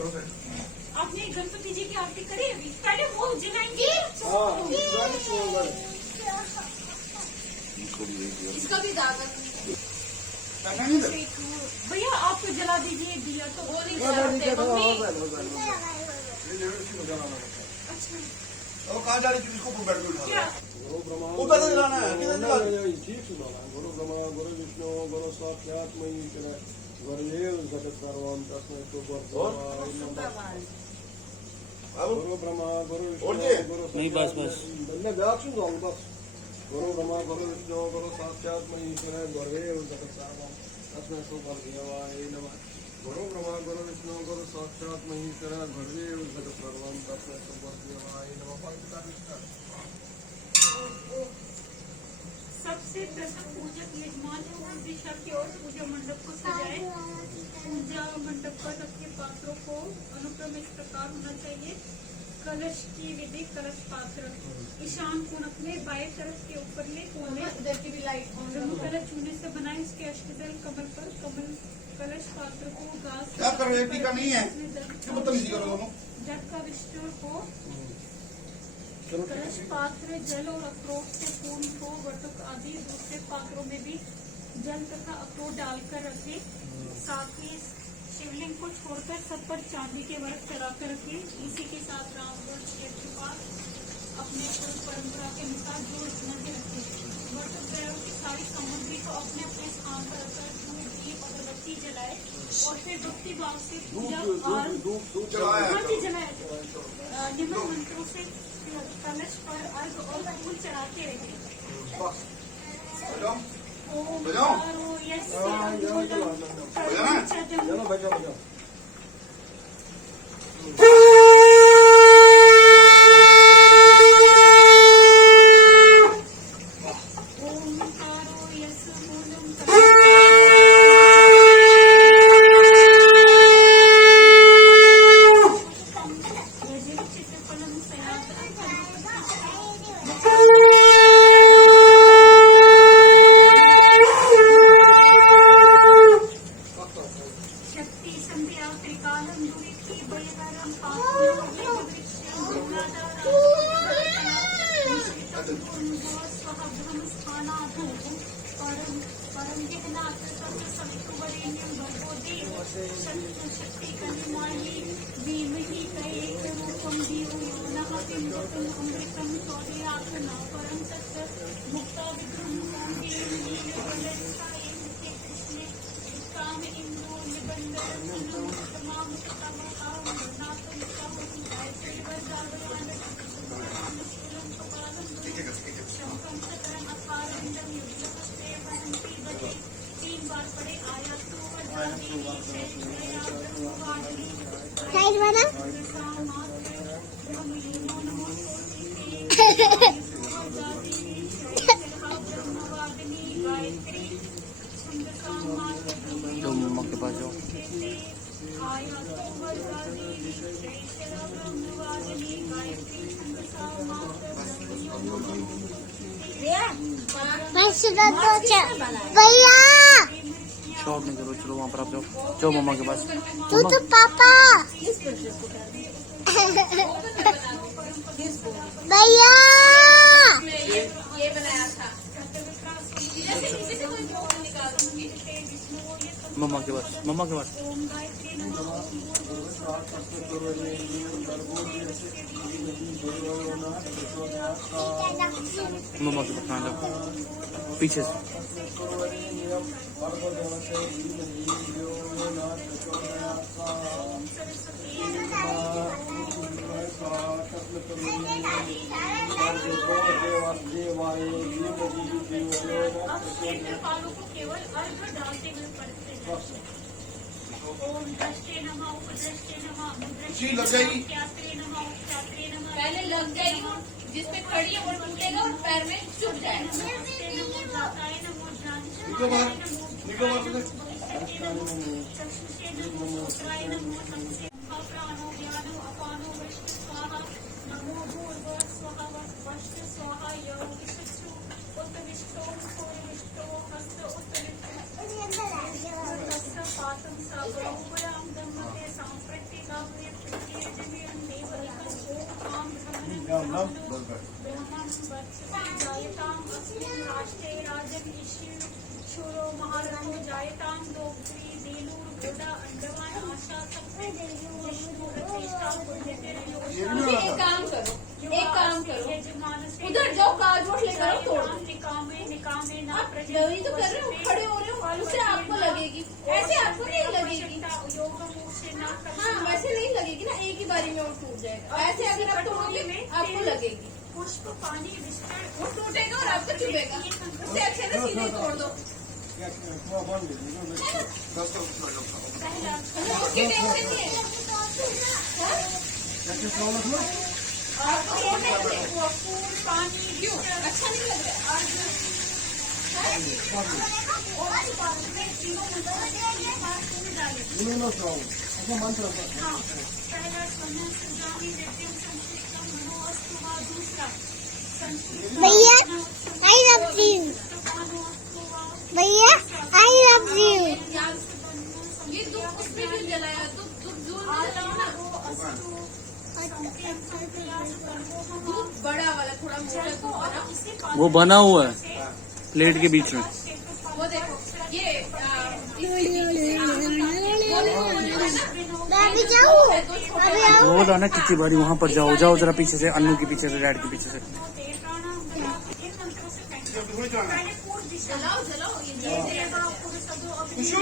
आपने गणपति जी की आरती करी अभी? पहले वो जलाएंगे। इसका भी दावत भैया आप जला दीजिए दिया तो वो नहीं जलाते मम्मी। अच्छा कहाँ जा रही थी इसको बैठ के उठा क्या उधर से जलाना है किधर जलाना है? ठीक सुना गुरु ब्रह्मा गुरु विष्णु गुरु साक्षात महेश्वर गुरुदेव जगत सर्वं तस्मै गुरु ब्रह्मा गुरु विष्णु गुरु नहीं बस बस मैं बैठ सुन जाऊँ बस गुरु ब्रह्मा गुरु विष्णु गुरु साक्षात महेश्वर गुरुदेव जगत सर्वं तस्मै गुरुदेवाय नमः गुरु ब्रह्मा गुरु विष्णु गुरु साक्षात महेश्वर गुरुदेव जगत सर्वं तस्मै गुरुदेवाय नमः। सबसे प्रथम पूजक यजमान पूर्व दिशा की ओर पूजा मंडप को सजाए। पूजा मंडप पर रखे पात्रों को अनुक्रम इस प्रकार होना चाहिए। कलश की विधि कलश पात्र ईशान कोण में बाएं तरफ के ऊपरले कोने इधर की भी लाइट कलश चूने से बनाए। इसके अष्टदल कमल पर कमल कलश पात्र को घास क्या कर रहे हो? टीका नहीं है क्यों बदतमीजी करो दोनों? जल का विष्णु को कलश पात्र जल और अखरोट से पूर्ण को वर्तक आदि दूसरे पात्रों में भी जल तथा अखरोट डालकर रखे। साथ ही शिवलिंग को छोड़कर सब पर चांदी के वर्क चढ़ाकर रखे। इसी के साथ रामगढ़ क्षेत्र के पास अपने परंपरा के अनुसार जो नजर रखे। वर्तक ग्रहों की सारी सामग्री को अपने अपने स्थान पर रखकर धूप दीप अगरबत्ती जलाए और फिर भक्ति भाव से पूजा जलाए। निम्न मंत्रों से कलश पर अर्घ और फूल चढ़ाते रहे। चलो बजाओ बजाओ तो मम्मा के पास जाओ। भैया शॉर्ट नहीं करो, चलो वहाँ पर आप जाओ। जाओ मम्मा के पास। तू तो पापा भैया ये बनाया था। मम्मा के पास, मम्मा के पास। मम्मा के पास कहाँ जाओ? पीछे से। क्षेत्रपालों को केवल अर्घ डालते हुए पढ़ते हैं। ओम दृष्टे नमः उपदृष्टे नमः जी लग जाएगी। उपख्यात्रे नमः उपख्यात्रे नमः। पहले लग जाएगी वो जिसपे खड़ी है वो टूटेगा और पैर में चुभ जाएगा। नमस्ते नमो जाताय नमो निको बाहर, निको बाहर से। चक्षुषे नमो श्रोत्राय नमो नमस्ते प्राणो ज्ञानो अपानो वृष्ट स्वाहा नमो भूर्भुवः स्वः वष्ट स्वाहा यो विष्टु उत विष्टो सूर्यविष्टो हस्त उत पातं सा बहुपुरां दम्मते सांप्रतिका राम राम जायताम अस्मिन् राष्ट्रे राजन् ईशिन् शूरो महारथो जायताम दोग्त्री देलूर गोदा अंडमान आशा सबसे विष्णु प्रतिष्ठा एक काम करो, उधर जाओ, कार्डबोर्ड लेकर आओ, तोड़ दो। निकामे निकामे ना आप नहीं तो कर रहे हो, खड़े हो रहे हो, उससे आपको लगेगी, ऐसे आपको नहीं लगेगी। योग मुंह से ना हाँ, वैसे नहीं लगेगी ना, एक ही बारी में वो टूट जाएगा। ऐसे अगर आप तोड़ोगे आपको लगेगी, पुष्प पानी विस्तृत वो टूटेगा और आपको चुभेगा। उससे अच्छे से सीधे तोड़ दो। पहला उसकी टेंशन नहीं है। आपको तोड़ने से फूल पानी क्यों अच्छा नहीं लग रहा है? और बाद में तीनों मंत्रों के बाद फूल डाले। मंत्र हाँ, पहला स्वर्ण सुजामि नित्यं संस्कृतं मनोऽस्तु वा दूसरा संस्कृत भैया आई लव यू मनोऽस्तु वा भैया आई लव यू ये दुख उसमें क्यों जलाया? दुख दूर में जलाओ ना। दूध बड़ा वाला, थोड़ा मोटा दूध बना। वो बना हुआ है प्लेट के बीच में। वो देखो ये मैं अभी जाऊँ अभी आऊँ वो था ना कितनी बारी वहाँ पर जाओ जाओ जरा पीछे से, अन्नू के पीछे से, डैड के पीछे से। जलाओ जलाओ ये खुशू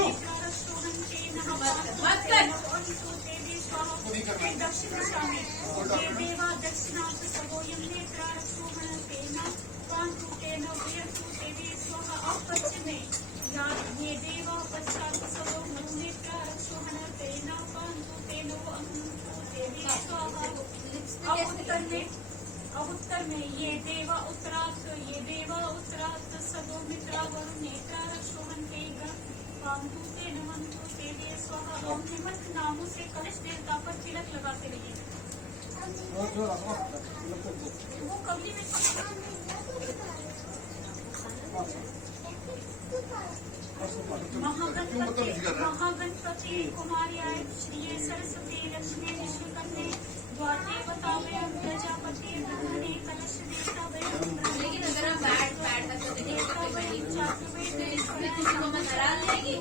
मत कर। दक्षिण दिशा में देवा दक्षिणांत सवोयम नेत्रारक्षोहण तेना कांतुतेन वीरतुतेवी स्वाहा अब पश्चिमे ये देवा पश्चात सवो नेत्रारक्षोहण तेना कांतुतेन अहंतुतेवी स्वाहा। अब उत्तर में ये देवा उत्तरात सदो मित्रा वरुण नेत्रारक्षोहण तेगा कांतुते नमंतु तेवे स्वाहा। ओम निमंत नामों से कलश देवता पर तिलक लगाते रहिए। वो कवली में महागणपति कुमार्याय श्री सरस्वती लक्ष्मी विश्वकर्मे द्वारे बतावे प्रजापति ब्रह्मणे कलश देवता लेकिन अगर आप बैठ करके देखेंगे इसमें किसी को मैं हरा लेगी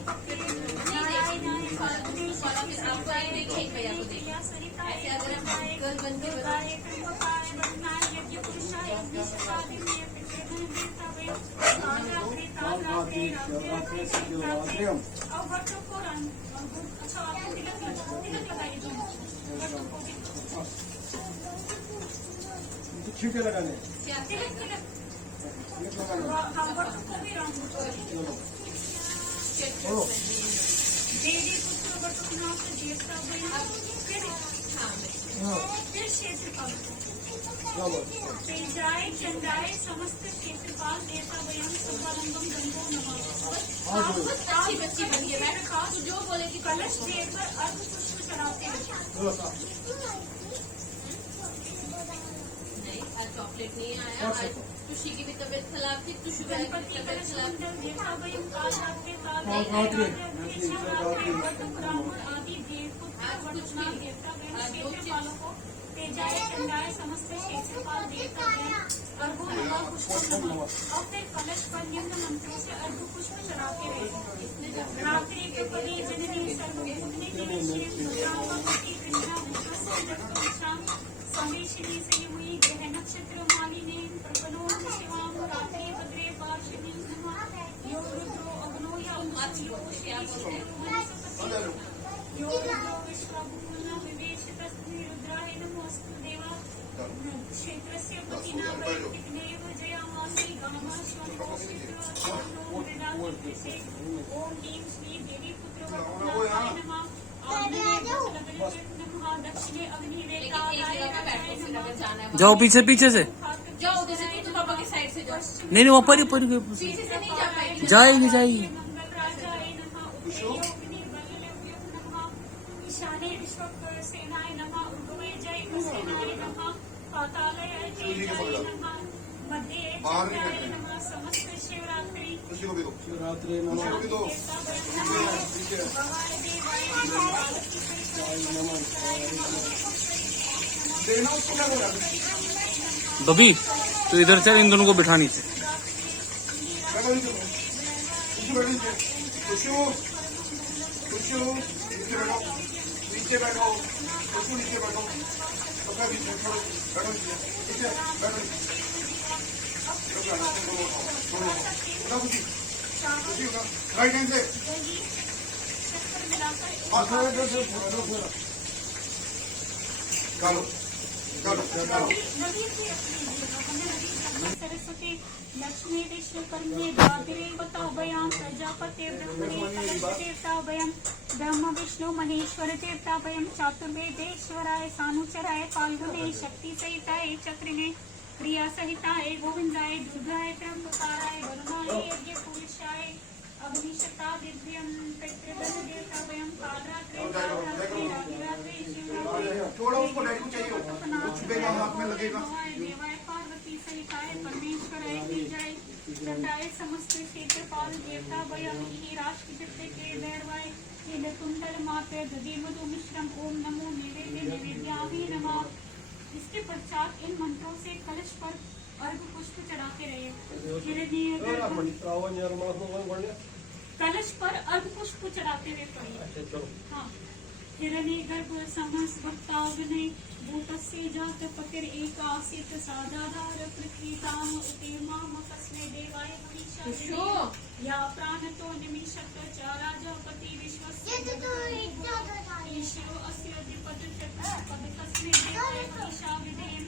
आपको एक भैया को देखिए। ऐसे अगर हम गल बनते छींटे लगाने देवी पुत्र बटुकनाथ देवता फिर क्षेत्रपाल तेजाय चंडाय समस्त क्षेत्रपाल देवता वयम सर्वालंबम गंगो नमः। अच्छी बच्ची बनी है। तो जो बोले कि कलश देकर अर्ध पुष्प चढ़ाते हैं। नहीं आज चॉकलेट नहीं आया। आज तुषी की भी तबीयत खराब थी, तुषी की गणपति तबीयत कलश खराब थी। मंडल देवता वयम काल रात्रि काल ब्राह्मण आदि देवपुत्र बटुकनाथ देवता वयम क्षेत्रपालों को तेजाय चंडाय समस्त क्षेत्रपाल देवता वयम अर्घो नमः पुष्पो नमः। और फिर कलश पर निम्न मंत्रों से अर्घ पुष्प चढ़ाते रहे। रात्रि प्रपदे जननी सर्वभूतने समेशिनी से हुई ग्रह नक्षत्र मालिनी प्रपनो शिवाम रात्रि भद्रे पार्षणी नमः। यो रुद्रो अग्नो या यो रुद्रो विश्वभूमना विवेश तस्मै रुद्राय नमोऽस्तु देवा क्षेत्रस्य पतिना वैदिकनेव जयामासी गामाश्वनो मृडासे। ओम ह्रीं श्री देवी पुत्र वरुणाय नमः। दक्षिणे अग्निरेखाय जाओ पीछे पीछे से, जाओ उधर से, तुम पापा के साइड से जाओ। नहीं नहीं ऊपर ही ऊपर ही पीछे से नहीं जा पाएगी। जाएगी जाएगी। मंगलराजाय नमः। ईशाने विश्वसेनाय नमः। उर्ध्वे जय सेनाय नमः। पातालय जय नमः। मध्य चंद्राय नमः। समस्त शिवरात्रि खुशी को भी दो शिवरात्रि खुशी को भी दो देना उसको क्या बोला बबी तो इधर चल, इन दोनों को बिठा नीचे। बैठो नीचे, खुशू बैठो नीचे, खुशू खुशू नीचे बैठो, नीचे बैठो, खुशू नीचे बैठो, सबका नीचे छोड़ो, बैठो नीचे बैठो नीचे, उठा खुशी, खुशी उठा, राइट हैंड से निकालो निकालो निकालो। सरस्वती लक्ष्मी विश्वकर्मे द्वादिरेवताभयां प्रजापते ब्रह्मणे कलशदेवताभयं ब्रह्म विष्णु महेश्वर देवताभयं चातुर्वेदेश्वराय सानुचराय फाल्गुने शक्ति सहिताय चक्रिणे प्रिया सहिताय गोविंदाय दुर्गाय त्र्यंबकाय वरुणाय यज्ञ पुरुषाय अग्निशता दिव्यं पितृगण देवताभयं कालरात्रे छोड़ो उसको, डैडी को चाहिए हो, कुछ बेगा हाथ में लगेगा। देवाय पार्वती सहिताय परमेश्वराय गिरिजाय दत्ताय समस्त क्षेत्रपाल देवता भयं राष्ट्रपिते के दैर्वाय कुंडल माते दधि मधु मिश्रम ओम नमो निवेद्याहि नमः। इसके पश्चात इन मंत्रों से कलश पर अर्घ पुष्प चढ़ाते रहे। कलश पर अर्घ पुष्प चढ़ाते हुए पढ़िए। हाँ, हिरण्य गर्भ समस भक्ताग्ने भूतस्य जात पतिर एकासित साधाधार पृथ्वीताम उतेमाम कस्मै देवाय हविषा या प्राणतो निमिषत च राजपति विश्वस्य ईश्वरो अस्य अधिपत चतुष्पद कस्मै देवाय हविषा विधेम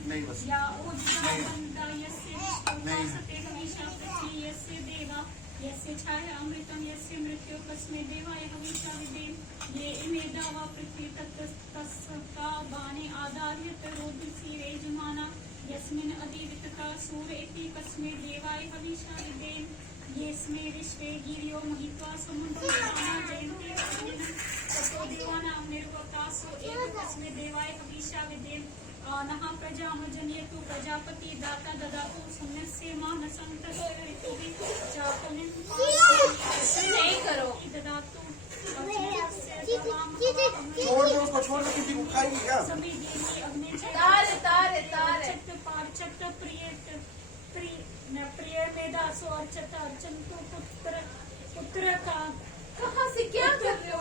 या ओजनावन्दा यस्य विश्वोपासते हविषा पृथ्वी यस्य देवा यस्य छाया अमृतं यस्य मृत्यु कस्मै देवाय हविषा विधेम ये इमे दावा पृथ्वी तत्तस्का बाणे आधार्यत रोदसी रेजमाना यस्मिन् अदिवितता सूर्य इति कस्मै देवाय हविषा विधेम येस्मै विश्वे गिर्यो महित्वा समुद्रो जयन्ति ततो देवानां निर्वतासो एव कस्मै देवाय हविषा विधेम नः प्रजामजनयतु प्रजापति दाता ददातु सुम्यस्य मानसं तस्करितु चापलिं नहीं करो। ददातु छोड़ दो उसको, छोड़ दो, किसी को खाएगी क्या? सभी देवी अग्नि तारे तारे तारे चत पार्चत प्रिय में दासो अर्चत अर्चंतु पुत्र का कहाँ से क्या कर रहे हो?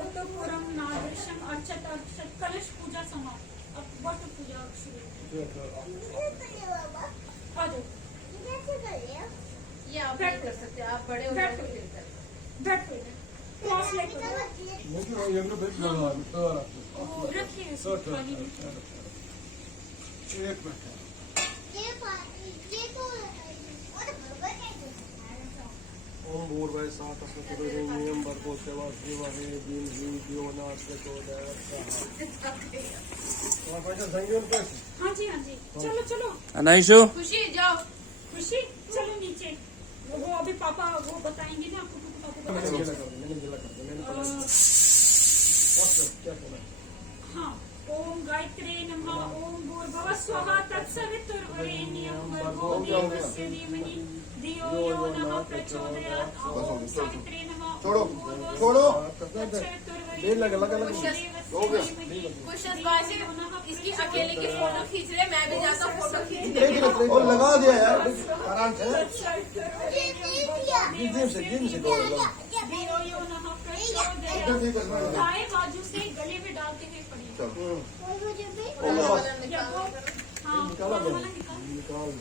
उत्तपुरम नादृशम अर्चत अर्चत कलश पूजा समाप्त। अब वट पूजा शुरू। आ जाओ, ये आप नहीं कर सकते, आप बड़े हो बैठ तो पे। फिर करें। बैठ पे क्रॉस लेकर वो रखिए इसको थाली में। एक मिनट, ओम भूर्भुवः स्वः तत्सवितुर्वरेण्यं भर्गो देवस्य धीमहि धियो न प्रचोदयात्। हाँ जी, हाँ जी, चलो चलो अनाइशु खुशी जाओ। खुशी चलो नीचे। वो अभी पापा वो बताएंगे ना आपको, पापा हाँ। ओम गायत्रे नमः। ओम भूर्भुवः स्वः तत्सवितुर्वरेण्यं भर्गो देवस्य धीमहि धियो यो नः प्रचोदयात्। ओम सावित्रे नमः। छोड़ो, ओम भूर्भुवः छोड़ो। कुछ बाजी इसकी अकेले की फोटो खींच रहे, मैं भी जाता फोटो खींच। और लगा दिया यार आराम से। दाएं बाजू से गले में डालते हुए पढ़िए। हाँ, निकाल।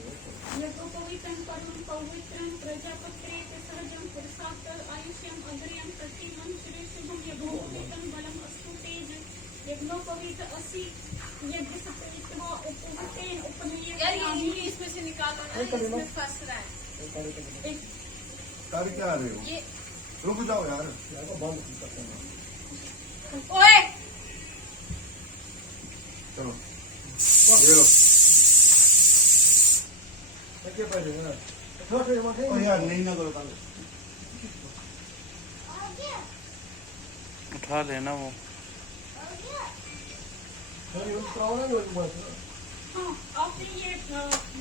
यतो पवित्रं परमं पवित्रं प्रजापत्रे सहजं पुरुषात् आयुष्यम् अग्र्यं प्रतिमं श्री शुभं यज्ञोपवीतं बलम् अस्तु तेज यज्ञोपवीत असि यज्ञ सपवित्वा उपवीतेन यार ये उपनीय इसमें से निकालो ना, इसमें फंस रहा है कर क्या रहे हो? ये। रुक जाओ यार। ओए चलो ये लो। ओ यार नहीं ना करो ताले। उठा लेना वो। हाँ, आपने ये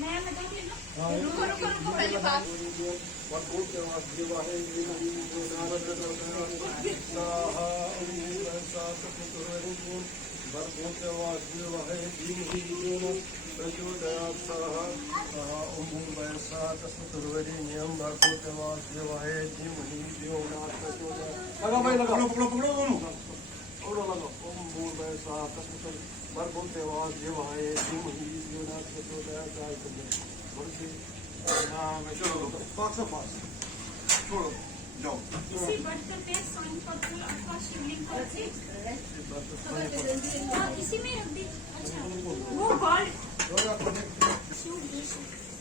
नया लगा दिया ना। रुको रुको रुको, पहले बात प्रचोदयात्सः ओम भूर्भुवस्सुः तस्मैर्वरेण्यं भर्गो देवस्य धीमहि धियो न प्रचोदयात्। लगा भाई लगा, पकड़ो पकड़ो पकड़ो दोनों। और लगा। ओम भूर्भुवस्सुः तस्मैर्वरेण्यं भर्गो देवस्य धीमहि धियो न प्रचोदयात्। चलो पास से पास छोड़ो जाओ। इसी बर्तन पे स्वर्ण पत्र अथवा शिवलिंग को रखें। हाँ, इसी में रख दी। अच्छा वो गॉड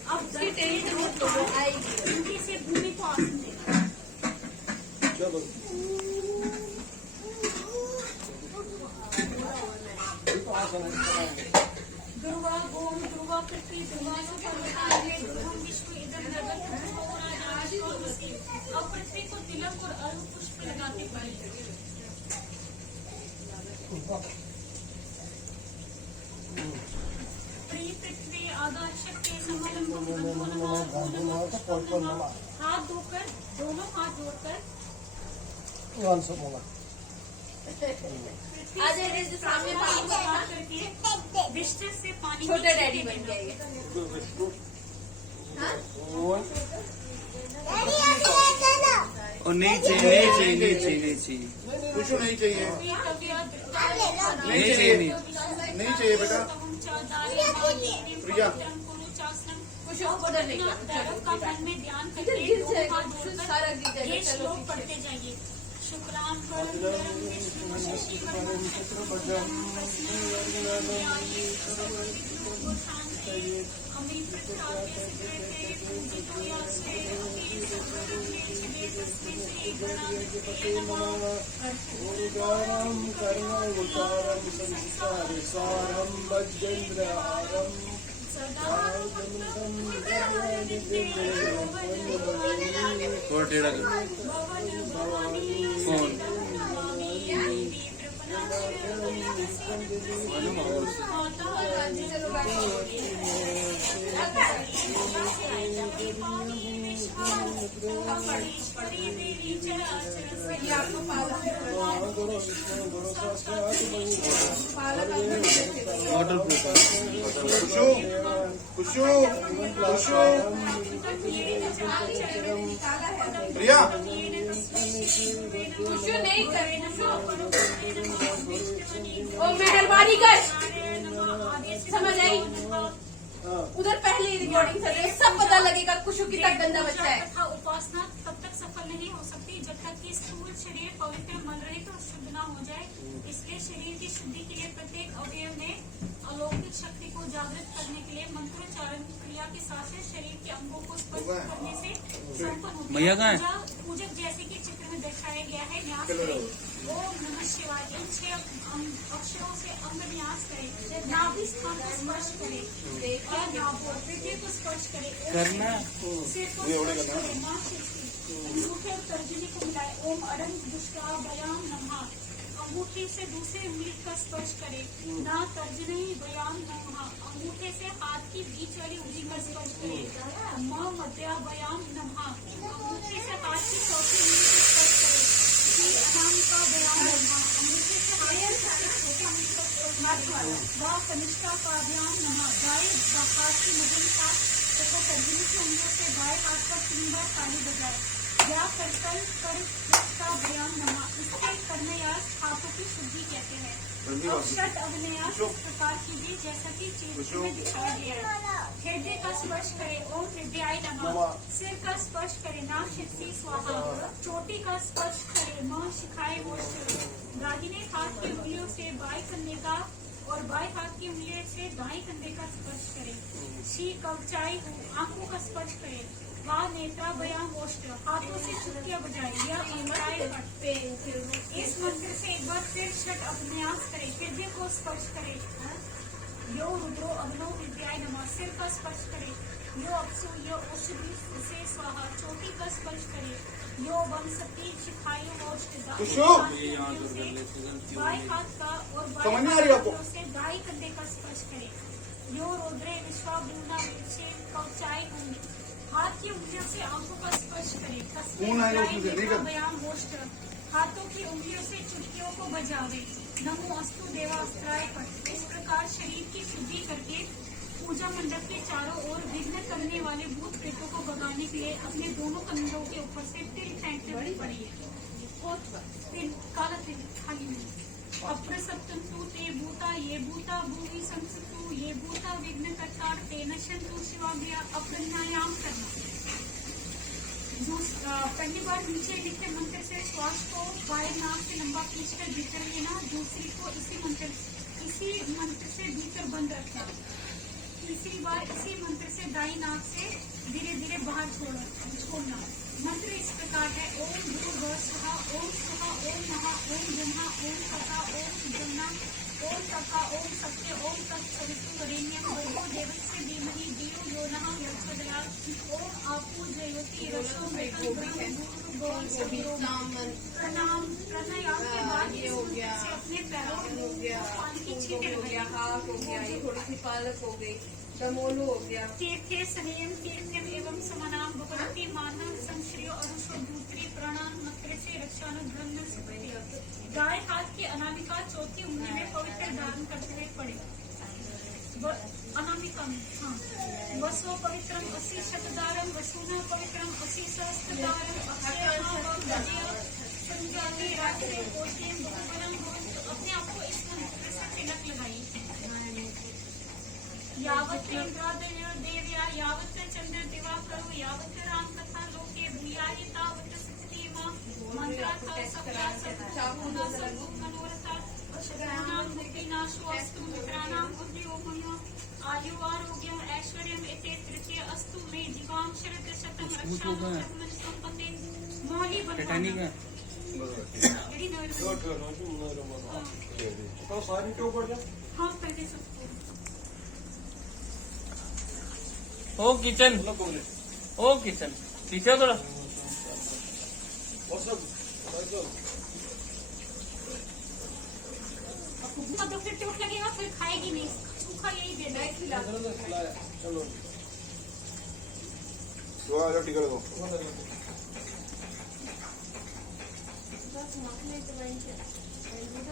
अब इसकी टेस्ट बहुत तो आएगी। इनके से भूमि को आसन देगा। चलो दुर्वा गोम दुर्वा पृथ्वी दुर्वा सुपर्वताये दुर्वम विष्णु इदम जगत अब पृथ्वी को तिलक और अर्घ पुष्प लगाते पाए। प्रिय पृथ्वी आदर्शक के हाथ धोकर दोनों हाथ जोड़कर आज ये जो सामने पानी का हाथ करके बिस्तर से पानी छोटे डैडी बन गए ये। और नहीं चाहिए नहीं चाहिए नहीं चाहिए नहीं चाहिए कुछ नहीं चाहिए, नहीं चाहिए नहीं नहीं चाहिए बेटा। प्रिया कुछ ऑर्डर नहीं का मन में ध्यान करके दिल से दोनों हाथ जोड़कर सारा चीज़ ये श्लोक पढ़ते जाइए। शुक्रान सारं वज्रेन्द्रहारं थोड़ा टेढ़ा कर फोन मालूम है और वाटर प्रूफ खुशो खुशो खुशो प्रिया कुछ नहीं करे ओ मेहरबानी कर समझ आई। उधर पहले ही रिकॉर्डिंग चल रही है, सब पता लगेगा कुछ कितना गंदा बच्चा है। तथा उपासना तब तक सफल नहीं हो सकती जब तक कि स्थूल शरीर पवित्र मन रहित और शुद्ध न हो जाए। इसलिए शरीर की शुद्धि के लिए प्रत्येक अवयव में अलौकिक शक्ति को जागृत करने के लिए मंत्रोच्चारण क्रिया के साथ शरीर के अंगों को स्पर्श करने से संपन्न होती मैया कहाँ है? पूजक जैसे कि चित्र में दर्शाया गया है न्यास करें। ओम नमः शिवाय इन 6 अक्षरों से अंग न्यास करें। नाभि स्थान को स्पर्श करें और नाभो हृदय को स्पर्श करें। करना सिर को स्पर्श करें। अंगूठे और तर्जनी को मिलाए। ओम अरंग दुष्टाभयाम नमः। अंगूठे से दूसरे उंगली का स्पर्श करें। ना तर्जनी बयाम नमः। अंगूठे से हाथ की बीच वाली उंगली का स्पर्श करें। मां मध्याभयाम नमः। अंगूठे से हाथ की चौथी उंगली का स्पर्श करें। अनामिका बयाम नमः। अंगूठे से हाथ की सबसे छोटी उंगली का स्पर्श करें। वाह कनिष्ठा पाभ्याम नमः। दाएं हाथ की मध्यम हाथ तथा तर्जनी की उंगलियों से बाएं हाथ पर 3 बार ताली बजाए। या करतल कर का बयान नमः। इसके कर्मयास हाथों की शुद्धि कहते हैं। अब षट अग्नयास इस प्रकार कीजिए जैसा कि चित्र में दिखाया गया है। हृदय का स्पर्श करें। ओम हृदयाय नमः। सिर का स्पर्श करें। नाम शिरसी स्वाहा। चोटी का स्पर्श करें। मां शिखाए मोक्ष। दाहिने हाथ की उंगलियों से बाएं कंधे का और बाएं हाथ की उंगलियों से दाएं कंधे का स्पर्श करें। शी कवचाई हूँ। आंखों का स्पर्श करें। वाह नेत्रा बयाम ओष्ट। हाथों से चुटकियां बजाएं। यह अंतराय पटते। इस मंत्र से एक बार फिर षट अभ्यास करें। हृदय को स्पर्श करें। यो रुद्रो अग्नो विद्याय नमः। सिर का स्पर्श करें। यो अपसु यो औषधि से स्वाहा। चोटी का स्पर्श करें। यो वंशती शिखायु ओष्ट। बाएं हाथ का और बाएं हाथ से दाएं कंधे का स्पर्श करें। यो रुद्रे विश्वाभूना विक्षे कवचाई होंगे। हाथ की उंगलियों से आंखों का स्पर्श करें। बयान होस्ट। हाथों की उंगलियों से चुटकियों को बजावे। नमो अस्तु देवास्त्राय पट। इस प्रकार शरीर की शुद्धि करके पूजा मंडप के चारों ओर विघ्न करने वाले भूत प्रेतों को भगाने के लिए अपने दोनों कंधों के ऊपर से तिल फेंकते हुए पड़ी है। तिल, काला तिल खाली नहीं। अप्रसप्तम तू ते भूता ये भूता भूमि संसतु ये भूता विघ्न कर्ता तेन शंतु शिवाभ्या अप्रज्ञायाम करना। पहली बार नीचे लिखे मंत्र से श्वास को बाएं नाक से लंबा खींचकर भीतर लेना, दूसरी को इसी मंत्र से भीतर बंद रखना, तीसरी बार इसी मंत्र से दाई नाक से धीरे धीरे बाहर छोड़ना। मंत्र इस प्रकार है: ओम भूर्भुवः स्वः, ओम स्वः, ओम नमः, ओम ब्रह्मा, ओम तथा, ओम ब्रह्मा, ओम तथा, ओम सत्य, ओम तत्सवितुर्वरेण्यं भर्गो देवस्य धीमहि धियो यो नः प्रचोदयात्। ओम आपो जयति रसो मृतं प्रणाम। प्राणायाम के बाद ये हो गया, से अपने पैरों हो गया, पानी की हो छींटे गया, हाथ हो गया, ये थोड़ी सी पालक हो गई, दमोलो हो गया। तीर्थे संयम तीर्थम एवं समानाम भगवती मानव संश्रियो अरुषो दूसरी प्राणान मंत्र से रक्षानुग्रहण सुप्रिय। दाएं हाथ की अनामिका चौथी उंगली में पवित्र धारण करते हुए पड़े। अनामिका में वसो पवित्रम असी शतदारम वसुना पवित्रम असी सहस्त्रदारम संजाति रात्रि पोषे बहुवनम भवन्तु। अपने आप को इस मंत्र से तिलक लगाइए। यावत् इंद्रादयो देव्या यावत् चंद्र दिवाकरो यावत् राम कथा लोके भूयाहि तावत् स्थिति मां मंत्रार्थ सकला सद्गुणा सद्गुण मनोरथा शत्रॄणां मुक्तिनाशो अस्तु मित्राणां उद्योगमयो आयु आरोग्यम ऐश्वर्यम एते तृतीय अस्तु मे जीवां शरद शतम रक्षामि संपन्ने मौली बनवाना। यदि तो सारी के ऊपर जा हाँ पहले सबको ओ किचन, ओ किचन पीछे हो थोड़ा। तो फिर चोट लगेगा, फिर खाएगी नहीं, सूखा यही देना है खिला। चलो तो आ जाओ, टीका लगाओ।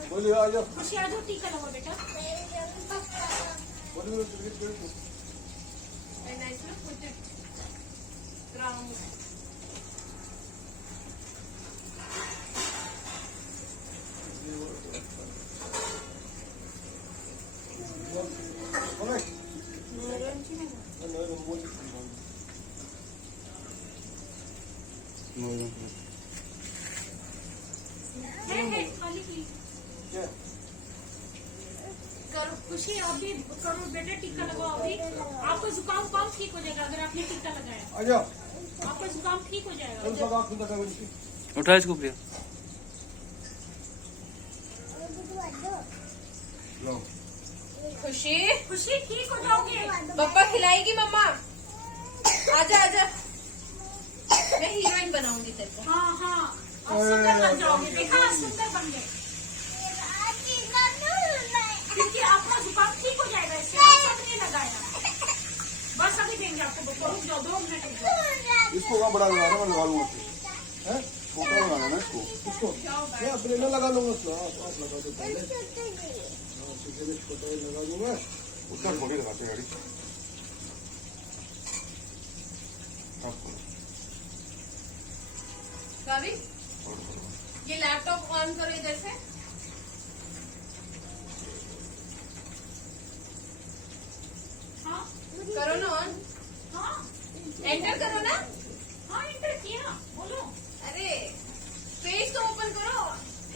बोलिए आ जाओ, खुशी आ जाओ, टीका लगाओ बेटा। बोलिए। And I should put it ground. है खाली की करो। खुशी आप भी करो बेटा, टीका लगाओ। अभी आपको जुकाम कम ठीक हो जाएगा अगर आपने टीका लगाया। आ जाओ, आपका जुकाम ठीक हो जाएगा। उठा इसको प्रिया। लो खुशी खुशी ठीक हो जाओगे। पापा खिलाएगी मम्मा। आजा आजा, मैं हीरोइन बनाऊंगी तेरे को। हाँ हाँ, अब सुंदर बन जाओगे। देखा, सुंदर बन गए क्योंकि आपका जुकाम ठीक हो जाएगा। इससे नहीं लगाया, बस अभी देंगे आपको। रुक जाओ, 2 मिनट रुक जाओ। इसको कहाँ बड़ा लगा रहा, मैं लगा लूंगा। है छोटा लगाना ना इसको। मैं अपने में लगा लूंगा उसको। आप लगा दो पहले। छोटा लगा दूंगा, उतना थोड़ी लगाते हैं गाड़ी। भाभी ये लैपटॉप ऑन करो इधर से। हाँ करो ना ऑन, हाँ एंटर करो ना। हाँ, इंटर किया। बोलो, अरे पेज तो ओपन करो।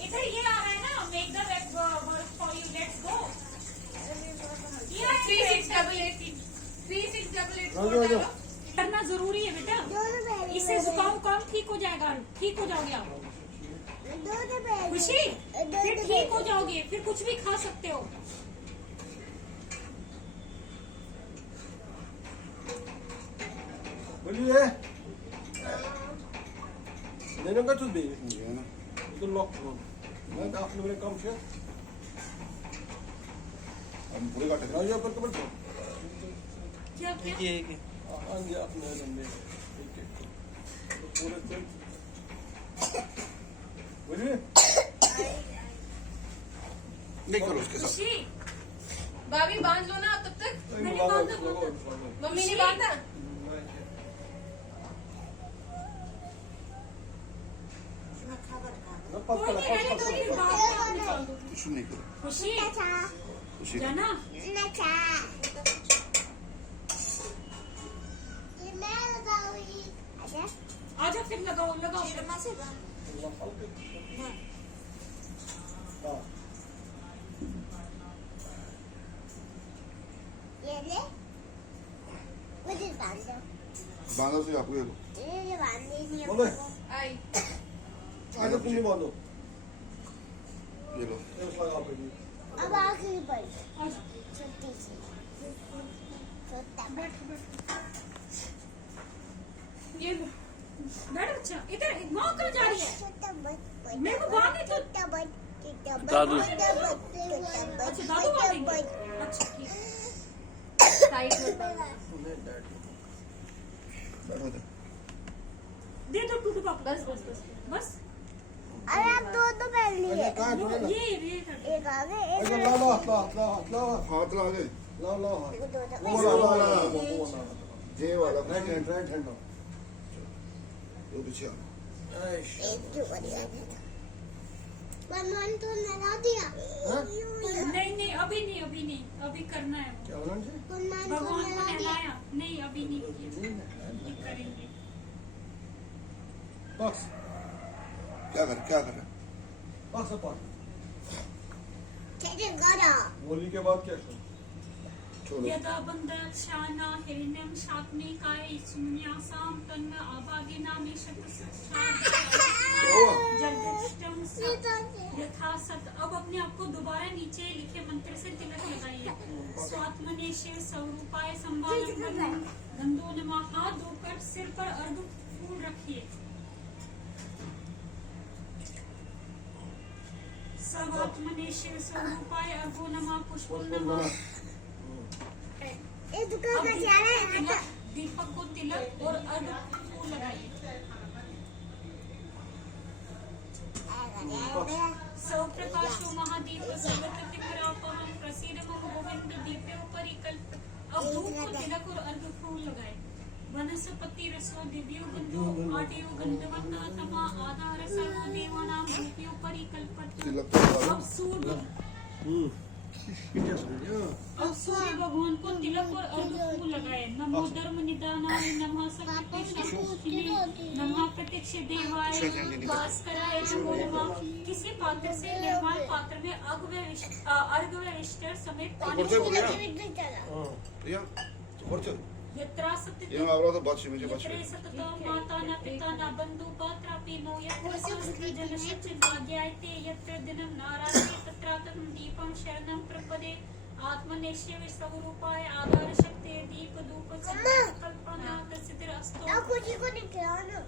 इधर ये आ रहा है ना, make the web work for you, let's go. 3688 करना जरूरी है बेटा, इससे जुकाम कम ठीक हो जाएगा। ठीक हो जाओगे आप खुशी, फिर ठीक हो जाओगे, फिर कुछ भी खा सकते हो। बोलिए। नहीं का तुझ भी तो लॉक करो। मैं आपने मेरे काम से हम पूरे काटे थे। राजा पर कबर क्या क्या ये आएंगे अपने लंबे पूरे से बोलिए। नहीं करो उसके साथ। खुशी, भाभी बांध लो ना आप तब तक। मम्मी ने बांधा। कुछ नहीं करो खुशी खुशी जाना नचा ये मैं लगाऊंगी अच्छा आजा फिर लगाओ लगाओ ये ले मुझे बांध दो बांधा से आपको ये बांधनी नहीं है बोलो। आई आज तुम नहीं बांधो ये लो लगा पे अब आखिरी पर छोटी सी छोटा ये लो। बैठ बच्चा इधर माँ कहाँ जा रही है छोटा बट मेरे को बांधने दो। छोटा बट दादू। अच्छा दादू बांधेंगे अच्छा ठीक है। साइड में बैठो इधर दे दो टूटू पापा बस बस बस बस अरे आप दो तो पहन लिए कहाँ वो जोड़े ना ये कर दो। एक आगे एक अच्छा ला ला ला हाथ ला दे ला ला दो वो वाला ये वाला राइट हैंड वो पीछे आ एक जो बढ़िया वन तो लगा दिया नहीं नहीं अभी नहीं अभी करना है क्या बोला जी वन तो भगवान को लगा दिया नहलाया नहीं अभी नहीं किया ये करेंगे बस क्या कर बस अपन कैसे करा बोली के बाद क्या करूं छोड़ो यदा बन्धक्षाना हिरण्यं शात्मिकाय सुन्यासां तन्न आभागिनानि जलदृष्टं यथा सत। अब अपने आप को दोबारा नीचे लिखे मंत्र से तिलक लगाइए। स्वात्मने शिव स्वरूपाय संभालम गंधो नमः। हाथ धोकर सिर पर अर्घ फूल रखिए। सर्वात्मने शिव स्वरूपाय अर्घो नमः पुष्पो नमः। ये दुकान का क्या है तिलक दीपक को तिलक और अर्घ फूल लगाइए। सौ प्रकाशो महादीप सर्वतिपरापहं प्रसीद मम गोविंद दीपोपरि कल्प। अब धूप को तिलक और अर्घ फूल लगाए। वनस्पति रसो दिव्यो गंधो आदियो गंधवता तमा आधार सर्वो देवानां दीपोपरि कल्पत। तिलक तो लगा अब सूर्य क्या समझ अब सूर्य भगवान को तिलक और अर्घ फूल लगाए। नमो धर्म निदानाय नमः शक्ति शक्तिने नमः प्रत्यक्ष देवाय भास्कराय नमो नमः। किसी पात्र से निर्माण पात्र में अर्घ व विष्टर समेत पानी या और चल यत्रा सत्य ये आप लोग तो बात मुझे बात यत्रे सततो माता न पिता न बंधु पात्रापि नो यत्र संस्कृत जन सच्चिद भाग्यायते यत्र दिनं नारायणे तत्रातम दीपं शरणं प्रपदे। आत्मनिश्चय स्वरूपाय आधार शक्ति दीप धूप कल्पना सिद्धिरस्तु। कुछ को दिखाओ ना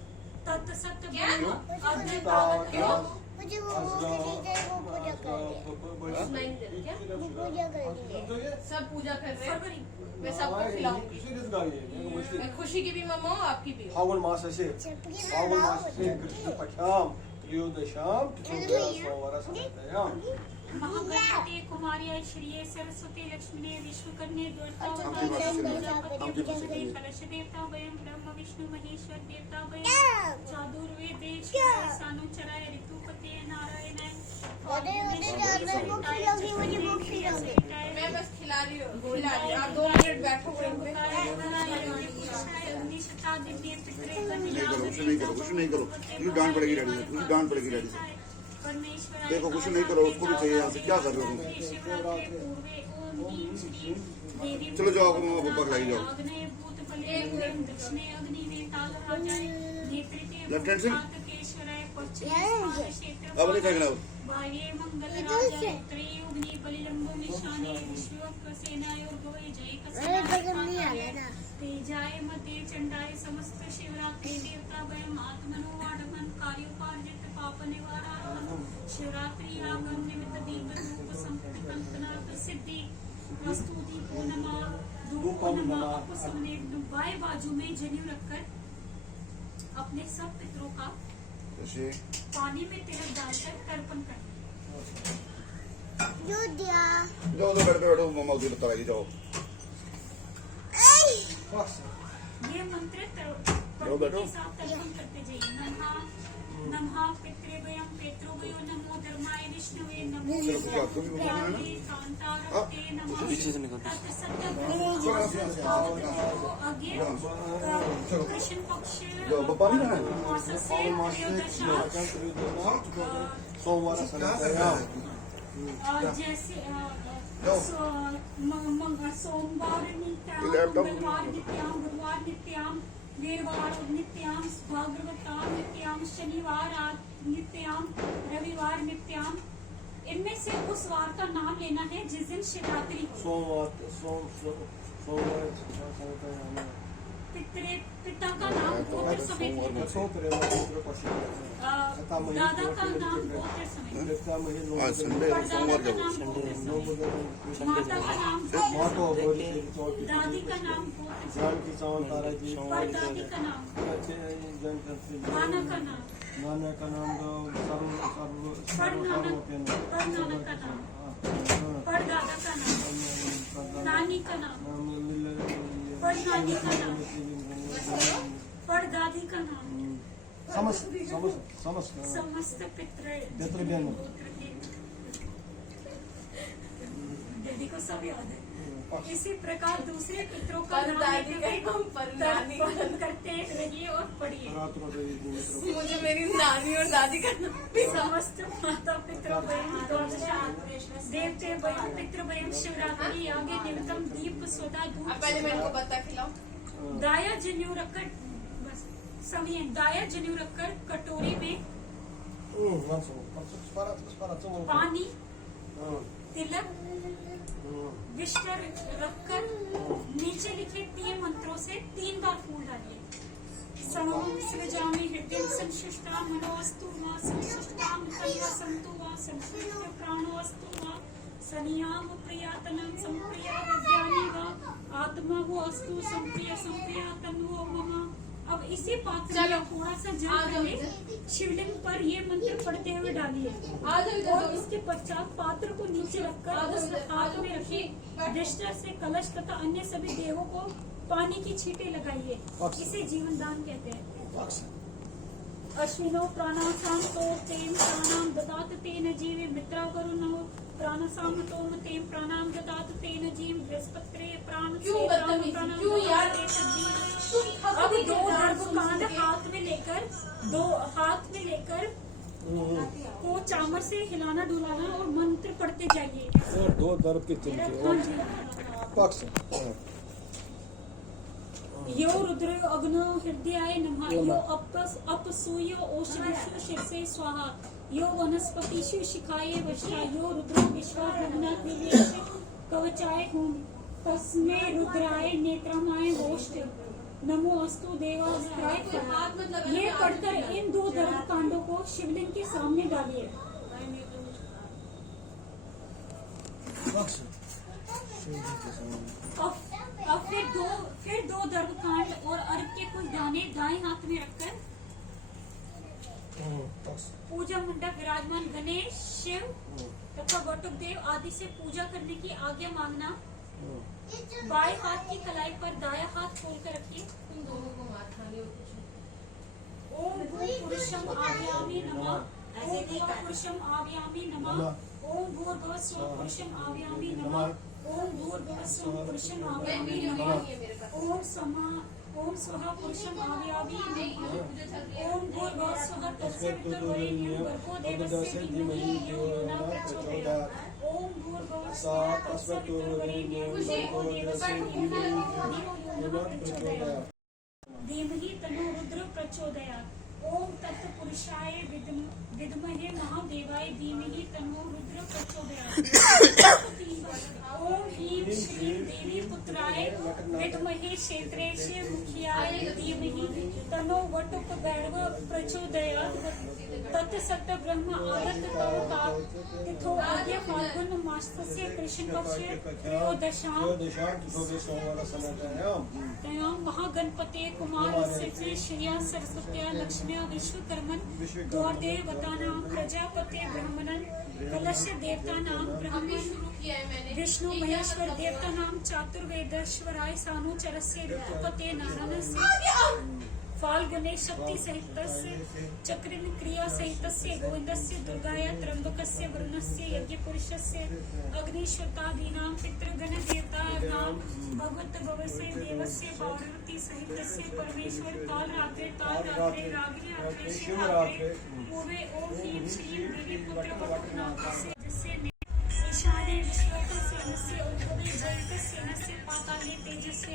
तत्सत्य ब्रह्म अद्वैतावत्यो। मुझे वो टीचर को पूजा कर क्या वो पूजा कर दिए सब पूजा कर रहे हैं। फरवरी मैं सबको खिलाऊंगी। किसी किस गाड़ी है मैं खुशी की भी मम्मा हूँ आपकी भी हूँ। फागुन मास से चपकी फागुन लगाओ मास से कृष्ण पक्षाम त्रियोदशाम सोमवार संध्यायाम महागणपति कुमारी श्रीये सरस्वती लक्ष्मी विश्वकन्ये कलश देवता वयं ब्रह्म विष्णु महेश्वर देवता वयं चातुर्वेदे सानुचराय ऋतुपते नारायणाय। मैं बस खिला रही हूँ आप 2 मिनट बैठो नहीं करो कुछ नहीं करो तुझे डांट पड़ेगी डैडी से तुझे डांट पड़ेगी डैडी से देखो कुछ नहीं करो उसको भी चाहिए यहाँ से क्या कर रहे हो तुम चलो जाओ आप मम्मा पापा खिलाई जाओ लेफ्ट हैंड से अब नहीं फेंकना अब वाये मंगल राजा त्रयोग्नि बलिलंबो निशाने विश्वक्सेनायोर्गवे जय तेजाय मते चंडाय समस्त शिवरात्रि देवता वयम आत्मनो वाडमन कार्योपार्जित पाप निवारण शिवरात्रि आगम निमित्त दीप धूप संकल्पना सिद्धि प्रस्तुति पूर्णमा धूप नमा अपसमने बाएं बाजू में जनेऊ रखकर अपने सब पितरों का जैसे पानी में तिलक डालकर तर्पण करना। जो दिया जाओ तो बेड पे बैठो, मम्मा उधर बताएगी, जाओ। ये मंत्र जाओ पढ़ने बैठो। के साथ तर्पण करते जाइए। नमः नमः पितृभ्यं पितृभ्यो नमो धर्माय विष्णुवे नमो चलो, कुछ आपको भी बताना है ना? प्यारे कांतारते नमः पीछे से निकल। तत्सत्य आगे कृष्ण पक्ष जाओ, बप्पा नहीं खाना है? मास से त्रयोदशा सोमवार जैसे जाओ। सोमवार नित्याम ये लैपटॉप- मंगलवार नित्याम गुरुवार नित्याम वीरवार नित्याम भागवताम नित्याम शनिवार नित्याम रविवार नित्याम। इनमें से उस वार का नाम लेना है जिस दिन शिवरात्रि हो। पिता का नाम गोत्र समेत लेना। दादा का नाम गोत्र समेत। आज संडे है, परदादा सोमवार का जाओ। नाम गोत्र समेत। माता का नाम गोत्र समेत। दादी का नाम गोत्र समेत। परदादी का नाम, नाना का नाम, नाना का नाम तो परनाना का नाम, परदादा का नाम, नानी का नाम, परनानी का नाम, परदादी का नाम। समस्त पितृगण। दीदी को सब याद है। इसी प्रकार दूसरे पितरों का नाम परदादी लेते का नाम परनानी। तर्पण करते रहिए और पढ़िए। मुझे मेरी नानी और दादी का नाम भी समस्त माता पितृ देवते पितृ शिवरात्रि आगे निमित्तम दीप स्वदा अब दूध पहले मेरे को बता खिलाओ। दाया जनेऊ रखकर बस सभी दाया जनेऊ रखकर कटोरी में पानी तिलक विष्टर रखकर नीचे लिखे 3 मंत्रों से 3 बार फूल डालिए। समम सृजामि हृदय संशिष्टा मनोस्तु वा संशिष्टाम कन्या संतु वा संशिष्ट प्राणोस्तु वा सनियाम प्रियातनं संप्रिया विद्यानि वा आत्मा वो अस्तु संप्रिय संप्रिया तन्वो मम। अब इसी पात्र में थोड़ा सा जल डालिए। शिवलिंग पर ये मंत्र पढ़ते हुए डालिए और इसके पश्चात पात्र को नीचे रखकर उस हाथ में रखिए। विष्टर से कलश तथा अन्य सभी देवों को पानी की छींटे लगाइए। इसे जीवन दान कहते हैं। अश्विनो प्राणासाम तो तेम प्राणाम ददात तेन जीवे मित्रा करुणो प्राणसाम तोम तेम प्राणाम ददात तेन जीव बृहस्पत्रे प्राण क्यों बदतमीजी? क्यों यार? अब 2 दर्भकांड हाथ में लेकर को चामर से हिलाना डुलाना और मंत्र पढ़ते जाइए। 2 दर्भ के हाँ जी। पक्ष यो रुद्र अग्नो हृदयाय नमः। यो अपसूयो ओषधिषु शिरसे स्वाहा। यो वनस्पतिषु शिखाये वशा। यो रुद्रो विश्वा भुवनात् कवचाय होम। तस्मै रुद्राय नेत्रमाय वोष्ठ। नमो अस्तु देवास्त्राय। ये पढ़कर इन 2 दर्भ कांडों को शिवलिंग के सामने डालिए। अब फिर दो दर्भकांड और अर्घ के कुछ दाने दाएं हाथ में रखकर पूजा मंडप विराजमान गणेश शिव तथा बटुक देव आदि से पूजा करने की आज्ञा मांगना। बाएं हाथ की कलाई पर दाया हाथ खोल कर रखिए। ओम भूर्भुवस्सुम आव्यामि नमः। ओम भूर्भुवस्सुम आव्यामि नमः। ओम भूर्भुवस्सुम पुरुषम आव्यामि नमः। ओम भूर्भुवस्सुम पुरुषम आव्यामि नमः। ओम स्वः पुरुषम आव्यामि नमः। ओम भूर्भुवस्सुः तत्सवितुर्वरेण्यं भर्गो देवस्य धीमहि धियो यो नः प्रचोदयात्। ओम भूर्भुवस्सुः तत्सवितुर्वरेण्यं भर्गो देवस्य धीमहि धियो यो नः प्रचोदयात्। धीमहि तन्नो रुद्र प्रचोदयात्। ओम तत्पुरुषाय विद्महे महादेवाय धीमहि तन्नो रुद्र प्रचोदयात्। ओम ह्रीं श्रीं देवी पुत्राय विद्महे क्षेत्रेश मुखियाय धीमहि तनो वटुक बैणव प्रचोदयात् तत्सत ब्रह्म आदत तवतात् तिथो आद्य फाल्गुन मासस्य कृष्ण पक्षे त्रयोदशां तयां महागणपते कुमारस्य श्रिया सरस्वत्या लक्ष्म्या विश्वकर्मन् द्वारदेवतानां प्रजापते ब्रह्मणन् कलश देवतानां ब्रह्मन् विष्णु महेश्वर देवतानां चातुर्वेदेश्वराय सानुचरस्य ऋतुपते नारायणस्य फाल्गुने शक्ति सहितस्य चक्रिन क्रिया सहितस्य गोविन्दस्य दुर्गाय त्र्यंबकस्य वरुणस्य यज्ञपुरुषस्य अग्निश्वतादीनां पितृगण देवतानां भगवत भवस्य देवस्य पार्वती सहितस्य परमेश्वर कालरात्रे रागिनी शिवरात्रे पूर्वे ओम ह्रीं श्रीं देवी पुत्र वटुकनाथस्य जस्य ईशाने विश्वकस्य उद्भवे जयकस्य नस्य पाताले तेजस्य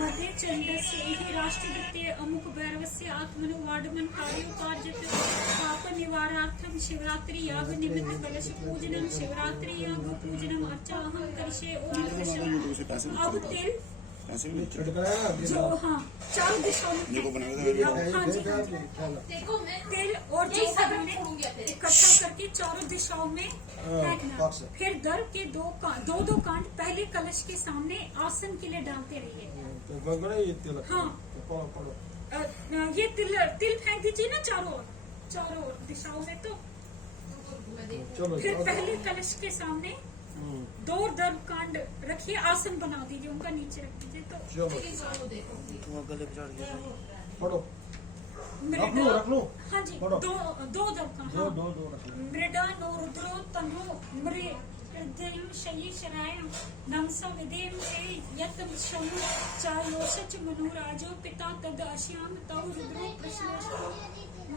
मध्ये चंडस्य इहि राष्ट्रदत्ते अमुक भैरवस्य आत्मनो वाडमन कार्योपार्जित पाप निवारार्थम शिवरात्रि याग निमित्त कलश पूजनम शिवरात्रि याग पूजनम अर्चाहं करिष्ये ओम अब तेल जो हाँ चारों दिशाओं में हाँ जी देखो मैं तेल और जो हमने इकट्ठा करके चारों दिशाओं में फेंकना। फिर दर के दो कांड पहले कलश के सामने आसन के लिए डालते रहिए। हाँ ये तिल फेंक दीजिए ना चारों दिशाओं में। तो फिर पहले कलश के सामने दो दर कांड रखिए, आसन बना दीजिए, उनका नीचे रख दीजिए। तो रख लो। हाँ जी दो दर कांड मृडा नो रुद्रो तनु मृ शयी शराय नमसा विदेम से यत शमु चायोशच मनुराजो पिता तद अश्याम तव रुद्रो प्रश्नोष्टो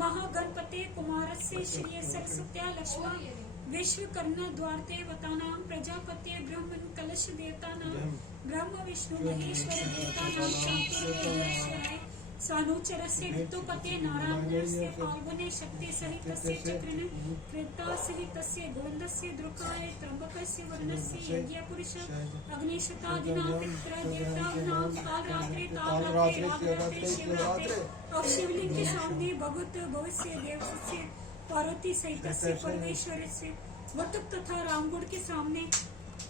महागणपते कुमारस्य श्रिय सरस्वत्या लक्ष्मा विश्वकर्मा द्वारदेवतानां प्रजापते ब्रह्मन् कलश देवतानां ब्रह्म विष्णु महेश्वर देवतानां चातुर्वेदेश्वराय सानुचरस्य ऋतुपते नारायणस्य फाल्गुने शक्ति सहितस्य चक्रिण कृता सहितस्य गोविन्दस्य द्रुकाय त्र्यंबकस्य वरुणस्य यज्ञपुरुष अग्निशतादिनां पितृदेवतानां कालरात्रे रागरात्रे शिवरात्रे। और शिवलिंग के सामने भगवत भवस्य देवस्य पार्वती सहितस्य परमेश्वरस्य वटुक तथा रामगुड़ के सामने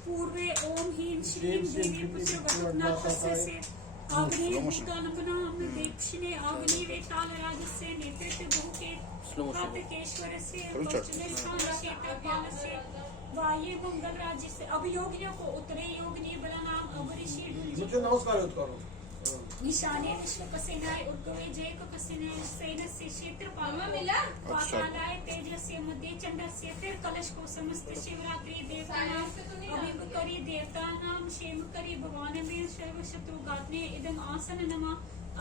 पूर्वे ओम ह्रीं श्रीं देवी पुत्र वटुकनाथस्य आग्नेय भूतानंबनां दक्षिणे आग्नेय तालराजस्य नेतृत्व बहुके कार्तिकेश्वरस्य पश्चिमे स्थानस्य वाये मंगलराजस्य। अब योगियों को उत्तरे योगिनी बलानाम अबरिषि नमस्कार। ईशाने विश्वकसेनाय उद्गवे जयकसेनाय सेनस्य क्षेत्रपालाय पातालाय तेजस्य मध्ये चंडस्य। फिर कलश को समस्त शिवरात्रि देवतानां अभिमकरी देवतानां क्षेमकरी भगवान में सर्व शत्रुघातने इदम आसन नमः।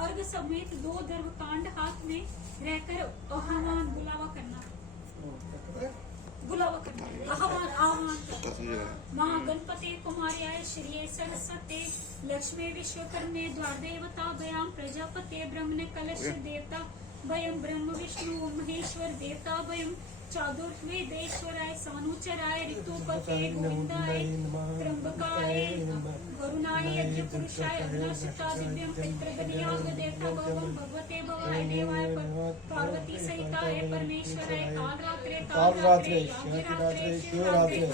अर्घ समेत दो दर्भकांड हाथ में रहकर आह्वान बुलावा करना आह्वान महागणपते कुमार्याय श्रिये सरस्वते लक्ष्मी विश्वकर्मे द्वारदेवता भयां प्रजापते ब्रह्मणे कलश देवता भयं ब्रह्म विष्णु महेश्वर देवता भयं चातुर्वेदेश्वराय सानुचराय ऋतुपते गोविंदाय त्र्यंबकाय वरुणाय यज्ञपुरुषाय अग्निशतादिव्यं पितृगणयाग देवता भवं भगवते भवाय देवाय पार्वती सहिताय परमेश्वराय कालरात्रे शिवरात्रे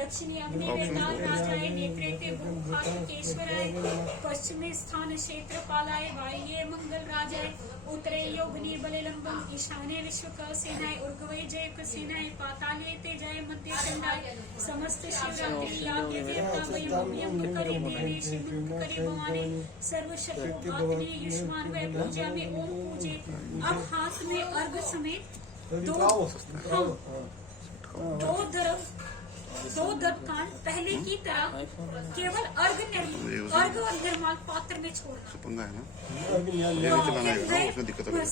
दक्षिणी अग्निवेदाय नेत्रेते भूखाकेश्वराय पश्चिमे स्थान क्षेत्रपालाय वाये मंगल राजाय उत्तरे योगिनी बलिलंबम ईशाने विश्वकसेनाय उर्गवे जयकसेनाय पाताले तेजाय मध्य चंडाय समस्त शिवरात्रि याज्ञ देवता वयं करि देवी शिवं करि भवानी सर्वशत्रुघातने युष्मान वै पूजा में ओम पूजे। अब हाथ में अर्घ समेत दो दर्पकांड पहले की तरह केवल अर्घ और निर्माल पात्र में छोड़ना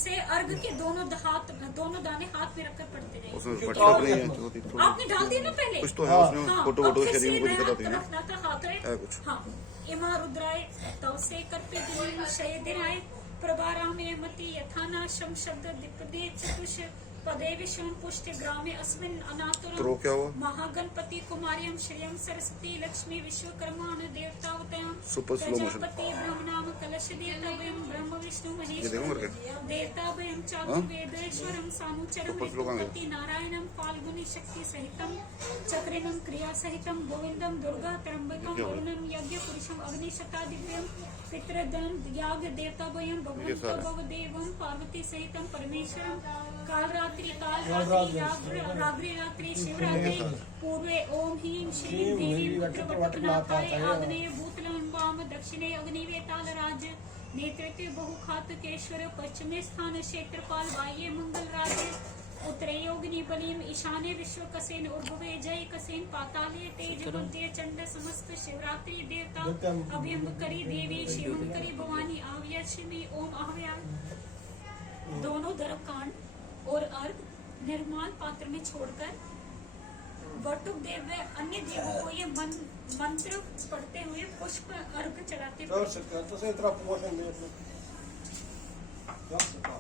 से अर्घ के दोनों दाने हाथ में रखकर पड़ते रहे। आपने डाल दिया ना पहले कुछ तो है उसमें फोटो शरीर में कोई दिक्कत होती है ना हाथ है कुछ। हाँ इमा रुद्राय तव से कर्पे शय दिनाय प्रभारा में मति यथाना शम शब्द दिपदे चतुष पदे विश्वं पुष्टि ग्रामे अस्मिन् तो अनातुरं क्या हुआ? महागणपति कुमारियं श्रियं सरस्वती लक्ष्मी विश्वकर्माण देवतावतयं सुपर स्लो मोशन। प्रजापति ब्रह्मनाम कलश देवताभयं ब्रह्म विष्णु ये देखो महेश्वर करके। देवताभयं चातुर्वेदेश्वरं सानुचरं सुपर स्लो कहाँ गया? विष्णुपति नारायणं फाल्गुनी शक्ति सहितं चक्रिणं क्रिया सहितं गोविंदं दुर्गा त्र्यंबकं क्या हुआ? वरुणं यज्ञ पुरुषं अग्निशतादिव्यं पितृदं याग देवताभयं ये भगवन्तो सारा। भवदेवं पार्वती सहितं परमेश्वरं काल रात्रि रात्रि रात्रि शिवरात्रि पूर्वे ओम ह्रीं श्रीं देवी वटकनाथाय आग्नेय भूतलं वाम दक्षिणे अग्निवेताल राज नेतृत्वे बहुखातकेश्वर पश्चिमे स्थान क्षेत्रपाल बाह्ये मंगल राज्य उत्तरे योगिनी बलिम ईशाने विश्वकसेन उर्भवे जय कसेन पाताले तेज मध्य चंड समस्त शिवरात्रि देवता अभ्यंकरी देवी शिवंकरी भवानी आव्याशिमी ओम आव्या दोनों धर्म कांड और अर्घ निर्माण पात्र में छोड़कर वटुक देव व अन्य देवों को ये मंत्र पढ़ते हुए पुष्प अर्घ चढ़ाते कर सकते हैं तो से इतना प्रमोशन दे अपने कर सकता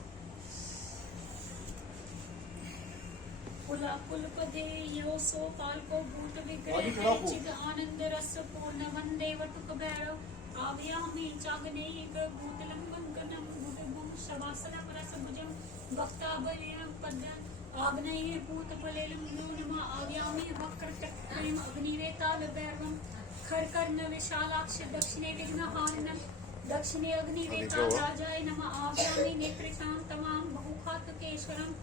पुला पुलपदे यो सो काल को भूत आदि विग्रह खड़ा हो। चिद आनंद रस पूर्ण वंदे वटुक भैरव आव्यामि चाग्ने भूतलं गंगनम भुजगुं शवासनं रसभुजं वक्ताभयं पद्यं आग्नेये भूतफलेलं नूनमा आव्यामि वक्रचक्रम् अग्निवेताल भैरवं खरकर्ण विशालाक्ष दक्षिणे विघ्नहारिणं दक्षिणे अग्निवेताल राजाय नमः आव्यामि नेत्रितां तमां बहुखातकेश्वरम्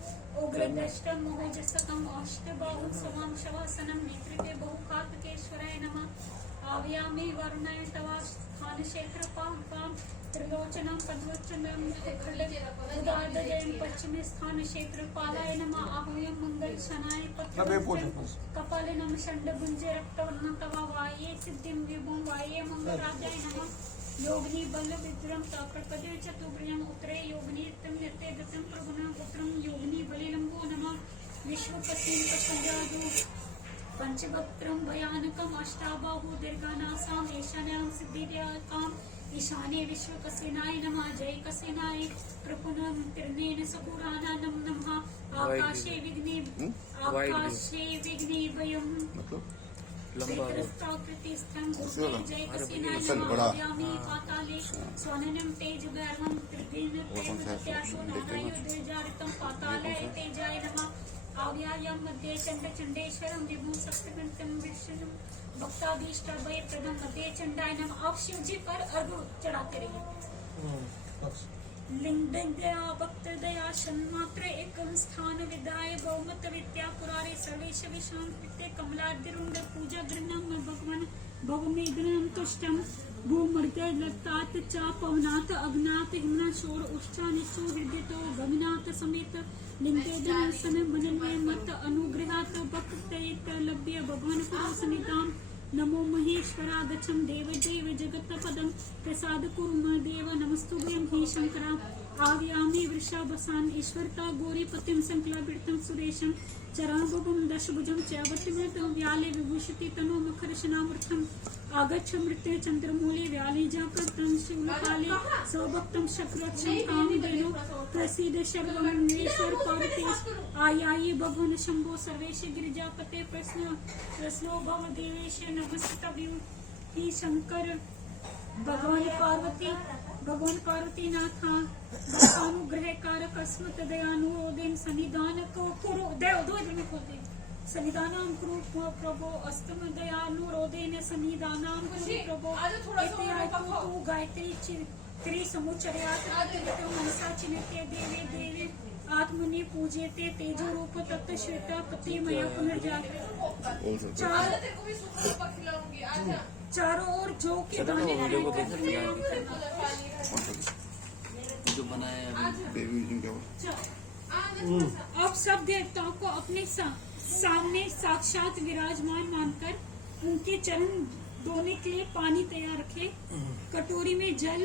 उग्रदष्टं मोहजस्तकम् अष्टबाहुं समां शवासनं नेत्रिते बहुखातकेश्वराय नमः आव्यामि वरुणाय तवा स्थानक्षेत्रपां त्रिलोचनं पद्मचनं खड्गोदार्दजयं पश्चिमे स्थानक्षेत्रपालाय नमः आह्वयं मंगलशनाय कपालिनं षण्डभुञ्जे रक्तवर्णं तवा वाये सिद्धिं विभुं वाये मंगलराजाय नमः योगिनी बल विद्रम ताप्रपदे चतुर्भुजं उत्तरे योगिनी नित्य दत्तं प्रभुना पुत्रं योगिनी बलिलंबो नमः विश्वपतिं पशुजादु पंचवक्त्रं भयानकम् अष्टाबाहु दीर्घानासाम् ईशान्यां सिद्धिदाताम् ईशाने विश्वकसेनाय नमः जय कसेनाय प्रपुनं तीर्णेन सपुराणानं नमः आकाशे विघ्ने वयम् लंबा जय कसेनाय नमः आव्यामि पाताले स्वननं तेज भैरवं त्रिदिन तेजत्याशो नारायणोदयजारितं पाताले तेजाय नमः आव्यायं मध्ये चंडेश्वरं विभुं सप्तगंतं विष्णुं भक्ताभीष्टभय प्रदं मध्ये चंडाय नमः। आप शिव जी पर अर्घ चढ़ाते रहिए। लिंग दया भक्त दया शन्मात्र एकम स्थान विदाय बहुमत विद्या पुरारे सर्वेश विशान कृत्य कमलादिरुंड पूजा गृहणम भगवान भवमेघनम तुष्टम भूमर्त्य लत्तात चा पवनाथ अग्नाथ हिमना शोर उष्टा निशो हृदयतो गगनाथ समेत लिंगे दर्शन मनन्वय मत अनुग्रहात भक्त लभ्य भगवान पुरुषनिताम नमो महेश्वरा गच्छं देव देव जगत्पदं प्रसाद कुर्म देव नमस्तुभ्यं हि शंकरा आव्यामि वृषावसान् ईश्वरता गौरीपतिं संकलाभिर्तं सुरेशं चराभुवं दशभुजं चैवतिमृतं व्याले विभूषति तनो मकरशनामृतम् आगच्छ मृत्ये चन्द्रमूले व्याले जाप्रतं शिवकाले सौभक्तं शक्रक्षं कामधेनु प्रसीद सर्वमंगलेश्वर पार्वतीश आयाये भगवान शंभो सर्वेश गिरिजापते प्रश्नो भव देवेश नमस्तभ्यं हि शंकर भगवान पार्वती नाथा अनुग्रह कारक अस्मत् दयानुरोधेन सन्निधान को कुरु देव दो इधर में खोलते सन्निधानां कुरु प्रभो अस्तम दयानुरोधेन सन्निधानां कुरु प्रभो इत्यादि गायत्री त्रिसमुच्चयात् मनसा चिन्त्य देवे देवे आत्मनि पूज्यते तेजो रूप तत्व श्वेता पति मया पुनर्जात चारों ओर जो के दाने जो बनाया बेबी क्या हुआ? अब सब देवताओं को अपने सामने साक्षात विराजमान मानकर उनके चरण धोने के लिए पानी तैयार रखे। कटोरी में जल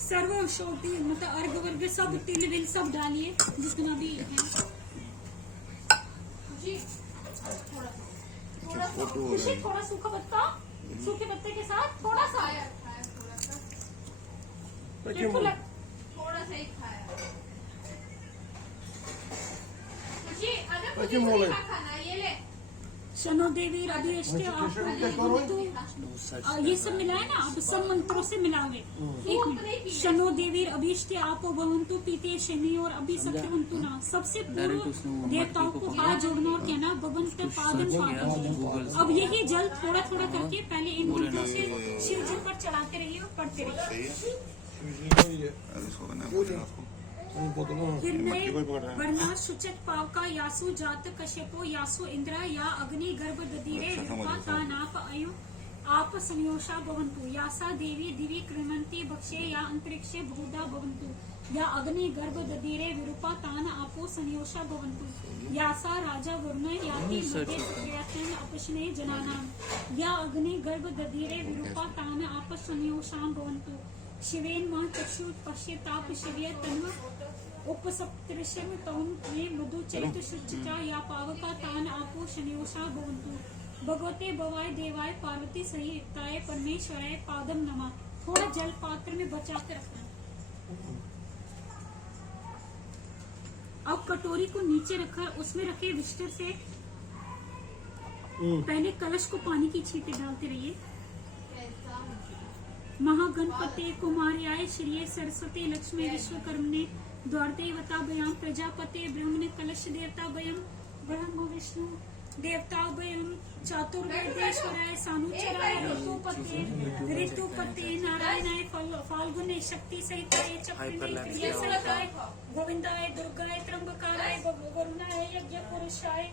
सर्व औषधि मतलब अर्घ वर्ग सब तिल विल सब डालिए जितना भी है। फोटो हो खुशी थोड़ा सूखा पत्ता सूखे पत्ते के साथ थोड़ा सा थोड़ा सा ही खाया जी अगर Peki मुझे मोले? मीठा खाना है, ये ले शनो देवी अभिष्टे ये सब मिला है ना, अब सब मंत्रों से मिलावे। एक मिनट। शनो देवी अभिष्टे आपो भवन्तु पीते शनि और अभी सत्यवंतु ना। सबसे पूर्व देवताओं को हाथ जोड़ना और कहना भगवंत पादन पादन। अब यही जल थोड़ा थोड़ा करके पहले इन मंत्रों से शिव जी पर चढ़ाते रहिए और पढ़ते रहिए। हिरण्य वर्णा शुचित पावका यासु जात कश्यपो यासु इंद्र या अग्नि गर्भ ददीरे रूपा तानाप अयु आप संयोषा भवन्तु यासा देवी दिवि कृणन्ति भक्षे या अंतरिक्षे बहुधा भवन्तु या अग्नि गर्भ ददीरे विरूपा तान आपो संयोषा भवन्तु यासा राजा वरुण याति मध्ये प्रयत्न अपशने जनानां या अग्नि गर्भ ददीरे विरूपा तान आप संयोषां भवन्तु शिवेन मां चक्षु पश्यताप शिव्य तन्व उपसप्तऋषिम तौन में मधु चरित शुचिता या पावका तान आपो शनियोषा भवन्तु भगवते भवाय देवाय पार्वती सहिताय परमेश्वराय पादम नमः। थोड़ा जल पात्र में बचा कर रखना। अब कटोरी को नीचे रखकर उसमें रखे विस्तर से पहले कलश को पानी की छींटे डालते रहिए। महागणपते कुमार्याय श्री सरस्वती लक्ष्मी विश्वकर्मणे द्वारदेवता भयम प्रजापते ब्रह्मणे कलश देवता भयम ब्रह्म विष्णु देवता भयम चातुर्वेदेश्वराय सानुचराय ऋतुपते नारायणाय फाल्गुने शक्ति सहिताय चक्रने प्रिय सहिताय गोविंदाय दुर्गाय त्र्यंबकाय वरुणाय यज्ञ पुरुषाय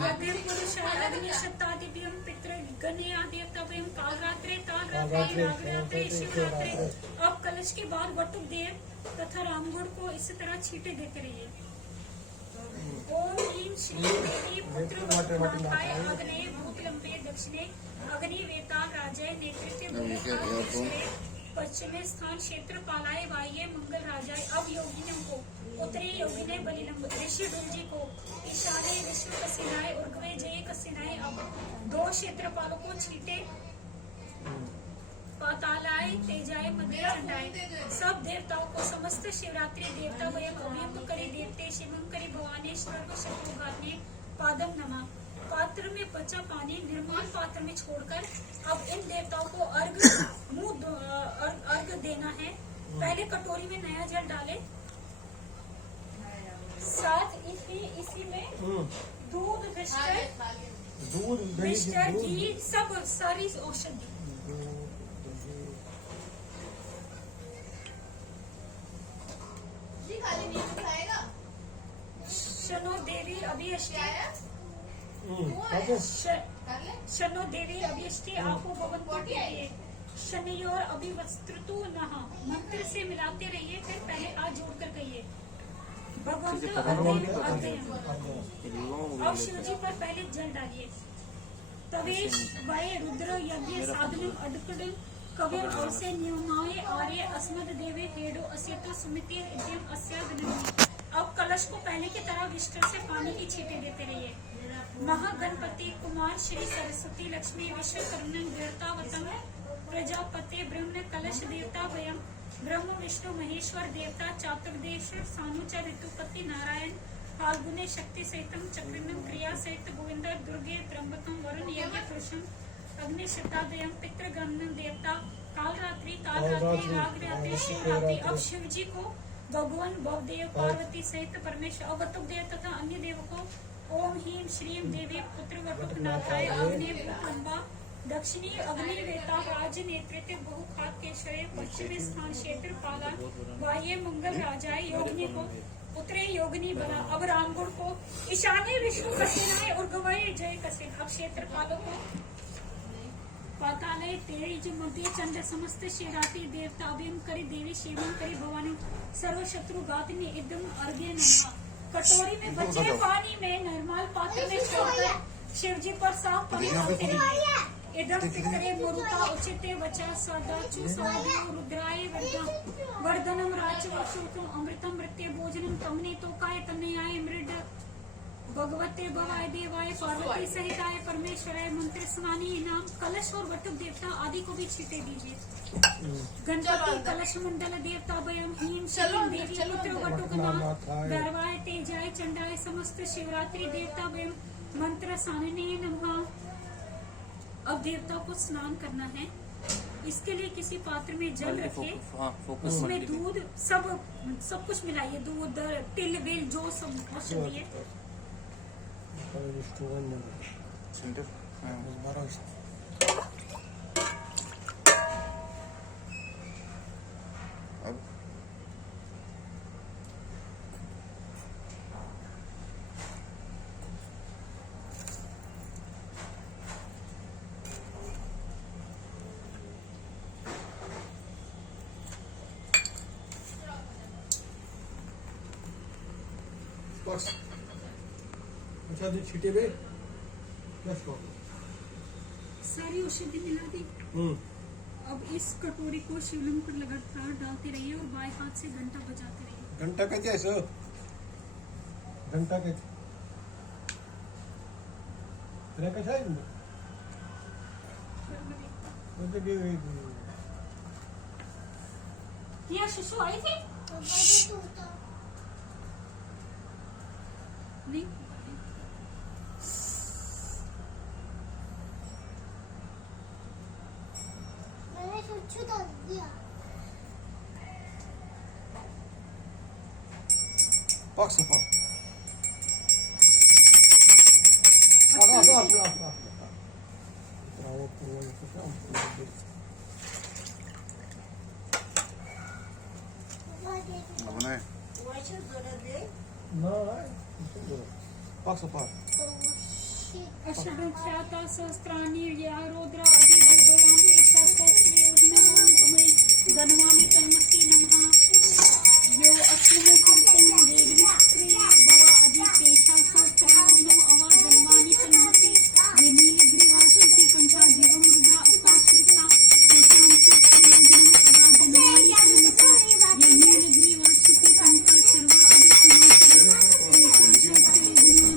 अग्निशतादिभ्यं पितृगणया देवताभ्यं कालरात्रे रागरात्रे शिवरात्रे। अब कलश के बाद वटुक देव तथा रामगुण को इसी तरह छींटे देते रहिए। ओम ह्रीं श्री देवी पुत्र वटुनाथाय अग्ने भूतलंबे दक्षिणे अग्नि वेताल राजाय नेतृत्व पश्चिमे स्थान क्षेत्र पालाय वाये मंगल राजाय। अब योगिनियों को उत्तरी योगिने बलिलंब ऋषि जी को ईशाने विष्णु कसिनाय उर्गवे जय कसिनाय। अब दो क्षेत्रपालों को छींटे पातालाय तेजाय मध्य चंडाय। सब देवताओं को समस्त शिवरात्रि देवता वयम अभियम करी देवते शिवम करी भवानेश्वर शत्रुघातने पादम नमः। पात्र में बचा पानी निर्माण पात्र में छोड़कर अब इन देवताओं को अर्घ देना है। पहले कटोरी में नया जल डाले, साथ इसी में दूध विस्टर घी सब सारी औषधि। शनो देवी अभिष्टे शनो देवी अभिष्टे आपो भवन्तु प्रिये शनियोर अभिवस्त्रतु नः। मंत्र से मिलाते रहिए, फिर पहले हाथ जोड़कर कहिए भगवंत अध्ययन। अब शिव जी पर पहले जल डालिए। तवेश वय रुद्र यज्ञ साधन अडकड़ कविर औसे नियमाय आर्य अस्मद देवे हेडो अस्यत सुमिति इद्यम अस्याग्नि। अब कलश को पहले की तरह विष्टर से पानी की छींटे देते रहिए। महागणपति कुमार श्री सरस्वती लक्ष्मी विश्वकर्मण देवतावतम प्रजापति ब्रह्म कलश देवता वयम ब्रह्म विष्णु महेश्वर देवता चातुर्देश्वर सानुचा ऋतुपति नारायण फाल्गुने शक्ति सहितम चक्रनम क्रिया सहित गोविंद दुर्गे त्र्यंबकम वरुण यज्ञ पुरुषम अग्निशतादयम पितृगण देवता कालरात्रि रागरात्रि शिवरात्रि। अब शिव जी को भगवान भवदेव पार्वती सहित परमेश्वर वटुक देव तथा अन्य देव को ओम ह्रीं श्रीं देवी पुत्र वटुकनाथाय अग्नि भूतलंबा दक्षिणी अग्निवेता राज नेतृत्व बहुखात केशरे पश्चिमी स्थान क्षेत्र पाला वाये मंगल राजाय योगिनी को उत्तरे योगिनी बला। अब रामगुण को ईशान्य विष्णु कसिनाय उर्गवय जय कसिन। अब क्षेत्रपालों को पातालय तेज मध्य चंड समस्त शिवरात्रि देवता अभियम करी देवी शिवम करी भवानी सर्व शत्रु घातिनी इदम अर्घ्य नमः। कटोरी में बचे पानी में निर्मल पात्र में छोड़कर शिव जी पर साफ पानी डालते रहिए। इदम पितरे मुरुता उचिते वचा सदाचु साधु रुद्राय वर्धनम राज वक्षुतम अमृतम मृत्य भोजनम तमने तोकाय तनयाय मृड भगवते भवाय देवाय पार्वती सहिताय परमेश्वराय मंत्र स्नानी नाम कलश और वटुक देवता आदि को भी छींटे दीजिए। गणपति कलश मंडल देवता वयम हीम चलो, देवी चलो पुत्र अंदर। वटुक नाम गर्वाय तेजाय चंडाय समस्त शिवरात्रि देवता वयम मंत्र सानने नमः। अब देवता को स्नान करना है। इसके लिए किसी पात्र में जल रखे, हाँ फोकस उसमें दूध सब कुछ मिलाइए, दूध तिल विल जो सब औषधि है। सेंटर बस अच्छा जी छीटे बे बस को सारी औषधि मिला दी। अब इस कटोरी को शिवलिंग पर लगातार डालते रहिए और बाएं हाथ से घंटा बजाते रहिए। घंटा कैसे ऐसा घंटा कैसे तेरा कैसा है मुझे क्या शिशु आई थी? नहीं मैंने छुच्छू डाल दिया। पक्ष पर पक्ष पर अष्टभ्याता सहस्त्राणि या रौद्रा अधिभूभयां तेषा सहस्रयोजनामयि धनवानि तन्मसि नमः। यो अस्मिन् कीर्तनं देवी भव अधि तेषा सहस्रयोजनो अवा धनवानि तन्मसि। ये नीलग्रीवाचिति कंठा देवं रुद्रा अपाश्रिता तेषां सहस्रयोजनो अवा धनवानि तन्मसि। ये नीलग्रीवाचिति कंठा सर्वा अधि समाचर तेषा सहस्रयोजनो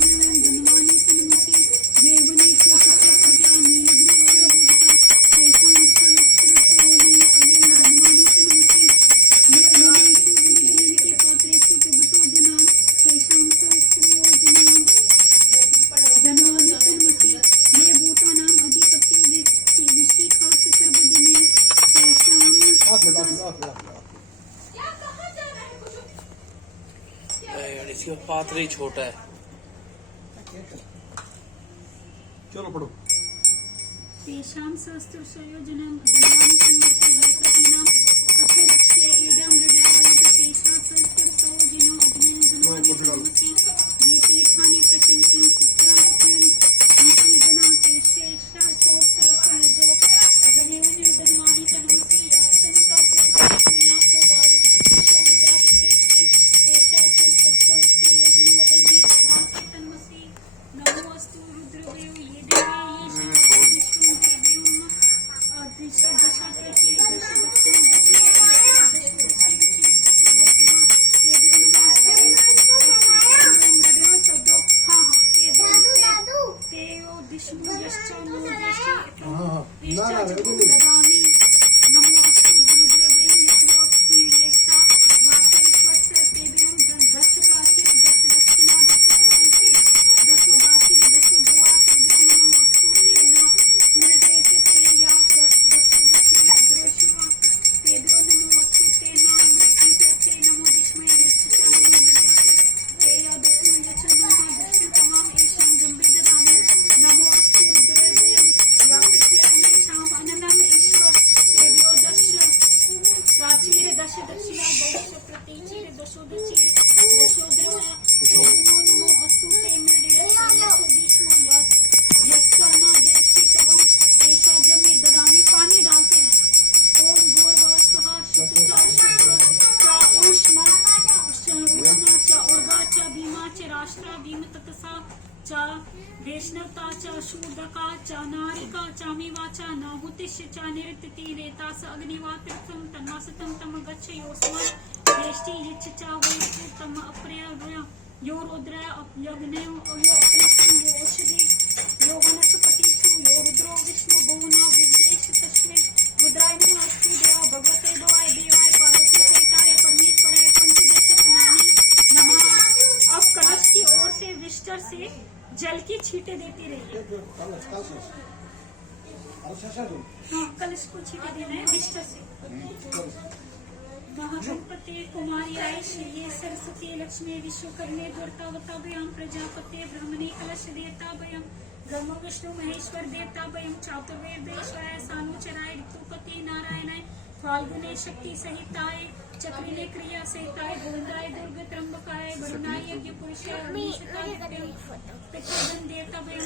धनवानि तन्मसि। देवने स्वस्य प्रजा नीलग्रीवालोकता तेषां सहस्रयोजने अगेन धनवानि तन्मसि। ये अनिलेषु विद्येन के पात्रेषु पिबतो जनान् तेषां सहस्रयोजनां धनवानि तन्मसि। ये भूतानाम् अधिपत्य विशिखास सर्वदिने तेषां क्या कहाँ जाना है कुछ यार इसका पात्र ही छोटा है। चलो पढ़ो तेषां सहस्रयोजनं धनवानि तन्मसि। ये प्रतिनां कथोदक्ष्य इदं मृडावयत तेषा सहस्रयोजनो अग्निं धनवानि तन्मसि। ये तीर्थानि प्रचन्त्य सत्याहत्यन् निषीदना तेषा सहस्रयोजो अग्निं धनवानि तन्मसि। या सन्ता पूर्वसूयासो वायुशिशो रुद्राविश्रेष्ठे तेषा सहस्रयोजनं वदन्ति नासि तन्मसि। नमो अस्तु रुद्रदेव ये देवे ये विष्णु देव्यों दिशा दशा प्रति दशा दक्षिण नमो अस्तु गुरुदेव येषा वाचेश्वस्य तेभ्यं दश प्राचीर दश दक्षिणा दश दाचिर दश दुआ तेभ्यो नमो अस्तु तेन मृदेश ते या दश दक्षिण द्रोशुवा तेभ्यो नमो अस्तु तेन मृदेश ते नमो दिश्मय यश्च नमो मृदेश ते या दशो यच नमः दक्षिण तमाम एषां जम्बे ददामि। नमो अस्तु रुद्रदेवं या कृपया येषाम् अननम् ईश्वर तेभ्यो दश प्राचीर दश दक्षिणा दश प्रतीचीर दशोदचीर दशोद्रवा तेभ्यो नमो अस्तु ते मृडेश यशो विष्णु यश्च न देशे तवम् एषा जमे ददामि। पानी डालते रहना। ओम भूर्भुवः स्वः शुचिचा च उष्ण च उर्गा च भीमा च राष्ट्रा भीम ततसा च वैष्णवता च शूर्दका च नारिका चामिवा च नाहुतिश्च च निरतिति रेतास अग्निवातिर्थं तन्वासतं तम गच्छ योस्मात् वेष्टि यच्च च वैष्णव तम अप्रया यो रुद्र यज्ञ यो अपने यो औषधि यो वनस्पतिषु यो रुद्रो विष्णु बहुना विदेश तस्मै रुद्राय नमः अस्तु देवा भगवते भवाय देवाय पार्वती सहिताय परमेश्वराय पंचदश स्नानी नमः। अब कलश की ओर से विस्तर से जल की छींटे देती रहिए। हाँ, कलश को छींटे देना है विस्तर से। महागणपति कुमारी आय श्री सरस्वती लक्ष्मी विश्वकर्मे दुर्तावताभयं प्रजापते ब्रह्मणे कलश देवताभयं ब्रह्म विष्णु महेश्वर देवताभयं चातुर्वेदेश्वराय सानुचराय ऋतुपति नारायणाय फाल्गुने शक्ति सहिताय चक्रिले क्रिया सहिताय गोविंदाय दुर्ग त्र्यंबकाय वरुणाय यज्ञ पुरुषाय पितृगण देवताभयं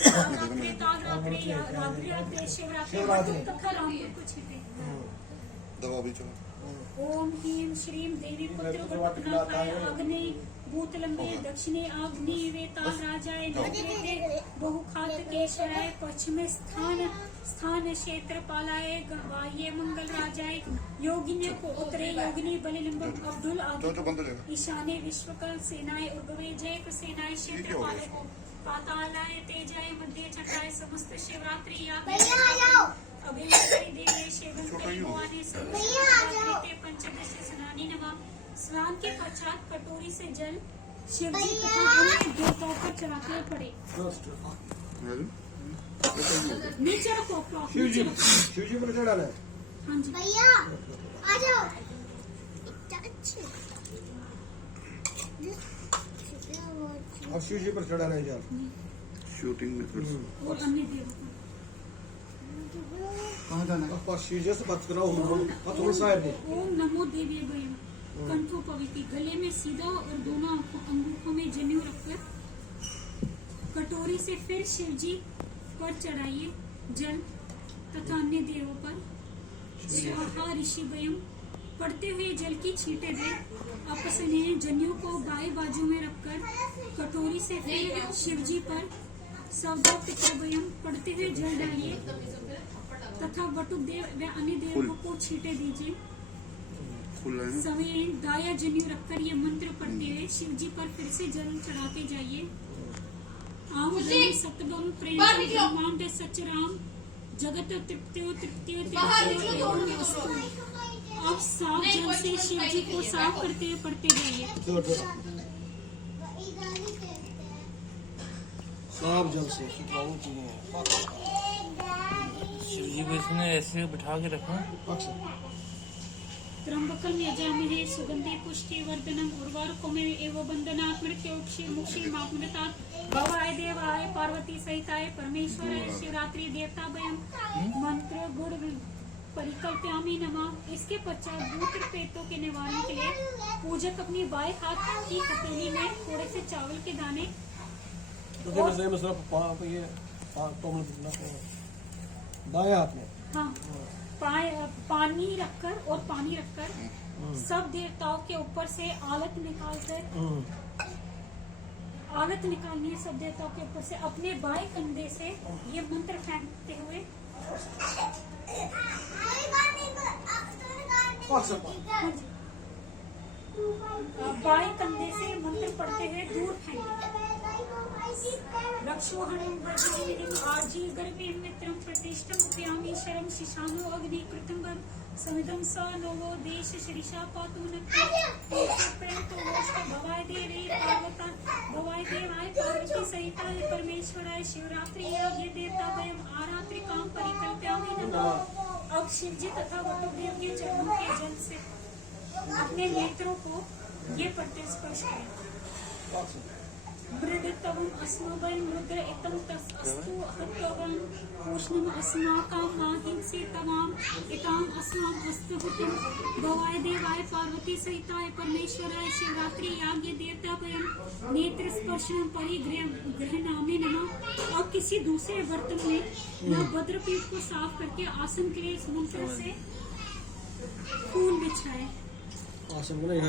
रात्रि शिवरात्रि तथा रामपुर को छींटे। दवा भी चलो। ओम ह्रीं श्रीं देवी पुत्र वटनाथाय अग्नि भूतलंबे दक्षिणे अग्नि वेताल राजाय नैवेद्य बहुखातकेश्वराय पश्चिमे स्थान क्षेत्रपालाय वाह्य मंगल राजाय योगिने को उत्तरे योगिनी बलिलंबम अब्दुल ईशाने विश्वकल सेनाय उर्गवे जय सेनाय क्षेत्रपालाय पातालाय तेजाय मध्य छटाय समस्त शिवरात्रि अभिनेत्री देवी पंचदश स्नानी नमः। स्नान के पश्चात कटोरी से जल शिव जी तथा अन्य देवताओं पर चढ़ाते पड़े। नीचे रखो शिव जी पर चढ़ाना है। हाँ जी भैया आ जाओ। अब शिव जी पर चढ़ाना है जल। शूटिंग में और अन्य देवताओं कहाँ जाना है? अब शिव जी से बात कराओ थोड़ा साइड में। ओम नमो देवी भयम कंठों पवित्र गले में सीधा और दोनों अंगूठों में जनेऊ रखकर कटोरी से फिर शिव जी पर चढ़ाइए जल तथा अन्य देवों पर स्वाहा ऋषि भयम पड़ते हुए जल की छींटे दे अपसने जनेऊ को बाएं बाजू में रखकर कटोरी से फिर शिव जी पर सवदा पितृभयम पड़ते हुए जल डालिए तथा वटुक देव व अन्य देवों को छींटे दीजिए। समय दाया जनेऊ रखकर ये मंत्र पढ़ते हुए शिव जी पर फिर से जल चढ़ाते जाइए। आम सतगम प्रेम ब्रह्मांड सचराम जगत तृप्त्यो तृप्त्यो अब साफ जल से शिव जी को साफ करते हुए पढ़ते जाइए। साफ जल से शिव जी को इसने ऐसे बिठा के रखा। त्र्यंबकम यजामहे सुगंधि पुष्टि वर्धनम उर्वारुकमेव एव बंदनात् मृत्योक्षी मुक्षी मामृतात् भवाय देवाय पार्वती सहिताय परमेश्वराय शिवरात्रि देवताभयं मंत्र गुण परिकल्प्यामि नमः। इसके पश्चात भूत प्रेतों के निवारण के लिए पूजक अपनी बाएं हाथ की हथेली में थोड़े से चावल के दाने दाएं हाथ में हाँ पानी रखकर सब देवताओं के ऊपर से आलत निकालनी है। सब देवताओं के ऊपर से अपने बाएं कंधे से ये मंत्र फेंकते हुए बाएं कंधे से मंत्र पढ़ते हुए दूर फेंके। रक्षोहणं वर्धनीयं आजी गर्भे मित्रं प्रतिष्ठं उपयामि शरं शिशानो अग्नि कृतं वर समिदं स नवो देश शिरिषा पातु भवाय देवी पार्वता भवाय देवाय पार्वती सहिताय परमेश्वराय शिवरात्रि यज्ञ देवताभयं आरात्रि काम परिकल्प्यामि नमः। अब शिव जी तथा वटुदेव के चरणों के जल से अपने नेत्रों को ये पट्टे स्पर्श करें। मृदतवं अस्मभयं रुद्र इतं तस् अस्तु हत्वं पूष्णं अस्माकं माहिंसि तवाम इतां अस्मां अस्तुहुतिं भवाय देवाय पार्वती सहिताय परमेश्वराय शिवरात्रि याज्ञ देवताभयं नेत्र स्पर्शनं परिगृह्णामि नमः। और किसी दूसरे बर्तन में न भद्रपीठ को साफ करके आसन के लिए इस मंत्र से फूल बिछाए। आसन को नहीं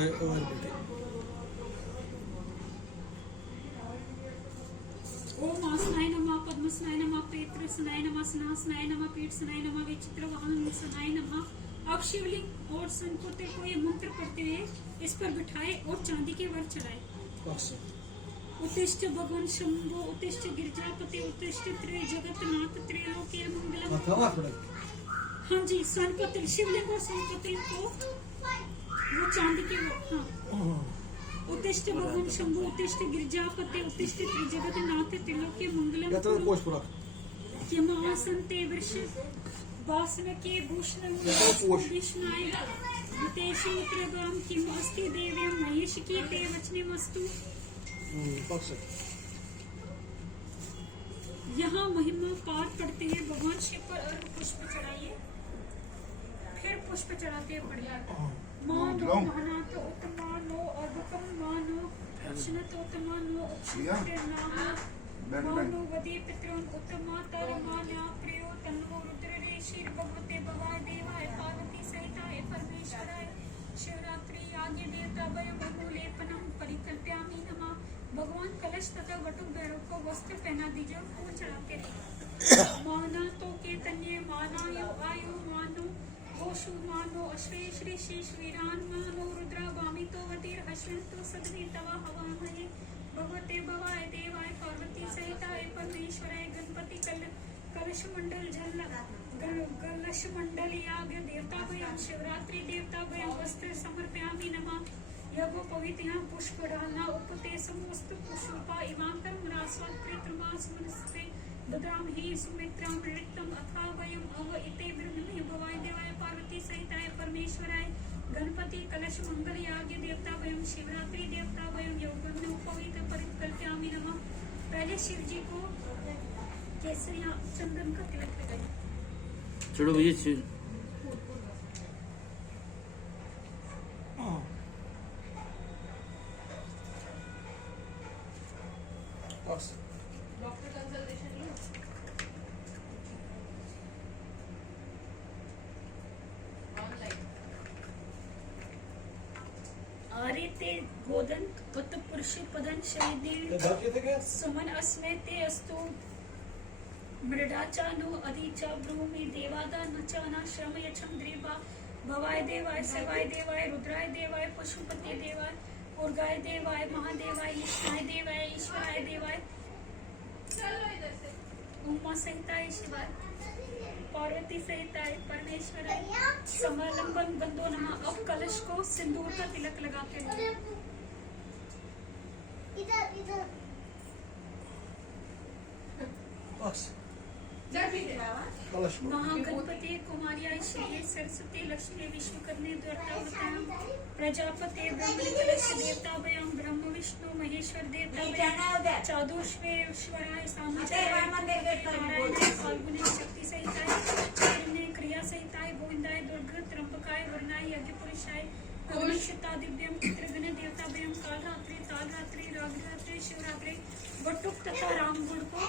ओम आसनाय नमः पद्मसनाय नमः पेत्रसनाय नमः स्नासनाय नमः पीठसनाय नमः विचित्रवाहनसनाय नमः। अब शिवलिंग और संपुत्र को ये मंत्र पढ़ते हुए इस पर बिठाए और चांदी के वर चढ़ाए। उत्तिष्ठ भगवान शंभो उत्तिष्ठ गिरजापति उत्तिष्ठ त्रय जगतनाथ त्रैलोक्य मंगलम। हाँ जी, स्वर्ण शिवलिंग और स्वर्ण को वो चांदी के हाँ उत्तिष्ठ भगवान शंभो उत्तिष्ठ गिरजापति उत्तिष्ठ त्रिजगतनाथ त्रिलोक्य मंगलम। यमासन ते वृष वासन के भूषण विष्णाय तेषु प्रभाम किम अस्ति देव्यम महेश की ते वचनमस्तु। यहाँ महिमा पार पड़ते हैं भगवान शिव पर अर्घ पुष्प चढ़ाइए, फिर पुष्प चढ़ाते हैं बढ़िया। मानो महानाथ उत्तमानो अर्घकम मानो अक्षणत उत्तमानो मानो वदे पितॄन् उत्तमातर मान्या प्रियो तन्नो रुद्रे श्री भगवते भवाय देवाय पार्वती सहिताय परमेश्वराय शिवरात्रि आगे देवता वयम लेपनम परिकल्प्यामि नमः। भगवान कलश तथा वटुक भैरव को वस्त्र पहना दीजिए और फूल चढ़ाते रहिए। माना तो के तन्ये माना यो आयु मानो गोशु मानो अश्वे श्री शेष वीरान मानो रुद्रा वामी तो वतीर हश्वंतो सदवी तवा हवा महे भगवते भवाय देवाय पार्वती सहिताय परमेश्वराय गणपति कलश मंडल जल कलश मंडल याग देवता वयम शिवरात्रि देवता वयम वस्त्र समर्पयामि नमः। यगो पवित्र पुष्प डालना उपते समस्त पुष्पा इमांतम मुनास्वाद प्रीतमास मनस्ते ददाम ही सुमित्राम नृत्यम अथा वयम अव इते ब्रह्मणे भवाय देवाय पार्वती सहिताय परमेश्वराय गणपति कलश मंगल याग देवता वयम शिवरात्रि देवता वयम योगम पवित्र परिकल्प्यामि नमः। पहले शिव जी को केसरिया चंदन का तिलक लगाइए। छोड़ो भैया डॉक्टर कंसल्टेशन लो। ऑनलाइन आरे ते गोदन उत पुरुष पदन शहीदे सुमन अस्मे ते अस्तु मृडाचा नो अधिचा भ्रूमि देवादा नचाना श्रम यक्षम द्रीवा भवाय देवाय सर्वाय देवाय रुद्राय देवाय पशुपति देवाय उर्गाय देवाय महादेवाय ईश्वराय देवाय ईश्वराय देवाय उमा सहिताय शिवाय पार्वती सहिताय परमेश्वराय समालंबन बंदो नमः। अब कलश को सिंदूर का तिलक लगाते हैं। इधर महागणपति कुमारिया श्री सरस्वती लक्ष्मी विश्वकर्मे द्वारा प्रजापति ब्रह्म कलश देवता वयम ब्रह्म विष्णु महेश्वर देवता चादुर्श्वेश्वराय फाल्गुनी शक्ति सहिताय क्रिया सहिताय गोविंदाय दुर्ग त्रंबकाय वर्णाय यज्ञ पुरुषाय अग्निशता दिव्यम पितृगण देवता वयम कालरात्रि तालरात्रि रागरात्रि शिवरात्रि वटुक तथा रामगुण को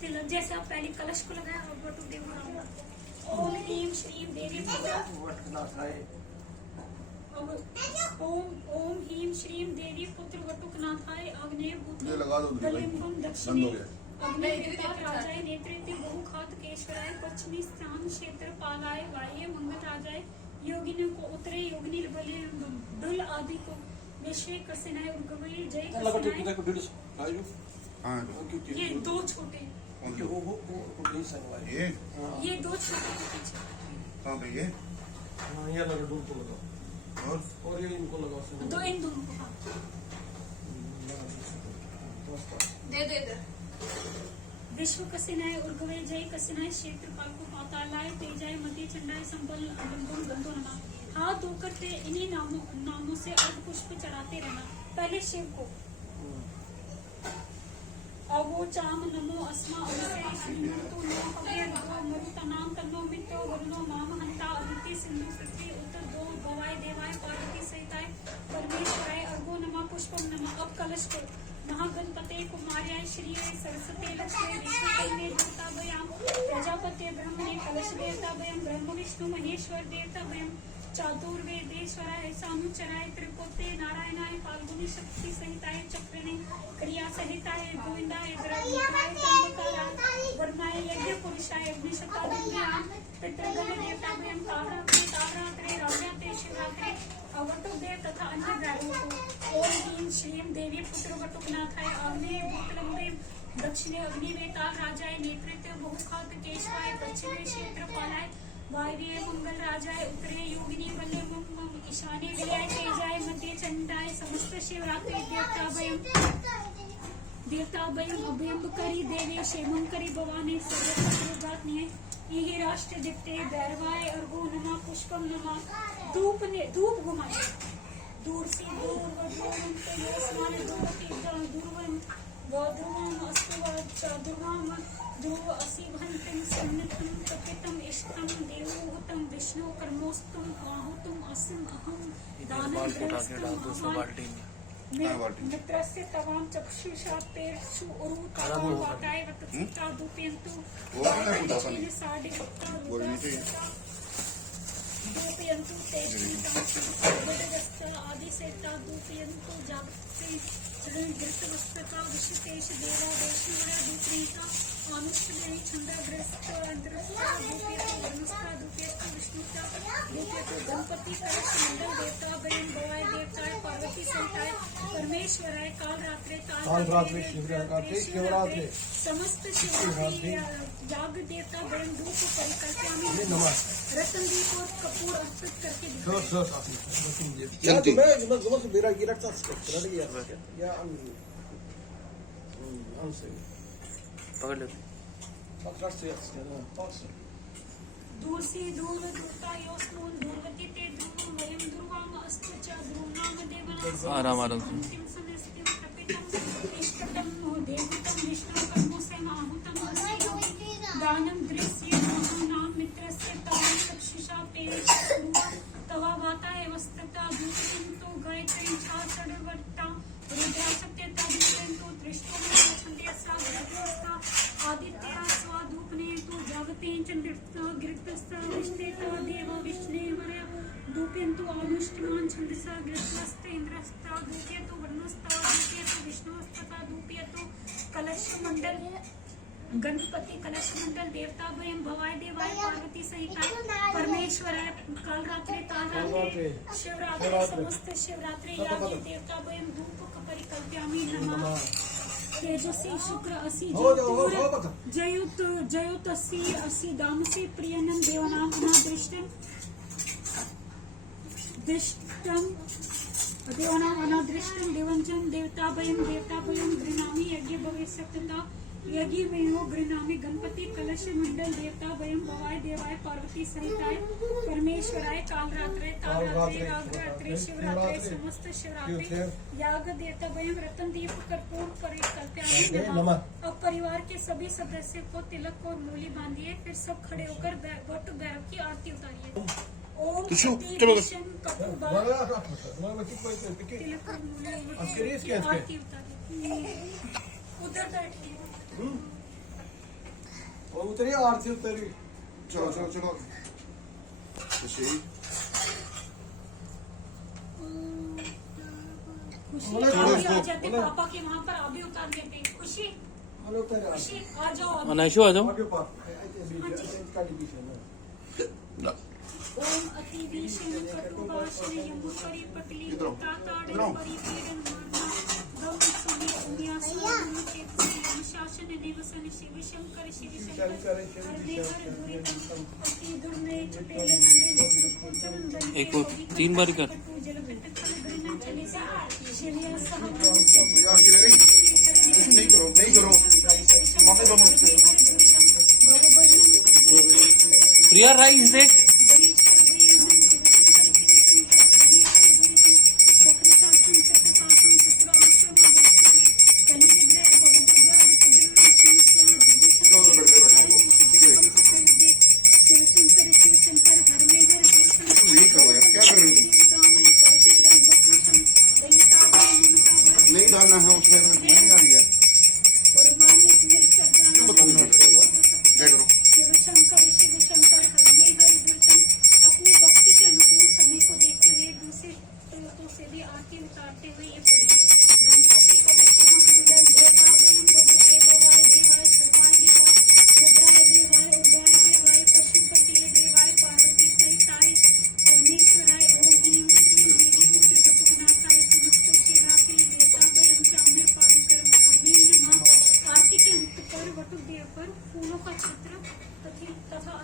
तिलक जैसा पहले कलश को लगाया और वटुक देव ओम ह्रीम श्रीम देवी ओम ह्रीम श्रीम देवी पुत्र वटुकनाथाय अग्नेय ये लगा दो पुत्र भाई, गलिम्बम बंद दक्षिणे हो गया। अग्निदेवता राजाय नेतृत्व बहुखात केशवराय पश्चिमी स्थान क्षेत्र पालाय वाये मंगल राजाय योगिनी को उत्तरे योगिनी बलि दुल आदि को विश्व कसनाय उर्गवई जय कसनाय। हाँ ये दो छोटे ये दो छोटे के पीछे कहाँ पे ये ये लगा डूब को लगाओ और ये इनको लगाओ दो इन दोनों को हाँ। दे दे दे विश्व कसनाय उर्गवे जय कसनाय क्षेत्रपाल को पातालाय तेजाय मति चंडाय संबल अडम्बम गंधो नमः। हाथ धोकर ते इन्हीं नामों से अर्घ पुष्प चढ़ाते रहना। पहले शिव को अवो चाम नमो अस्मा अवसे सिंधु नो हवे दो मरुतनाम तन्नो मित्रो वरुणो माम हंता अदिति सिंधु पृथ्वी उत्तर दो भवाय देवाय पार्वती सहिताय परमेश्वराय अर्घो नमः पुष्पम नमः। अब कलश को महागणपते कुमार्याय श्री सरस्वती लक्ष्मी विश्वकर्मे देवता वयम प्रजापते ब्रह्मणे कलश देवता वयम ब्रह्म विष्णु महेश्वर देवता वयम चातुर्वेदेश्वराय सानुचराय त्रिपुते नारायणाय फाल्गुनी शक्ति सहिताय चक्रणे क्रिया सहिताय गोविंदाय द्रविडाय त्र्यंबकाय वर्णाय यज्ञ पुरुषाय अग्निशतादिव्याम पितृगण देवता वयम तावरात्रे राव्याते शिवरात्रे वटुकदेव तथा अन्य ग्रहों को ओम ह्रीं श्रीं देवी पुत्र वटुकनाथाय अग्नि भूतलंबे दक्षिणे अग्निवेताल राजाय नेतृत्व बहुखात केशवाय पश्चिमे क्षेत्रपालाय वायव्ये मंगल राजाय उत्तरे योगिनी वल्ले मम ईशान्ये विलयाय तेजाय मध्य चंडाय समस्त शिवरात्रि देवताभयम् अभयंकरी देवे क्षेमंकरी भवानी सर्वत्रात्मने इहि राष्ट्र दिप्ते भैरवाय अर्घो नमः पुष्पम नमः धूप घुमाए दूर से दूर वध्रुवं तेजस्मान दूरति दूरवं वध्रुवं अस्तु ध्रुवं ध्रुव असिभन्तं सन्नितं तपितं इष्टं देवोहतं विष्णु कर्मोस्तुं आहुतुं अस्म अहं दानं मित्रस्य तवां चक्षुषा पेर्षु उरु तवां वाताय वतुता दुपेन्तु दुपेन्तु तेष्टितां आदिसेता दुपेन्तु जागते धृतवस्तका विश्वतेश देवा वैष्णवरा दुप्रीता आनुष्ठदेवी छंदाग्रस्त अंतरस्ता दुपेतु वनस्ता दुपेतु विष्णुता दुपेतु गणपति कलश मंडल देवता बयन भवाय देवताय पार्वती सहिताय परमेश्वराय काल रात्रे शिवरात्रि समस्त शिवरात्रि याग देवता बयन धूप परिकल्पयामि रतन दीप और कपूर अर्पित करके Ja, du मेरा गिरा था रट गया या पकड़ ले दूर से दूर दूरता योस्मोन दूरवती ते ध्रुवं वयं ध्रुवाम अस्तु च ध्रुवनाम देवनाम आराम आराम से। अंतिम समस्तिं तपितं इष्टतम देवतं विष्णु कर्मोसेन आहुतं अस्ति दानं दृश्य नाम मित्रस्य तां चक्षुषा पेशुवा तवा वाताय वस्तता दूरन्तु गायत्री छा षड्वर्ता रुद्रा सत्यता दूरन्तु दृष्टो छन्दसा गृहस्था आदित्या स्वाधूपने तु जागते चन्द्रस्ता गिरितस्ता विष्णेता देव विष्णेवरय दूप्यन्तु आनुष्टमान छन्दसा गृहस्थ इंद्रस्ता दूप्यतु वर्णस्ता दूप्यतु विष्णुस्तथा दूप्यतु कलश मंडल गणपति कलश मंडल देवता भयं भवाय देवाय पार्वती सहिता परमेश्वराय काल रात्रि शिवरात्रि समस्त शिवरात्रि यागे देवता भयं धूप परिकल्पयामि नमः तेजसी शुक्र असि जयुत असि दामसी प्रियनं देवनाम अनादृष्टं देवनाम अनादृष्टं देवंजन देवताभयं गृह्णामि यज्ञ भविष्यतता यज्ञ में गृह्णामि गणपति कलश मंडल देवताभयं भवाय देवाय पार्वती सहिताय परमेश्वराय काल रात्रे शिवरात्रि समस्त शिवरात्रि याग देवताभयं रतन दीप कर्पूर परिकल्पयामि नमः। अब परिवार के सभी सदस्यों को तिलक और मूली बांधिए, फिर सब खड़े होकर वट भैरव की आरती उतारिए। ओम अतिविशन कपूर तिलक और मूली की आरती उतारिए। उधर बैठिए। उतरी आरती उतरी चलो खुशी खुशी आ जाते पापा के वहाँ पर अभी उतार देते। खुशी खुशी आ जाओ। अनाइशु आ जाओ। ओम अति भीषण कटुभाषण यमुपरि पटली ताताड़ परिपीडन मारना गम सुनि उन्यासन चेतसी अनुशासन निवसन शिव शंकर हरदे हर दुरे अति दुर्मे चुटेले नंदे एक को 3 बार कर। जल घटक गृहण चले सा शिलिया सह नहीं करो माफी दो मुझसे प्रिया राइस देख नहीं करो यार, क्या कर रहे हो? नहीं डालना है उसमें, नहीं आ रही है। क्यों बताओ? जय करो। शिव शंकर हर में हर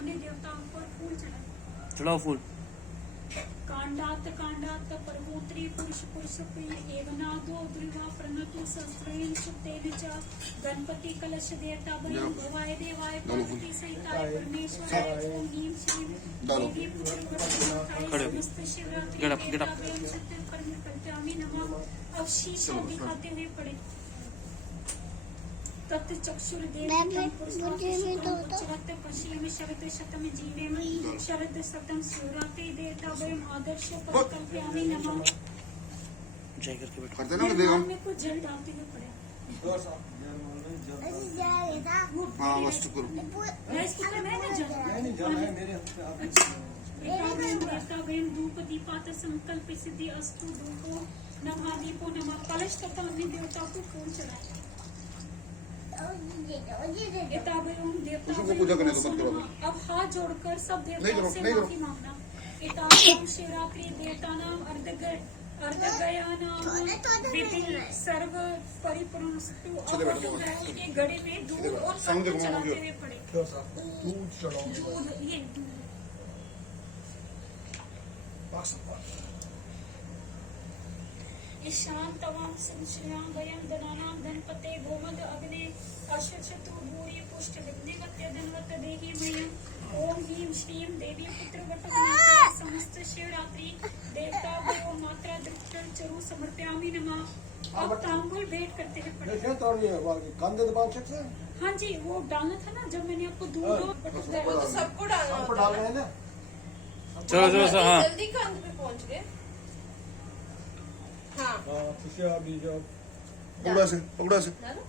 अन्य देवताओं पर फूल चढ़ाए। चढ़ाओ फूल। कांडात कांडात परगोत्री पुरुष पुरुष प्रिय एवनादो द्विवा प्रणतु सहस्रेण सुतेन च गणपति कलश देवता भयं भवाय देवाय पार्वती सहिताय परमेश्वराय ओम ह्रीं श्रीं देवी पुत्रवरदाय समस्त शिवरात्रि देवता भयं सत्य परम प्रत्यामी नमः। अब शीश दिखाते हुए पढ़े। तत् चक्षुर देवी पुरुषवत पश्चिम शरद शतम जीवेम शरद शतम शिवरात्रि देवता वयम आदर्श परिकल्पयामि नमः। जय करके बैठो। करते ना देगा में कुछ जल डालते हुए पड़े। हाँ बस करो राइस कुकर में ना जल देवता वयम धूप दीपात संकल्प सिद्धि अस्तु धूपो नमः दीपो नमः। कलश तथा अन्य देवताओं को फूल चढ़ाए। उसको पूजा करने दो, मत करो। अब हाथ जोड़कर सब नहीं देवताओं करो, से नहीं करो। माफी मांगना। इताम शिवरात्रि देवतानाम अर्धगयानाम विधि सर्व परिपूर्णस्तु। अब के गड़े में दूध और शक्कर चढ़ाते हुए पड़े। दूध चढ़ाओ दूध ये दूध ईशान तवाम संश्रयां वयं दनानां धनपते गोमद अग्ने अश्वशतु भूरि पुष्ट विघ्निवत्य धनवत देहि मह्यं। ओम ह्रीं श्रीं देवी पुत्रवटनाथाय समस्त शिवरात्रि देवता भयो मात्रा दृष्टं चरु समर्पयामि नमः। अब तांबूल भेंट करते हैं पड़े। कंधे दबान सकते हैं। हाँ जी वो डालना था ना जब मैंने आपको दूध और बटर वो तो सबको डालना सबको होता डाल है। रहे हैं ना। चलो चलो सर, हाँ जल्दी कंध पे पहुंच गए। हाँ खुशियाँ बीजो। पकड़ा से डालो।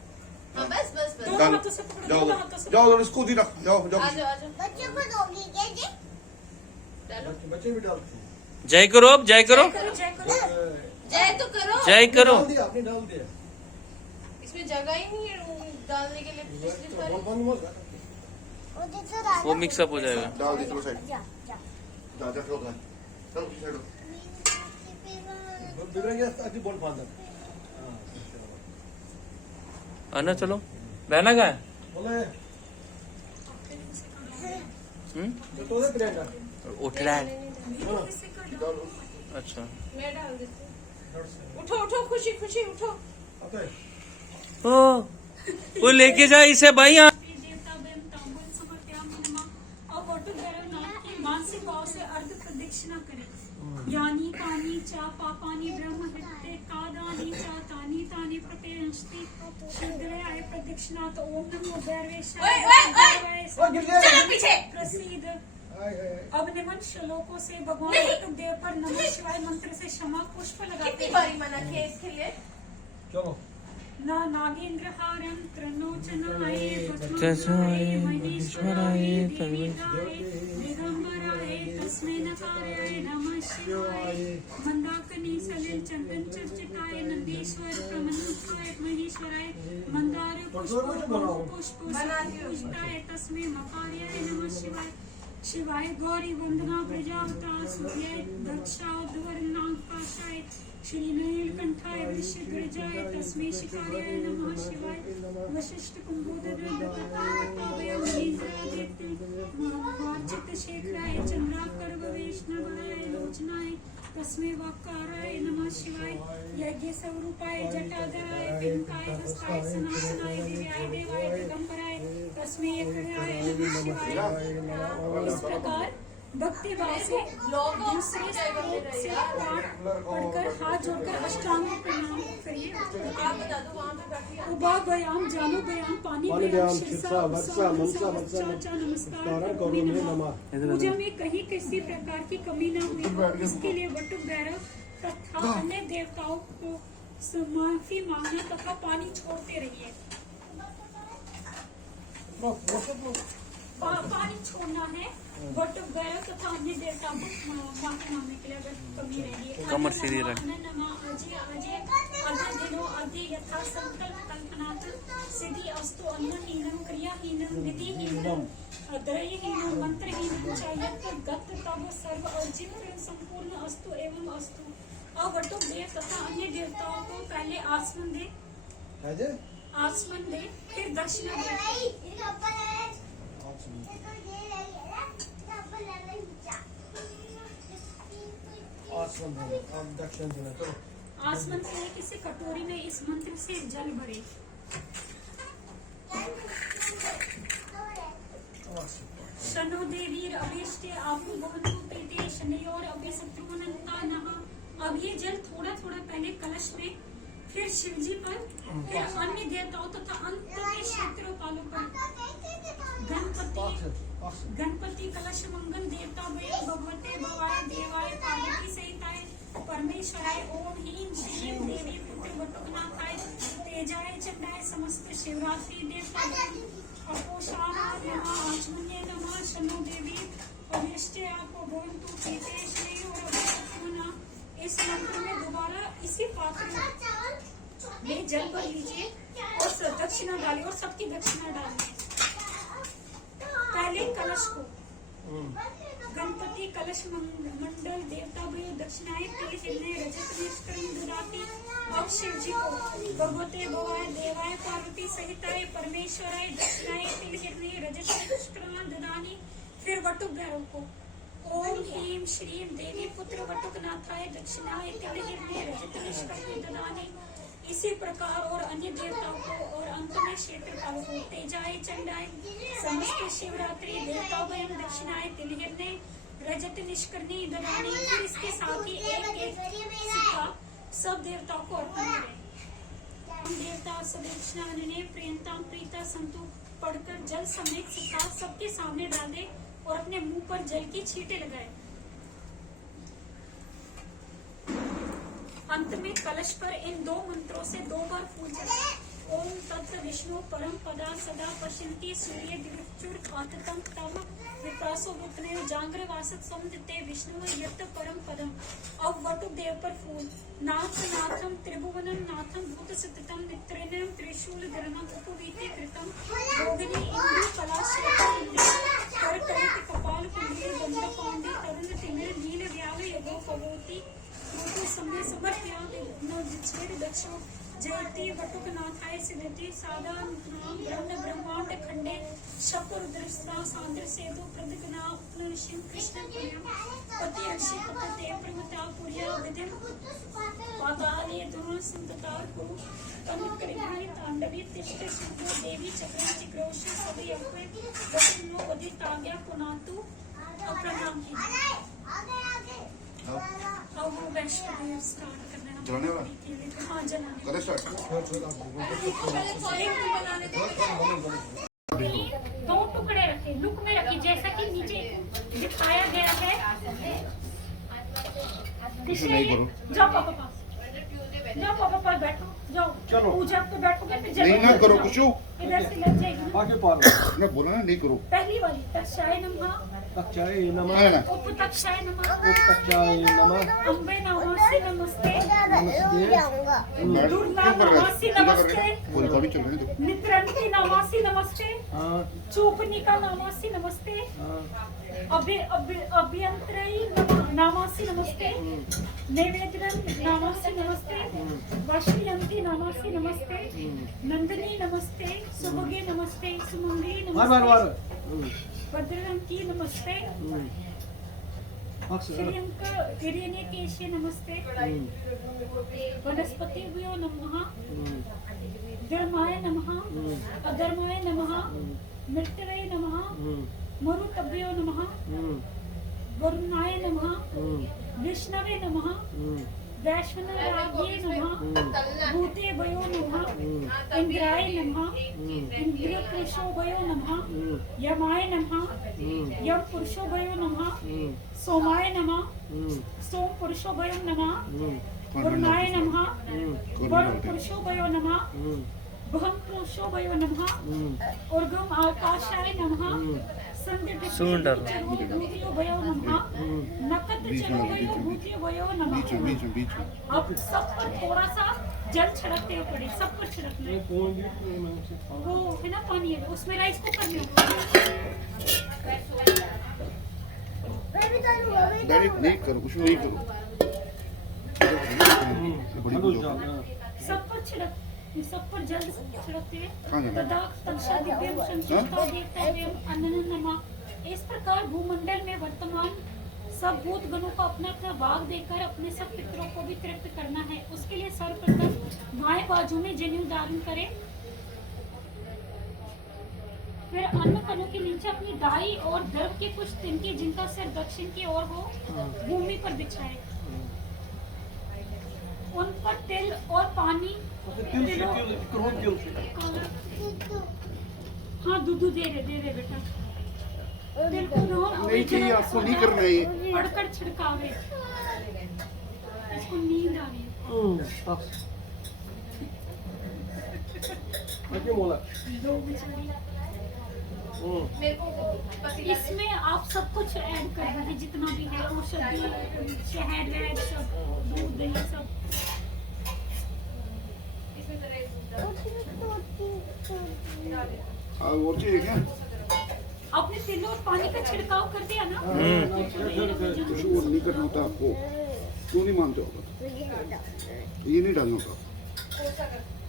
हाँ बस बस बस। दोनों डालो। हाथों से पकड़ो, जाओ दोनों हाथों से जाओ इसको दी रख जाओ जाओ आ जाओ आ जाओ बच्चे को दोगी क्या जी? डालो। बच्चे भी डालते हैं। जय करो, अब जय करो, करो जय करो। जय तो करो। जय करो। डाल दिया, आपने डाल दिया। इसमें जगह ही नहीं है डालने के लिए पिछली बार। बोल बंद मत कर। वो मिक्सअप हो जाएगा। डाल दी चलो साइड जा जा जा जा चलो चलो साइड बिगड़ गया अभी बोल बांध। आना चलो। रहना कहाँ है? बोले हम्म? तो दे प्लेटा। उठ रहा है। डालो अच्छा मैं डाल देती हूँ। उठो उठो खुशी खुशी उठो। आते हैं। ओ, वो लेके जा इसे भाई यहाँ। देवता वयं तांबूल समर्पयामि नमः। और वटुगरनाथ की मानसिक भाव से अर्ध प्रदक्षिणा करें। यानी पानी चा पापानी ब्रह्म हिते कादानी चा तानी तानी प्रपेंष्टि हृदयाय प्रदक्षिणा तो ओम नमो भैरवेशाय ओए, गिर गया। चलो पीछे। प्रसिद्ध। आए, आए, आए। अब निम्न श्लोकों से भगवान नहीं। वटुदेव पर नमः शिवाय मंत्र से क्षमा पुष्प लगाते कितनी हैं। बारी मना किया इसके लिए? चलो न नागेंद्रहारं त्रिलोचनाय पद्मनाभाय, महेश्वराय देवीदाय दिगंबराय तस्मै नकाराय नमः शिवाय। मंदाकिनी सलिल चंदन चर्चिताय नंदीश्वर प्रमन्नाय महेश्वराय मंदार पुष्प पुष्पाय तस्मै मकार्याय नमः शिवाय। शिवाय गौरी वंदना प्रजावता सूर्याय दक्षाध्वरनाकाशाय श्री नीलकंठाय वृषिगर्जाय तस्मै शिकार्याय नमः शिवाय। वशिष्ठ कुंभोदरवाचित शेखराय चंद्राकर वैष्णवाय लोचनाय तस्मै वाक्काराय नमः शिवाय। यज्ञ स्वरूपाय जटाधराय पिंकाय हस्ताय सनातनाय दिव्याय देवाय दिगंबराय तस्मै यज्ञाय नमः शिवाय। इस प्रकार भक्ति भाव से दूसरे श्लोक से पाठ पढ़कर हाथ जोड़कर अष्टांग प्रणाम करिए। आप बता दो वहाँ पे बैठी है। उबा बयाम जानो बयाम पानी पानी बयाम बयाम, शीर्षा शीर्षा, वर्षा, मनसा, मनसा मनसा, नमस्कार नमस्कार करो मे नमः। पूजा में कहीं किसी प्रकार की कमी न हुई हो, इसके लिए वटुक भैरव तथा अन्य देवताओं को माफी मांगना तथा पानी छोड़ते रहिए। पानी छोड़ना है वटुक भैरव तथा अन्य देवताओं को माफी मांगने के लिए अगर कमी रही है। कमर सीधी रख। यथा संकल्प कल्पनात् सिद्धि अस्तु अन्नहीनं क्रियाहीनं विधिहीनं द्रव्यहीनं मंत्रहीनं च यत् गत तब सर्व अर्जित संपूर्ण अस्तु एवं अस्तु। अब वटुक देव तथा अन्य देवताओं को पहले आसमन दे, है जे? आसमन दे, फिर दक्षिणा दे। आसमान देना, आप दक्षिण देना। चलो आसमान से किसी कटोरी में इस मंत्र से जल भरे। शनो देवी अभिष्टे आपु भवन्तु प्रीते शनयोर अभिशत्रुवनन्ता नः। अब ये जल थोड़ा थोड़ा पहले कलश में, फिर शिव जी पर, फिर अन्य देवताओं तथा अंत में क्षेत्रपालों पर। गणपति कलश मंगल देवता भगवते भवाय देवाय पार्वती सहिताय परमेश्वराय ओम ह्रीं श्रीं देवी पुत्र वटुकनाथाय तेजाय चंडाय समस्त शिवरात्रि देवता अपोषाणाय नमः आचमन्ये नमः शनो देवी अभिष्टे आपो भवन्तु प्रीते श्रीयोरभिषत्रुवना। इस मंत्र में दोबारा इसी पात्र में जल भर लीजिए और दक्षिणा डालिए और सबकी दक्षिणा डालिए। पहले कलश को गणपति कलश मंडल देवता भय दक्षिणाएं तिल हिरण्य रजत निष्कर्ण ददाति। अब शिव जी को भगवते भवाय देवाय पार्वती सहिताय परमेश्वराय दक्षिणाएं तिल हिरण्य रजत निष्कर्ण ददानि। फिर वटुक भैरव को ओम ह्रीं श्रीं देवी पुत्र वटुकनाथाय दक्षिणाएं तिल हिरण्य रजत निष्कर्ण ददानि। इसी प्रकार और अन्य देवताओं को और अंत में क्षेत्रपालों को तेजाय चंडाय समस्त शिवरात्रि देवताओं को दक्षिणाएं तिल हिरण्य रजत निष्कर्णी ददानी। फिर इसके साथ ही एक एक सिक्का सब देवताओं को अर्पण करें। देवता सदक्षिणा ने प्रियंता प्रीता संतु पढ़कर जल समेत सिक्का सबके सामने डाल दे और अपने मुंह पर जल की छींटे लगाए। अंत में कलश पर इन दो मंत्रों से 2 बार फूल चढ़ाएं। ओम तत्व विष्णु परम पदा सदा पश्यन्ति सूर्य दिव्युर आततम तम विप्रासो विप्ने जांग्र वासत समुदिते विष्णु यत् परम पदम। अब वटुक देव पर फूल नाथ नाथम त्रिभुवनम नाथम भूत सततम नित्रेणम त्रिशूल धरणम उपवीते कृतम भोगिनी इंदु कलाश्रेता कर कलित कपाल कुंडली बंद पांडे तरुण तिमिर नील व्याव यगो पवोति समय समर्प्या छेद दक्षो जयति वटुकनाथाय सिद्धति सादा ब्रह्म ब्रह्मांड खंडे शपुर दृष्टा सांद्र सेतु प्रदगना उपनिषिं कृष्ण पति अक्षि पतते प्रमता पुर्या विधिम पाताले धुन संततार कुरु तनुकरिणी तांडवी तिष्ठ शुद्ध देवी चक्र चिक्रोश सभी अप्रे वसनो वदिताज्ञा पुनातु अप्रणाम की। अब वो वैष्णो देव स्टार्ट करना है। चलाने वाला? हाँ चलाने। करें स्टार्ट। दो टुकड़े रखे लुक में रखिए जैसा कि नीचे दिखाया गया है। नहीं करो। जाओ पापा पास, जाओ पापा पास बैठो, जाओ चलो। पूजा पे बैठोगे फिर नहीं ना करो कुछ। इधर से लग जाएगी ना। आगे पार मैं बोला ना नहीं करो। पहली वाली तक्षाय नमः तक्षाय नमः है ना? उप तक्षाय नमः तक्षाय नमः अम्बे नमस्ते नमस्ते मैं दुर्गा क्यों कर रहा है? नमस्ते पूजा कर नमस्ते रहे हैं? वो रिकॉर्डिंग चल रही है देखो। नित्रंती नमस्ते नमस्ते हाँ चूपनिका नमस्ते नमस्ते हाँ अभ्यंतरई नमस्ते नमस्ते नैवेद्यम नमस्ते नमस्ते वाष्पयंती नमस्ते नमस्ते नंदिनी नमस्ते सुभगे नमस्ते सुमंगली बार बार बार नमस्ते भद्रवंती नमस्ते श्रीयंक हिरण्यकेशे नमस्ते वनस्पतिभ्यो नमः धर्माय नमः अधर्माय नमः मृत्युवे नमः मरुतभ्यो नमः वरुणाय नमः विष्णवे नमः वैष्णवाय नमः भूतेभ्यो नमः इंद्राय नमः इंद्रपुरुषोभ्यो नमः यमाय नमः यम पुरुषोभ्यो नमः सोमाय नमः सोम पुरुषोभ्यो नमः वरुणाय नमः वरुण पुरुषोभ्यो नमः भम पुरुषोभ्यो नमः ऊर्ध्वम आकाशाय नमः सुन डालो। भूतियोभ्यो नमः नकद चरणोभ्यो भूतियोभ्यो नमः। बीच में अब सब पर थोड़ा सा जल छिड़कते हुए पड़े, सब पर छिड़कना है। वो है ना पानी है उसमें राइस कुकर में नहीं करो कुछ नहीं करो। बड़ी पूजा। सब पर छिड़क ये सब पर जल छिड़कते हाँ जी। हुए तदा तक्षा दिव्यम संचिता देवताव्यम अनन्य नमः। इस प्रकार भूमंडल में वर्तमान सब भूत गणों को अपना अपना भाग देकर अपने सब पितरों को भी तृप्त करना है। उसके लिए सर्वप्रथम बाएं बाजू में जनेऊ धारण करें, फिर अन्न कणों के नीचे अपनी दाई और द्रव के कुछ तिनके जिनका सिर दक्षिण की ओर हो भूमि पर बिछाए, उन पर तिल और पानी तिलों- हाँ दूध दे रहे बेटा। तिल को नहीं चाहिए, आपको नहीं करना है ये। पढ़कर छिड़कावे, इसको नींद आ रही है। Aqui, mola. दो बिछड़ी। मेरे को पति इसमें आप सब कुछ ऐड कर दीजिए जितना भी है, औषधि शहद वहद सब, दूध दही सब। इसमें जरा एक दूध डाल। हाँ और चाहिए क्या? आपने तिल और पानी का छिड़काव कर दिया ना? कुछ और नहीं करना होता आपको, क्यों नहीं मानते हो? ये नहीं डालना होता।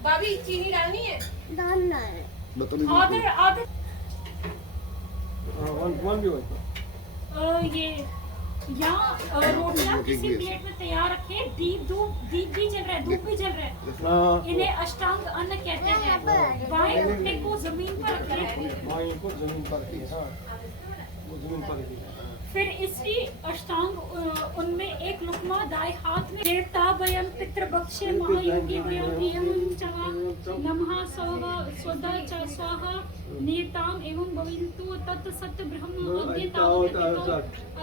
भाभी चीनी डालनी है? डालना है। बताने आधे आधे One भी होता। ये यहाँ रोटियां किसी प्लेट में तैयार रखे, दीप भी जल रहा है, धूप भी जल रहा है। इन्हें अष्टांग अन्न कहते हैं। बाएं घुटने को जमीन पर रखें, हाँ, इनको जमीन पर की, हाँ, वो जमीन पर की। फिर इसी अष्टांग उनमें एक लुकमा दाएं हाथ में देवता वयम पितृभक्ष्य महायोगी वयम एवं चवा नमः स्वदा च स्वाहा नियताम एवं भविन्तु तत् सत्य ब्रह्म अद्य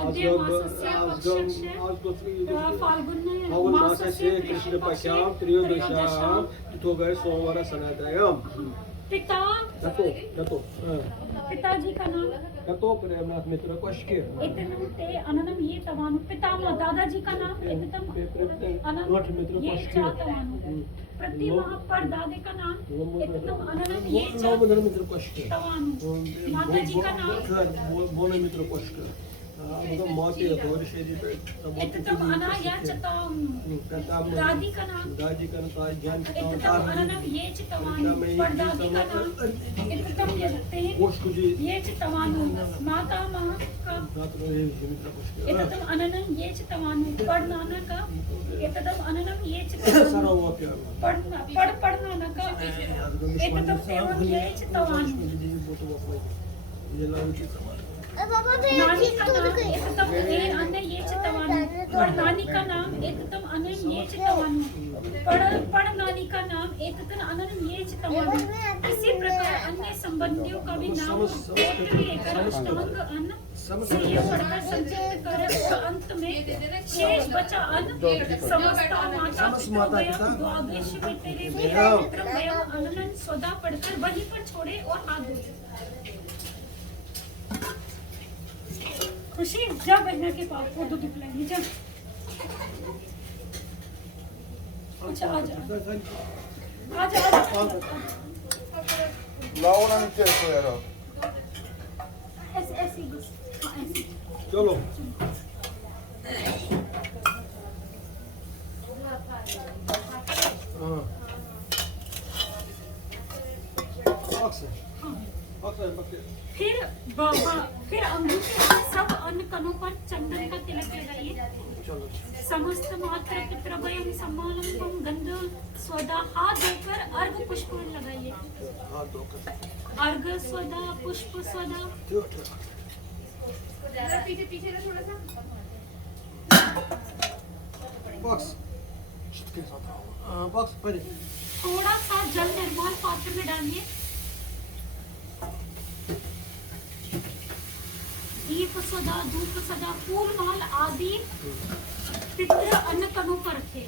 अद्य मासस्य पक्षस्य फाल्गुन मासस्य कृष्ण पक्षां त्रयोदशां तिथोगर सोमवार सनातयम। पिता पिताजी का नाम कतो प्रेमनाथ मित्र कश्के इतनम ते अननम ये तवानु। पितामह दादाजी का नाम इततम अननम ये चातवानु। प्रतिमा पर दादे का नाम इततम अननम ये मित्र कश्के चातवानु। माताजी का नाम बोले मित्र कश्के मतलब माते और शेरी पे इततम अना या चतावानु। दादी का नाम ज्ञान इततम अननम ये चितवानु। परदादी का नाम इततम यजते ये चितवानु। माता माँ का इततम अननम ये चितवानु। पढ़ नाना का इततम अननम ये चितवानु। पढ़ नाना का इततम एवं ये चितवानु। पापा तो नानी एक का चीज नाम दूध गई। इततम ए अन्य ये चितवानु। पढ़ नानी का नाम इततम अनन ये चितवानु। पढ़ नानी का नाम इततम अनन ये चितवानु। इसी प्रकार अन्य संबंधियों का भी नाम गोत्र लेकर अष्टांग अन्न से ये पढ़कर संचित कर अंत में शेष बचा अन्न समस्ता माता पिता द्वादश पितरे पितृ वयम अननन स्वदा पढ़कर वहीं पर छोड़े और हाथ धोए। खुशी जा बहना के पास वो दूध पिलाएंगे जा। अच्छा आजा लाओ ना नीचे इसको यार। ऐसे ऐसे बस हाँ ऐसे। चलो फिर अंगूठे सब अन्न कणों पर चंदन का तिलक लगाइए। समस्त मात्र पितृभयम समालंबम गंध स्वदा हाथ धोकर अर्घ पुष्प लगाइए। अर्घ स्वदा पुष्प स्वदा। पीछे पीछे ना थोड़ा सा। बॉक्स बॉक्स पर थोड़ा सा जल निर्मल पात्र में डालिए। दीप सदा धूप सदा फूल माल आदि पितृ अन्न कणों पर रखे।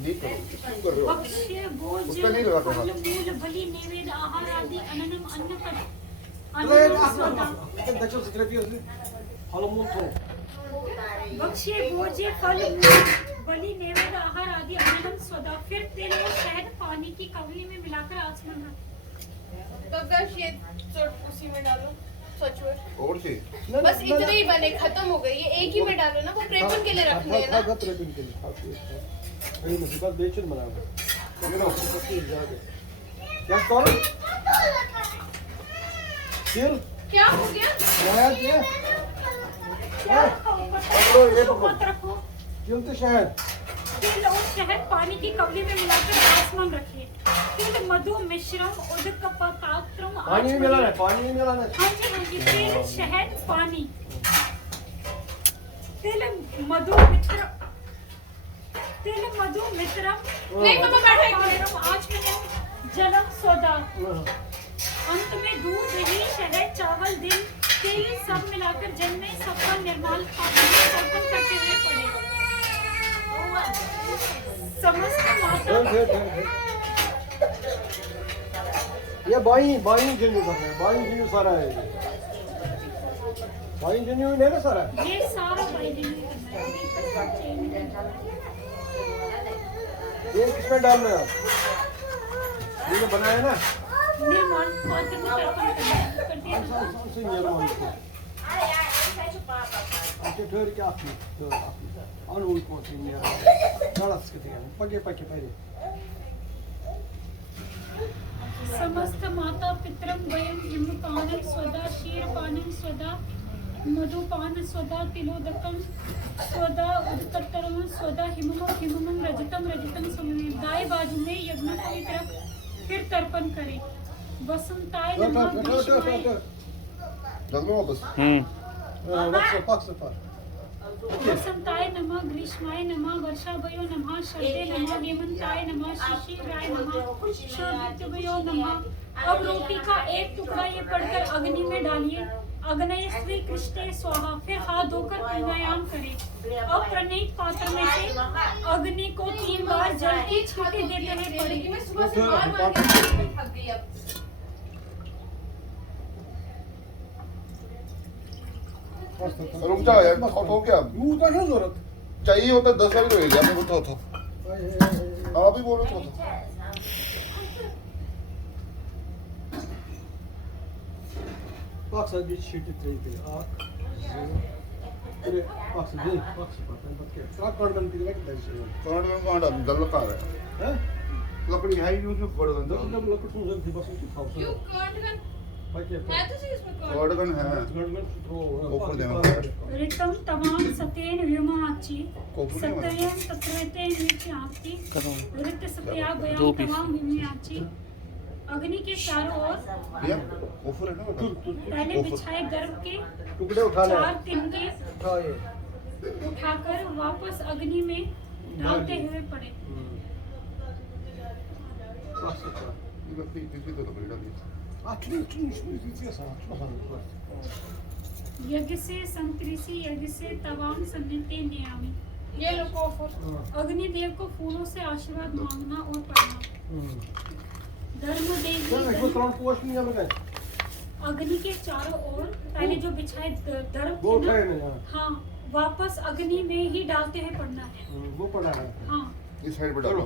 नहीं करो, क्यों कर रहे हो? भक्ष्य भोज उसका नहीं लगा था फल मूल बलि नैवेद्य आहार आदि अननम अन्न कर अननम सदा। दक्षिण सिक्रेटरी हलमूल तो भक्ष्य भोज फल मूल बलि नैवेद्य आहार आदि अननम सदा। फिर तेल और शहद पानी की कवली में मिलाकर आचमन रख। तो बस ये उसी में डालो सचमुच। और चाहिए? बस इतने ही बने, खत्म हो गए। ये एक ही में डालो ना, वो प्रेपन के लिए रखने हैं ना। प्रेपन के लिए मुसीबत बेचन बना क्या करो फिर क्या हो गया? शहद ये क्या पकड़ो, ये पकड़ो। मत रखो। क्यों तो शहद तिल और शहद पानी की कवली में मिलाकर आसमान रखिए। तिल मधु मिश्रम उदक पात्रम पानी में मिलाना है, पानी में मिलाना है। हाँ जी हाँ जी, तिल शहद पानी, तिल मधु मिश्रम, तिल मधु मिश्रम नहीं मम्मा बैठो एक मिनट। आचमन जलम सोदा, अंत में दूध दही शहद चावल दिल तेल सब मिलाकर जल में सबका निर्माल पात्र में अर्पण करते हुए पड़े। समस्त माता ये बाई जन्यू कर रहे हैं, बाई जन्यू सारा है ये। बाई जन्यू नहीं ना सारा ये सारा बाइबिल में करना है। ये किसमें डालना है? ये जो बनाया ना निर्माण पात्र में अर्पण कर दिया। उसी निर्माण को अच्छा ठहर के आपने अनुकूल कौन सी निर्माण गलत के दिया पके पहले समस्त माता पितरम वयम हिमपानम स्वदा क्षीरपानम स्वदा मधुपान स्वदा तिलोदकम स्वदा उदकतरम स्वदा हिममम रजतम सममेत। दाएं बाजू में यज्ञ की तरफ फिर तर्पण करें। वसंताय नमः ग्रीष्माय जल्दी वापस वसंताय नमः ग्रीष्माय नमः वर्षाभयो नमः शरदे नमः हेमंताय नमः शिशिराय नमः शरदभयो नमः। अब रोटी का एक टुकड़ा ये पढ़कर अग्नि में डालिए। अग्नय स्त्री कृष्टे स्वाहा, फिर हाथ धोकर प्राणायाम करें। अब प्रणीत पात्र में से अग्नि को 3 बार जल की छींटे देते हुए पड़ेगी। मैं सुबह से मार के थक गई अब। रुक जाओ यार, हो क्या यू का क्या जरूरत चाहिए होता 10 बार तो ले लिया मैं बोलता था। आप ही बोल रहे थे। Baksa bir şirket değil. अरे पक्ष दे पक्ष पता है बच्चे क्या कॉर्डन की लग रही है कौन में कौन डाल जल का है हैं लकड़ी है यूज में पड़ गया जब लकड़ सुन जब बस उसको खाओ क्यों कर्डगन बच्चे है तो सही इसमें कर्ड। कॉर्डन है गवर्नमेंट थ्रो ऊपर देना ऋतम तमाम सतेन व्योमाची कोपुर में सत्ययन तत्रतेन विचाति ऋत सत्या बयान दो पीस। तमाम व्योमाची। अग्नि के चारों ओर भैया ऊपर है ना पहले बिछाए गर्भ के टुकड़े उठा ले 4 तिनके हाँ ये उठाकर वापस अग्नि में डालते हुए पड़े। पक्ष का ये किसी तो लकड़ी डाली आखिरी चीज क्या सा यज्ञ से संतृषि यज्ञ से तवाम सन्निते नियामी। ये लो कॉफर। अग्निदेव को फूलों से आशीर्वाद मांगना और पढ़ना। धर्म क्या देवी इसको ट्रांस पोस्ट नहीं लगा अग्नि के चारों ओर पहले जो बिछाए धर्म वो थे उठाए ना, नहीं हाँ वापस अग्नि में ही डालते हुए पड़ना है। वो पड़ा है हाँ इस साइड पे डालो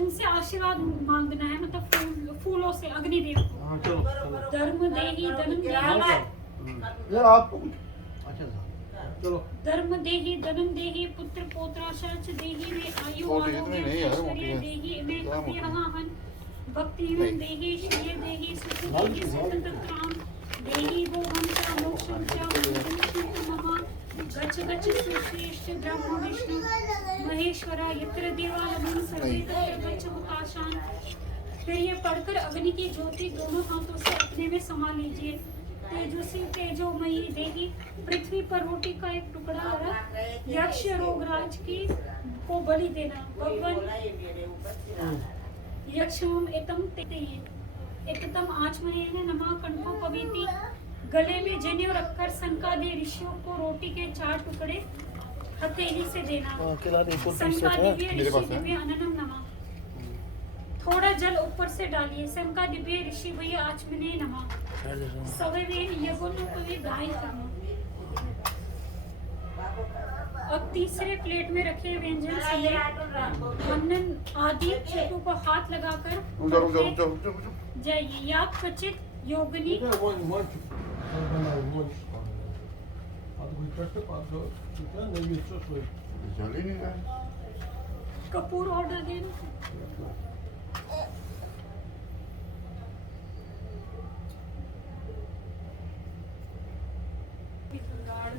उनसे आशीर्वाद मांगना है, मतलब फूलों से अग्निदेव को। हाँ चलो धर्म देही धर्म देही यार आप अच्छा चलो धर्म देही धर्म देही पुत्र पौत्राशच देही में आयु छोटी इतनी आरोग्य नहीं है, ऐश्वर्य मोटी है। देही में क्या मोटी है? अप्यहन भक्ति में देही श्रेय देही सुख देही स्वतंत्रताम देही भोगं च मोक्षं च मम गच्छ गच्छ सुश्रेष्ठ ब्रह्म विष्णु महेश्वरा यत्र देवालयं सर्वे तत्र गच्छ हुताशान। फिर ये पढ़कर अग्नि की ज्योति दोनों हाथों से अपने में समा लीजिए। तेजस्वी तेजोमयी देही पृथ्वी पर रोटी का एक टुकड़ा रख यक्ष रोगराज की को बलि देना। भगवान यक्षम एतम तेये एकतम आचमनेन नमः कंठो पविति। गले में जनेऊ रखकर संकादि ऋषियों को रोटी के 4 टुकड़े हथेली से देना। संकादिव्य मेरे पास ऋषि है। दिव्य अननम नमः। थोड़ा जल ऊपर से डालिए। संका दिव्य ऋषि भैया आचमने नमः। सवेवेन यगोनोपवे गाय करना। अब तीसरे प्लेट में रखे व्यंजन समेत अन्न आदि चीजों को हाथ लगाकर जाइए। या क्वचित योगिनी जल ही नहीं रहा कपूर ऑर्डर देना।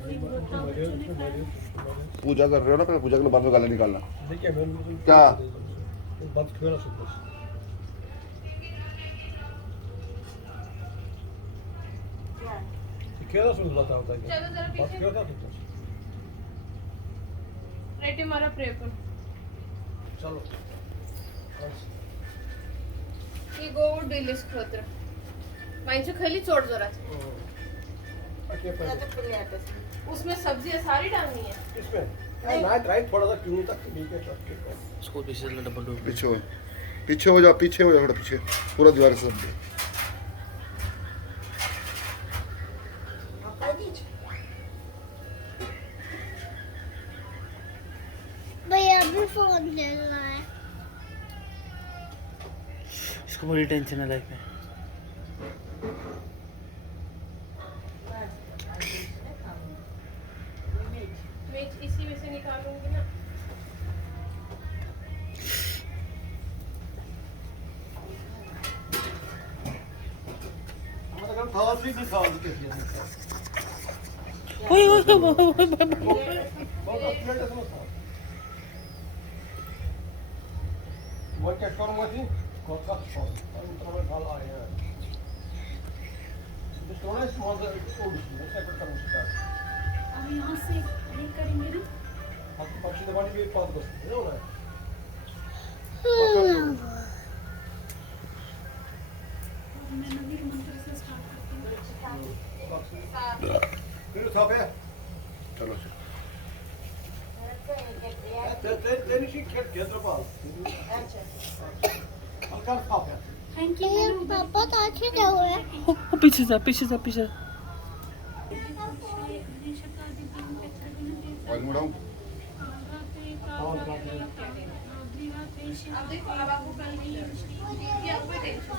कोई होता बच्चों ने खाया। पूजा कर रहे हो ना, पहले पूजा के बाद में गाला निकालना। देखिए मैं क्या? बात क्यों ना सुन बस क्यों ना सुन बताओ ताकि चलो जरा बात पीछे क्यों ना सुन रेटी मारा प्रेपर चलो ही गोड डिलीस खोत्र माइंचो खाली चोट जोरात उसमें सब्जियां सारी डालनी है इसमें ना ट्राई थोड़ा सा क्यों तक ठीक है सब इसको पीछे से डबल डोर पीछे हो, पीछे हो जा, पीछे हो जा, थोड़ा पीछे, पूरा दीवार से सब दे। भैया भी फोन ले रहा है। इसको बड़ी टेंशन है लाइफ में। मैं इसी में से निकालूंगी ना मतलब थाला भी नहीं खाओ कैसे ओए ओए ओए बहुत अच्छी है समझता वो क्या करूंगा थी को का छोड़ हम तो थाला आए हैं तो थोड़ा स्मॉल को भी सेपरेट करना चाहिए अब यहाँ से ये करेंगे ना, आपकी पक्षी दबाने की बात बस है ना और मैं नवीन मंत्र से स्टार्ट करती हूँ। फिर था पे चलो तेरी शी खेत केंद्र पाल हल्का था पे थैंक यू ये मैडम। पापा ताकि क्या हुआ है? पीछे जा पीछे जा पीछे ऑयल मुड़ाऊं? अब देखो अब आपको कल नहीं ये आपको टेंशन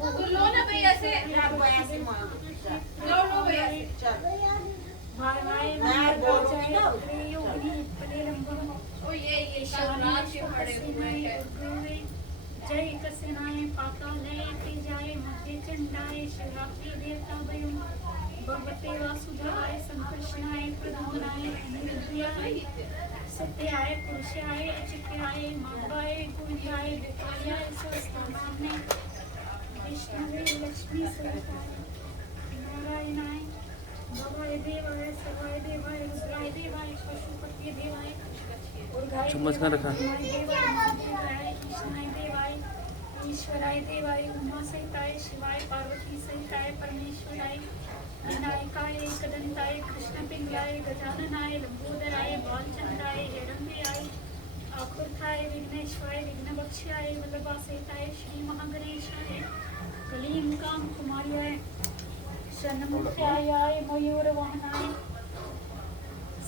तो लो ना भैया से लो लो भैया से ओ ये कल रात के पड़े हुए हैं जय कसेनाय पातालय तेजाय मध्य चंडाय शिवरात्रि देवता वयम भगवते वासुदेवाय संकृष्णाय प्रद्युम्नाय निरुद्याय सत्याय पुरुषाय अचित्याय माधवाय गोविंदाय विकायाय सहस्रनाम्ने विष्णुवे लक्ष्मी सहिताय नारायणाय भवाय देवाय सर्वाय देवाय रुद्राय देवाय पशुपति देवाय चम्मच कहाँ रखा? कृष्णाय देवाय ईश्वराय देवाय उमा सहिताय शिवाय पार्वती सहिताय परमेश्वराय विनायकाय एकदंताय कृष्ण पिंगलाय गजाननाय लंबोदराय बालचंद्राय हिरण्मयाय आकुर्थाय विघ्नेश्वराय विघ्नबक्षाय वल्लभा सहिताय श्री महागणेशाय कलीं काम कुमार्याय शनमुख्याय मयूरवाहनाय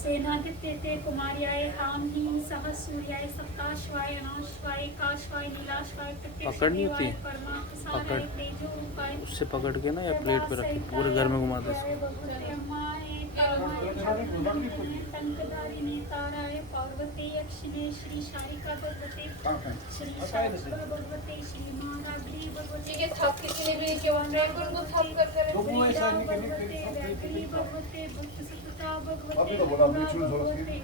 सेनादित्य कुमार्याय हामही सहसूर्याय सप्ताश्वाय अनाश्वाय काश्वाय नीलाश्वाय पकड़नी होती है? परमात्साय तेजोरूपाय उससे पकड़ के ना या प्लेट पे रख के पूरे घर में घुमा दे टंकधारिणी ताराय पार्वती अक्षिणे श्री शारिका भगवते श्री शारदा भगवते श्री महाराग्री भगवते ठीक है थप किसी ने भी क्या वन रैंक उनको थप कर कर लोगों ऐसा नहीं करनी भगवते भगवते भक्त सतता भगवते अभी तो बोला, अभी छुल छोड़ दी।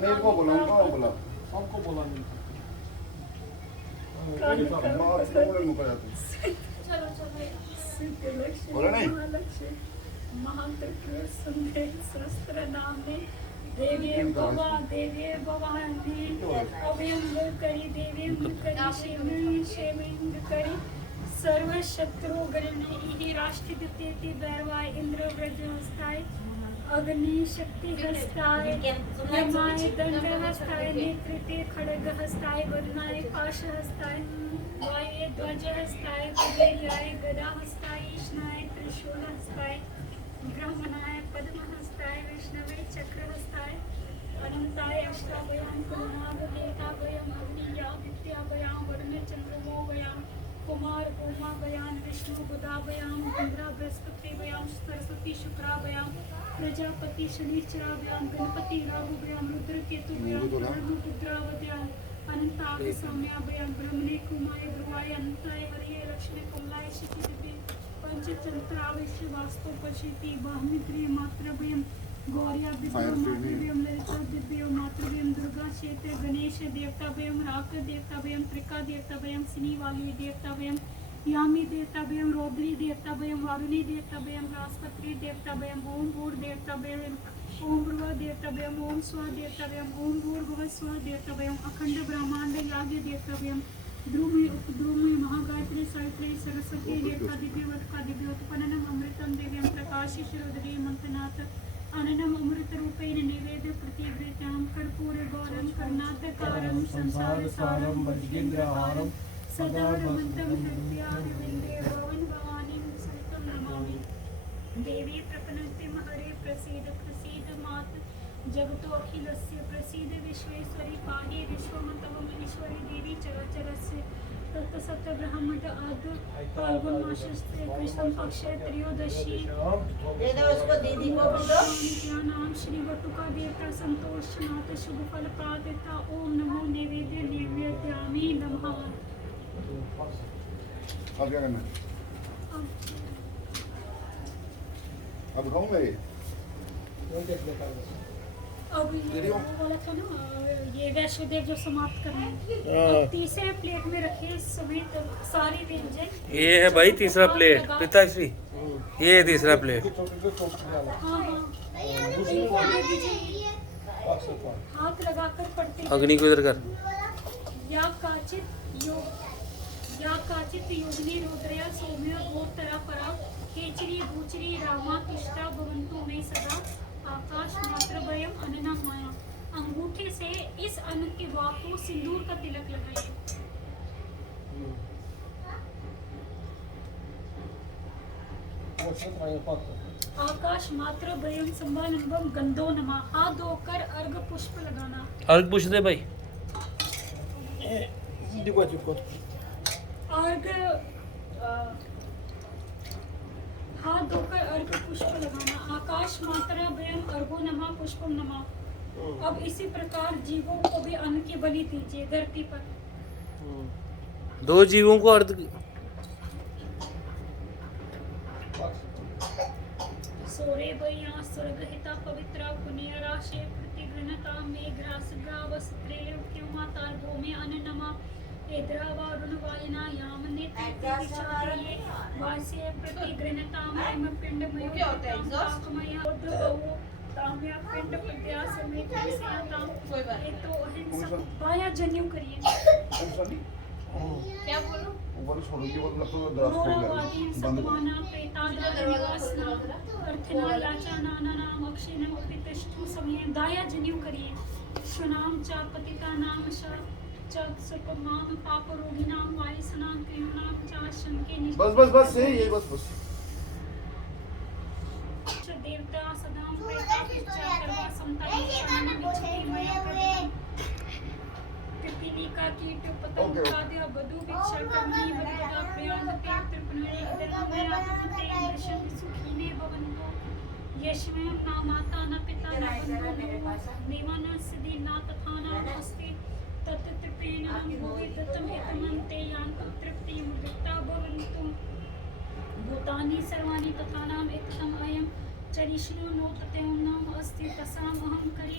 मेरे को बोला, उनको बोला। सबको बोला नहीं माँ छोड़ मुकर जाती। चलो चलो बोला नहीं? महाकृष्ण सुंदर सहस्त्र नामे देवी भवानी अभयंग करी देवींग करी शेमिंग करी सर्व शत्रु गणने राष्ट्र दित्यति दैवाय इंद्र व्रजहस्ताय अग्नि शक्ति हस्ताय यमाय दंड हस्ताय नेत्रिते खड्ग हस्ताय वरुणाय पाश हस्ताय वाये ध्वज हस्ताय कुबेराय गदा हस्ताय ईशनाय त्रिशूल हस्ताय ब्रह्मणाय पद्म हस्ताय विष्णवे चक्र हस्ताय अनंताय अष्टाभयां कुमारदेवताभयां अग्नियादित्याभयां वरुण चंद्रमोभयां कुमार भूमाभयां विष्णु बुधाभयां इंद्रा बृहस्पतिभयां सरस्वती शुक्राभयां प्रजापति शनिश्चराभ्याम गणपति राहुभ्याम रुद्रकेतुभ्याम रुद्रावभ्याम अनंताभ सौम्याभ्याम ब्रह्मणे कुमाय ध्रुवाय अनंताय वरीय लक्ष्मी कमलाय शिखिदिव्य पंचतंत्राविश्य वास्तु पश्यति बाह्मित्रिय मात्रभ्यम गौर्या दिव्यम ललिता दिव्यो मातृभ्यम दुर्गा क्षेत्र गणेश देवताभ्यम राक देवताभ्यम त्रिका देवताभ्यम सिनीवाली देवताभ्यम यामी देवताभ्यम रौद्री देवताभ्यम वारुणी देवताभ्यम बृहस्पति देवताभ्यम ओम भूर देवताभ्यम ओम भ्रुव देवताभ्यम ओम स्व देवताभ्यम ओम भूर्भुव स्व देवताभ्यम अखंड ब्रह्मांड याज्ञ देवताभ्यम ध्रुमी उपध्रुमी महागायत्री सावित्री सरस्वती देवता दिव्य वटका दिव्योत्पन्नम अमृतम दिव्यम प्रकाशिश रुद्री मंत्रनाथ अननम अमृत रूपेण निवेद्य प्रतिगृह्यां कर्पूर गौरम कर्णाटकारं संसार सारं भुजगेन्द्रहारं सदा रमन्तं हृदयारविन्दे भवन भवानीं सहितं नमामि देवी प्रपन्नतिं हरे प्रसीद प्रसीद मात जगतो अखिलस्य प्रसीद विश्वेश्वरी पाहि विश्वमतवम ईश्वरी देवी चराचरस्य तत्सत ब्रह्मट आद फाल्गुन मासस्ते कृष्ण पक्ष त्रयोदशी नाम श्री वटुका देवता संतोष नाथ शुभ फल प्रादिता ओम नमो नैवेद्य नैवेद्यामि नमः। अब क्या करना है? अब खाऊंगा ये अब ये वाला था ना ये वैष्णो देव जो समाप्त करना है तीसरे प्लेट में रखे समेत सारी व्यंजन। ये है भाई तीसरा प्लेट पिताश्री, ये है तीसरा प्लेट। हाँ हाँ हाथ लगाकर पढ़ते अग्नि को इधर कर। या काचित योगिनी रुद्रया सौम्य गोत्तरा परा खेचरी भूचरी रामा तिष्ठा भवन्तु में सदा आकाश मात्र भयम अनना माया। अंगूठे से इस अन्न के वाक को सिंदूर का तिलक लगाइए। आकाश मात्र भयम संभालंबम गंधो नमा। हाथ धोकर अर्घ पुष्प लगाना। अर्घ पुछ दे भाई। अर्घ हाथ धोकर अर्घ पुष्प लगाना। आकाश मात्रा भयम अर्घो नमः पुष्पम नमः। अब इसी प्रकार जीवों को भी अन्न की बलि दीजिए धरती पर। दो जीवों को अर्घ सोरे भैया स्वर्ग हिता पवित्रा पुण्य राशे प्रतिगृहता मेघरास ग्रावस त्रैलोक्य मातार भूमि अन्न नमः। एद्रा वारुण वायना यामने त्रिविचार्ये वास्य प्रतिगृहता मम पिंडमयो ताकमय उद्भवो ताम्या पिंड प्रत्या समेत विषयताम एतो अहिंसा बाया जन्यू करिए। क्या बोलूं? ऊपर छोड़ के वो लगता है दराज खोल गौरवादीन गया बंद सत्वाना प्रेतादा निवासना अर्थना याचना नानाम अक्षिणम अपितष्टु समये दाया जन्यू करिए। सुनाम च पतिता नाम श चक्षुपमाम पाप रोगिनाम वायुसनाम क्रियोनाम च शंके बस यही बस देवता सदाम प्रेता पिच्चा करवा संतान विचते मया प्रदम पिपीलिका कीट पतंग आदि बधु भिक्षा कर्मणि वरदा प्रयान्ते त्रिपुणे धर्मया पुते दर्शन सुखीने भवन्तो यशमेव न माता न पिता न बन्धु देवान सिद्धि न तथा न अस्ति तत्त्रिपेण भूरि दत्तम एकमन्ते यान्तं तृप्तिं मुक्ता भवन्तु भूतानि सर्वाणि तथा नाम इत्थम् अयं चरिष्णु नो ततेम नाम अस्ति तसाम अहं करि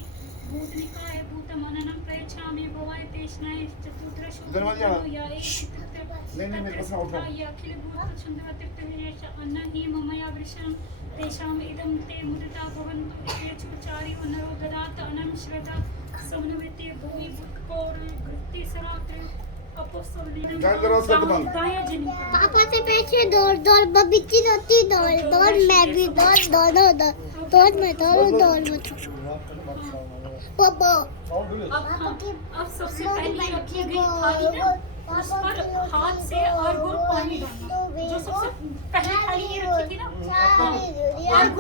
भूतनिकाय भूतमननं प्रयच्छामि भवाय तेष्णाय चतुर्दशो या नहीं मेरे पास आउट या अखिल भूत छंदव तीर्थविनेश अन्न हि ममया वृषं तेषाम् इदं ते मुदिता भवन्तु इत्यचुचारि नरो ददात अनं श्रद्धा समन्विते भूमि भूतकोर गृत्ति सरात्र पापा से पीछे दौड़ बबीची रोती दौड़ मैं भी दौड़ मैं पापा अब सबसे पहले रखी गई थाली ना उस पर हाथ से अर्घ और पानी डालना। जो सबसे पहले थाली ये रखी थी ना अर्घ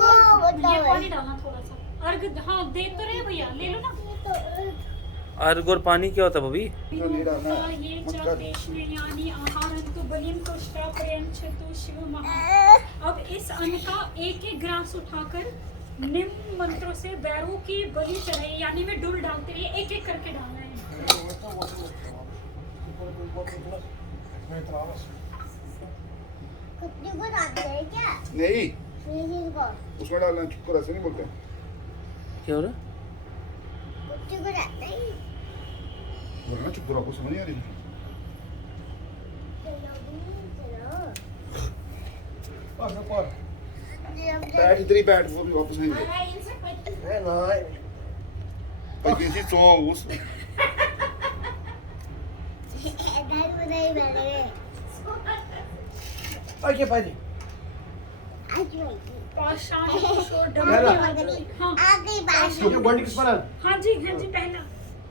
ये पानी डालना थोड़ा सा। अर्घ हाँ दे तो रहे भैया ले लो ना। अर्घ और पानी क्या होता है भाभी? ये चापेशने यानी आहारंतु बलिम तुष्टा प्रयंचतु शिव महा। अब इस अन्न का एक एक ग्रास उठाकर निम्न मंत्रों से बैरों की बलि चढ़ाई, यानी में डुल डालते हुए एक एक करके डालना है। कुत्ते को डालते हैं क्या? नहीं फिनिशिंग को उसमें डालना, चुप कर, ऐसे नहीं बोलते। क्या हो रहा है? कुत्ते को डालते हैं। बोलना चुप करो, आपको समझ नहीं आ रही? चलो बैठ इधर ही बैठ, वो भी वापस नहीं दे। पर किसी सो उस नहीं बैठे। ओके भाई आज पाषाण कुश और वही। डमरू। हाँ आगे बात। बॉडी किस पर है? हाँ जी पहला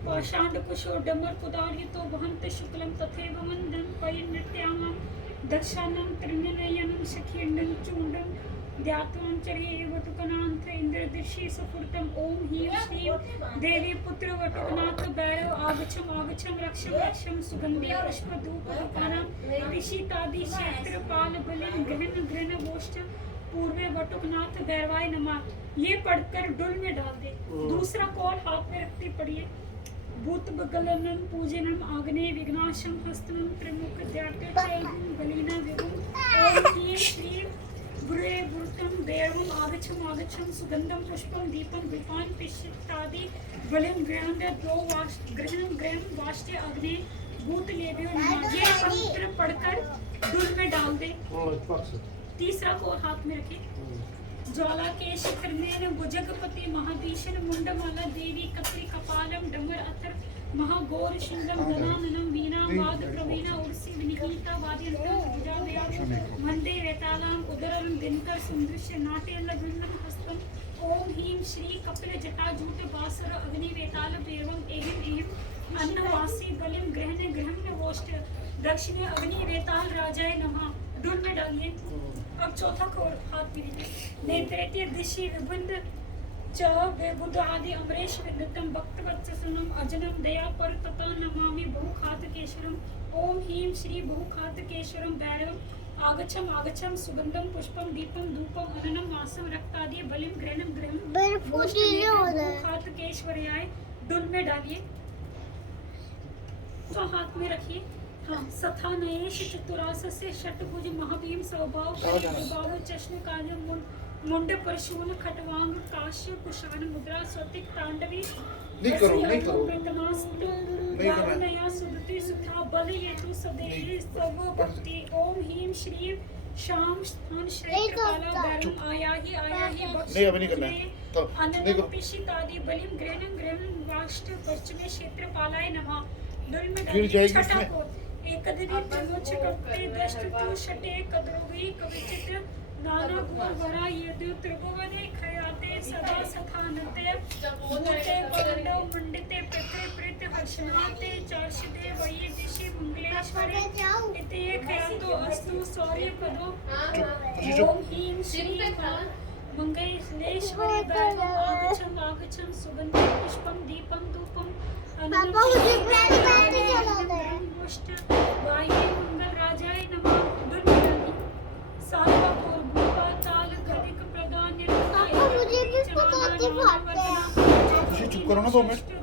पाषाण कुश और डमर कुदार्य तो वहंत शुक्लम तथैव वंदन परिनृत्यामं दक्षानं त्रिनयनं सखींडं चूंडं ध्यात्वांचर्ये वटुकनाथ इंद्रदृशि सुपुर्तम ओम ह्रीं श्रीं देवी पुत्र वटुकनाथ भैरव आगच्छम आगच्छम रक्षम रक्षम सुगंधि पुष्प धूप रूपानां पिशीतादि क्षेत्रपाल बलिं गृहण गृहण वोष्ठ पूर्वे वटुकनाथ भैरवाय नमः। ये पढ़कर डुल में डाल दे। दूसरा कौल हाथ में रखते पढ़िए। भूत बगलनम पूजनम आग्नेय विघ्नाशम हस्तनम त्रिमुख ध्यात्वं बलिना विभुम ओम ह्रीं श्रीं बुरे बुरतम भैरवम आगच्छम आगच्छम सुगंधम पुष्पम दीपम विपान पिशितादि बलिं गृहण द्रो गृहण गृहण वाष्टे अग्ने भूत लेव्यो नमः। ये मंत्र पढ़कर डुल में डाल दे। तीसरा को हाथ में रखे। ज्वाला के शिखरनेन भुजगपति महाभीषण मुंडमाला देवी कत्री कपालम डमर अथर महागौर शिंगम गणाननम वीणा वाद प्रवीणा उर्सी विनिहिता वाद्यंत्र भुजाव्या वंदे वेतालाम उदरम दिनकर सुंदृश्य नाट्य लग्नम हस्तम ओम ह्रीं श्री कपिल जटाजूट बासुर अग्नि वेताल भैरवम एहिम एहिम अन्नवासी बलिम ग्रहण ग्रहण वोष्ठ दक्षिणे अग्नि वेताल राजाय नमः। डुल में डालिए। अब चौथा खोल हाथ में लीजिए। नेत्रेत्य दिशि विबुंद च बेबुद आदि अमरेश विदतम भक्तवत्सलम अजनम दया पर तथा नमामि बहुखात केशरम ओम ह्रीं श्री बहुखात केशरम भैरवम आगच्छम आगच्छम सुगंधम पुष्पम दीपम धूपम अननम वासम रक्तादि बलिम ग्रहणम ग्रहण बहुखात केशवर्याय। डुल में डालिए। तो हाथ में रखिए। हाँ सथा नयेश चतुरास्य षटभुज महाभीम स्वभाव परिभाव चश्न काज मुंड परशूल खटवांग काश्य कुशान मुद्रा स्वतिक तांडवी नहीं करो नया सुदति सुथा बल येतु सदेही सब भक्ति ओम ह्रीं श्रीं शाम स्थान श्रेष्ठ काला बैरम आया ही नहीं, अभी नहीं करना है। तो, नहीं करो। पिशितादि बलिम ग्रहणं ग्रहणं वाष्ट पश्चिमे क्षेत्र पालाय नमः। डुल में गिर जाएगी छठा इसमें। को एकदरि त्रिमुच कपटे दष्ट तु शटे कद्रोगी कविचित नाना कुर वरा यदु त्रिभुवने खयाते सदा सखानते भूते कमंडव मंडिते पृथ्वी प्रीत हर्षणाते चार्षिते वये दिशि मंगलेश्वरे इते खयातो अस्तु सौर्य पदो ओम ह्रीं श्रीं मंगलेश्वरी भैरवम आगच्छम आगच्छम सुगंधि पुष्पम दीपम धूपम पापा मुझे ब्रेड नहीं चलाते। वाये मंगल राजाय नमः। डुल में डालिए। सातवां कोल भूपा ताल गदिक प्रदान पापा मुझे भी पकाते फाड़ते हैं। चुप करो ना 2 मिनट।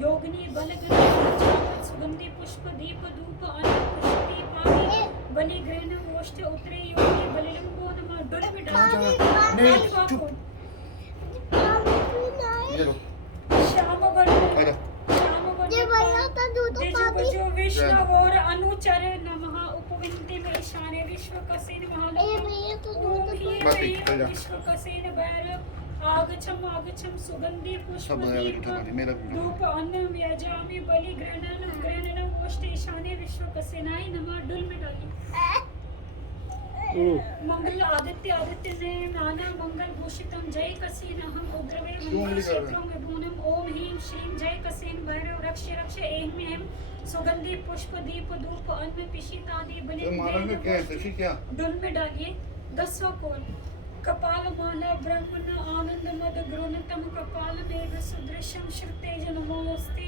योगिनी बलगन सुगंधि पुष्प दीप धूप अन्न पुष्पी पानी बलि ग्रहण वोष्ठ उतरे योगी बलिलंबो नमः। डुल में डालिए। नहीं, आठवां चुप। कोल। ये लो श्याम वर्ण आजा। ये भैया का दूध पापी। जो विष्णु और अनुचर नमः उपविंति में ईशाने विश्व कसेन ये महालक्ष्मी भैया का ओम दूध ह्रीं बस श्रीं ठीक, चल जा। विश्व कसेन भैरव आगच्छम आगच्छम सुगंधि पुष्प सब आया, दीप उठा ली, मेरा भी उठा ली। धूप अन्न व्यजामि बलि ग्रहणन ग्रहणन वोष्ठ ईशाने विश्व कसेनाय नमः। डुल में डालिए। मंगल आदित्य आदित्य ने नाना मंगल भूषितम जय कसेन हम उग्रवे मंगल क्षेत्रम विभुनम ओम ह्रीं श्रीं जय कसेन भैरव रक्ष रक्ष एहिम एहिम सुगंधि पुष्प दीप धूप अन्न पिशितादि बलि तो मारा में क्या है, शशि क्या? डुल में डालिए। 10वां कोल कपाल माला ब्रह्मण आनंद मद गृणतम कपाल मेघ सुदृश्यम श्रुतेज नमोस्ते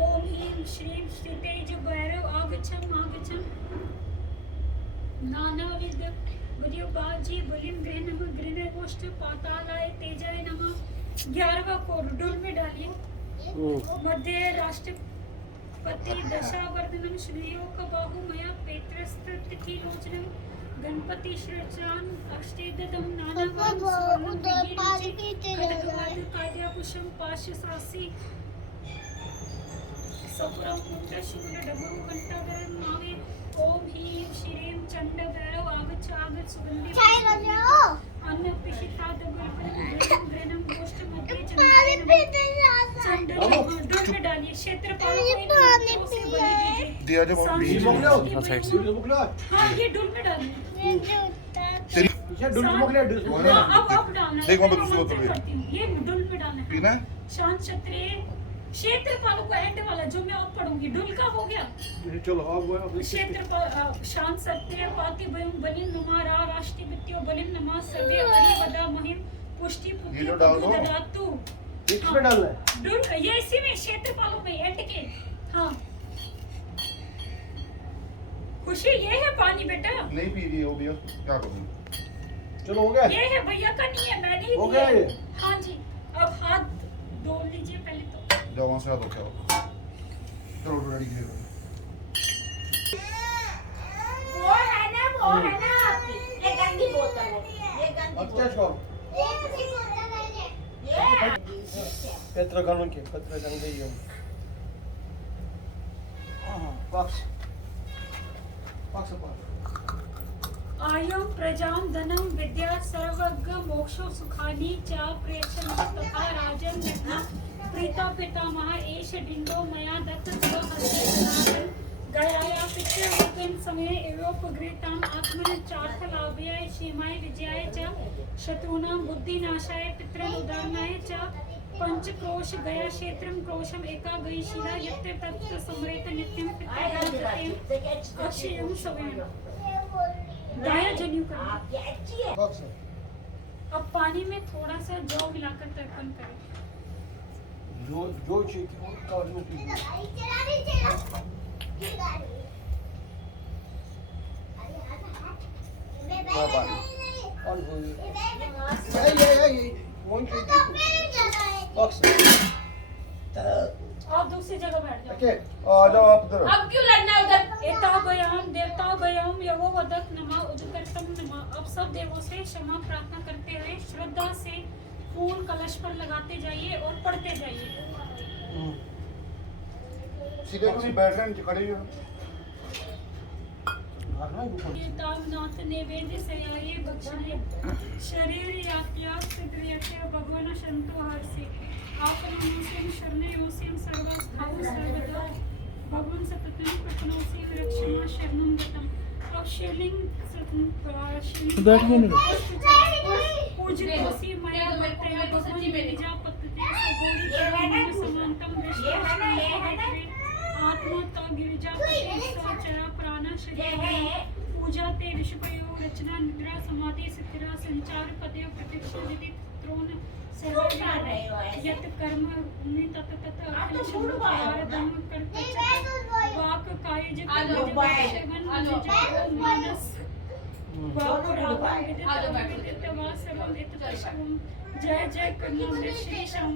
ओम ह्रीं श्रीं श्रीतेज भैरव आगच्छम नानाविध गुरुबाजी बलिम गृह नमः गृह गोष्ठ पातालाय तेजाय नमः 11वां कोड डुल में डालिए मध्य राष्ट्रपति दशावर्धनम श्रीयोग बाहु मया पेत्रस्तिथि लोचनम गणपति श्रीचान अष्टेदम नानावान काद्याकुशम पाशसासी सपुरम कुंड शूल डमरू घंटाधर मावे ओम ह्रीं श्रीं चंड भैरव आगच्छ सुगंधि अन्न पिशिता दबलपन ग्रहणम गोष्ठ मध्य चंड डोल में डालिए क्षेत्रफल को से बलि दीजिए दिया जब हम बीच में हाँ ये डोल में डालिए डुल मोकले डुल हाँ, अब डालना है। देखो, मैं दूसरी मैं बोतल में। करती हूँ। ये डुल में डालना है पीना है? शांत क्षत्रिय क्षेत्रफल को एंड वाला जो मैं अब पढ़ूंगी डुल का हो गया चलो अब क्षेत्रफल शांत सत्य पाति भयम बलिम नमा राष्ट्रीय वित्तीय बलिम नमा सर्वे हरिवदा महिम पुष्टि ये पुष्टि जो डाल दो। ददातु इसमें डालना है डुल ये इसी में क्षेत्रफलों में एंड के हाँ खुशी ये है पानी बेटा नहीं पी रही हो भैया, क्या करूँ? चलो हो गया ये है भैया का नहीं है मैंने ही हो दिया गया है। ये? हाँ जी अब हाथ धो लीजिए पहले तो जाओ वहाँ से हाथ उठाओ। चलो रेडी कीजिए। वो है ना आपकी ये गंदी बोतल है ये गंदी अब क्या बोतल छोड़ ये पेत्र घालून के पेत्र घालून के ये बॉक्स बॉक्स आयं प्रजां धनं विद्या सर्वज्ञ मोक्षो सुखानि च प्रेषण तथा राजन यज्ञ प्रीता पितामह एष डिंडो मया दत्त हस्ते गयाया पितृविपिन समय एवोपगृताम् आत्मन चार्थलाभयाय क्षेमाय विजयाय च शत्रूणां बुद्धिनाशाय पितॄनुदारणाय च पंचक्रोश गया क्षेत्रं क्रोशम एका गईशिला यत्र तत्र समरेत नित्यं पितृ अक्षयं सवेन दाया जनेऊ करें। आपकी अच्छी है बॉक्स अब पानी में थोड़ा सा जौ मिलाकर तर्पण करें। जो जो चीज की काज में की और ये वन चीज बॉक्स आप दूसरी जगह बैठ जाओ। ओके आ जाओ आप इधर अब क्यों लड़ना उधर एताभयाम देवताभयाम यवोवदत् नमः उदकर्तम नमः। अब सब देवों से क्षमा प्रार्थना करते हुए श्रद्धा से फूल कलश पर लगाते जाइए और पढ़ते जाइए। सीधे किसी बैठ रहे हैं, खड़े ही हो। तामनाथ नैवेद्य सयाये बक्षणे शरीर यात्या सिद्धियते भगवान शंतो हर्षे आपनोसिम शरणयोसिम सर्वस्थाउ सर्वदा भगवान सततं प्रपन्नोसिम रक्षमा शरणं गतम्। अब शिवलिंग पूजितोसि मया भक्त्या भगवान गिरिजापतते सगोरी समान्तं विष्णु आत्मा ता गिरिजापते सचरा प्राण शरीर पूजा ते विश्वपयो रचना निद्रा समाधि स्थिरा संचार पदयो प्रत्यक्ष निधि त्रोण सर्व यत कर्म भूमि तत तत अखिल शंभुकार धर्म कर्त वाक कायज कर्म मानस वाक राग विदित वा सर्वम इत पुष्पम जय जय करुणा श्री श्याम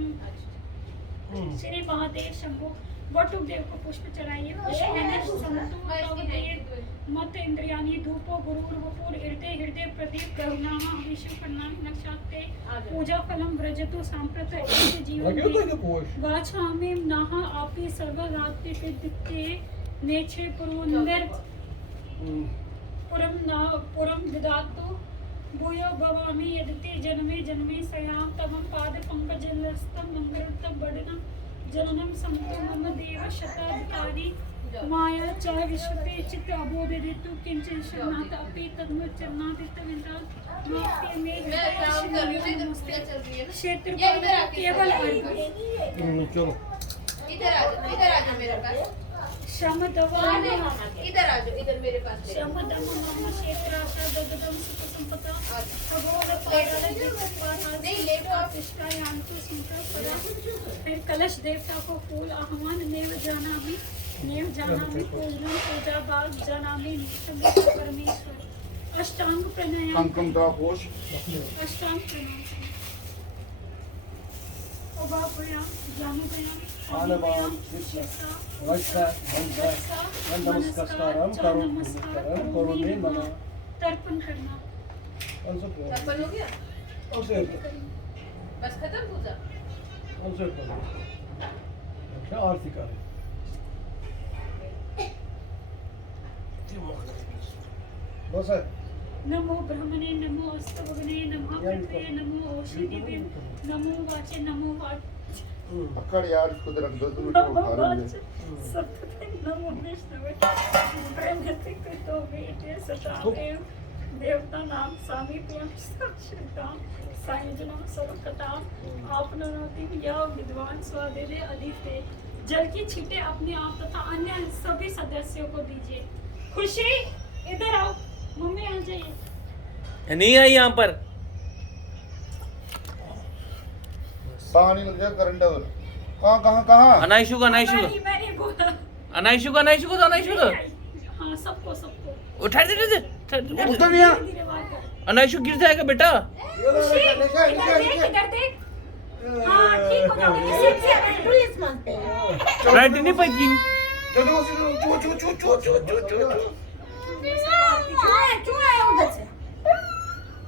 श्री महादेव शंभो वटुक देव को पुष्प चढ़ाइए। मत इंद्रियानी धूपो गुरुर्वपुर हृदय हृदय प्रदीप गरुणामा विश्व प्रणामी नक्षाते पूजा फलम व्रजतु सांप्रत एक जीवन वाचामि नाह आपि सर्वरात्रि विद्यते नेछे पुरंदर पुरम विदातु भूयो भवामि यदते जन्मे जन्मे सयाम तमं पाद पंकजलस्तम मंगलतम बड़ना जननम संतो मम देव शताधिकारी माया च विश्वपे चित्त अबोध ऋतु किंचन शरणात अपि तद्मचरणादित विंदात मोक्ति में क्षेत्र केवल चलो इधर आ जाओ मेरे पास शम दवान इधर आ जाओ इधर मेरे पास शम दम मम क्षेत्र आशा ददम सुख संपदा अबोध नहीं लेटो आप। फिर कलश देवता को फूल आह्वान नेव जानामि पूजनम पूजा भाग जानामि परमेश्वर। अष्टांग प्राणायाम कंकम का कोश अष्टांग प्राणायाम उभाप्राणायाम जानुप्राणायाम आनवाम वैसा नमस्कारम करो नमस्कारम करो ने मना तर्पण करना। कौन सा प्रोग्राम तर्पण हो गया? कौन से बस खत्म पूजा। कौन से प्रोग्राम क्या आरती का है बस है नमो ब्रह्मणे नमो अस्तवग्ने नमः पृथ्वे नमो ओषधिवे नमो वाचे नमो पकड़ यार इसको जरा 10 मिनट नमो उठा रही वाचे है सप्तते नमो विष्णुवे प्रेमते कृतो वेटे सतादेव देवता नाम सामीप्यम सक्षिताम संयोजनम सर्वकताम आपनोति यह विद्वान स्वादेदे अधिते। जल की छींटे अपने आप तथा अन्य सभी सदस्यों को दीजिए। खुशी इधर आओ, मम्मी आ जाइए। नहीं आई यहाँ पर। पानी लग जाएगा करंट है कहाँ कहाँ कहाँ अनाइशु का अनाइशु का मैं नहीं बोला। अनाइशु का अनाइशु का अनाइशु का हाँ सबको सबको उठा दे उतर नहीं यार धीरे बात कर। अनाइशु गिर जाएगा बेटा। खुशी इधर देख इधर देख। हाँ ठीक हो जाएगा। राइट नहीं पाई। चलो चू चू चू चू चू चू चू क्यों आया उधर से?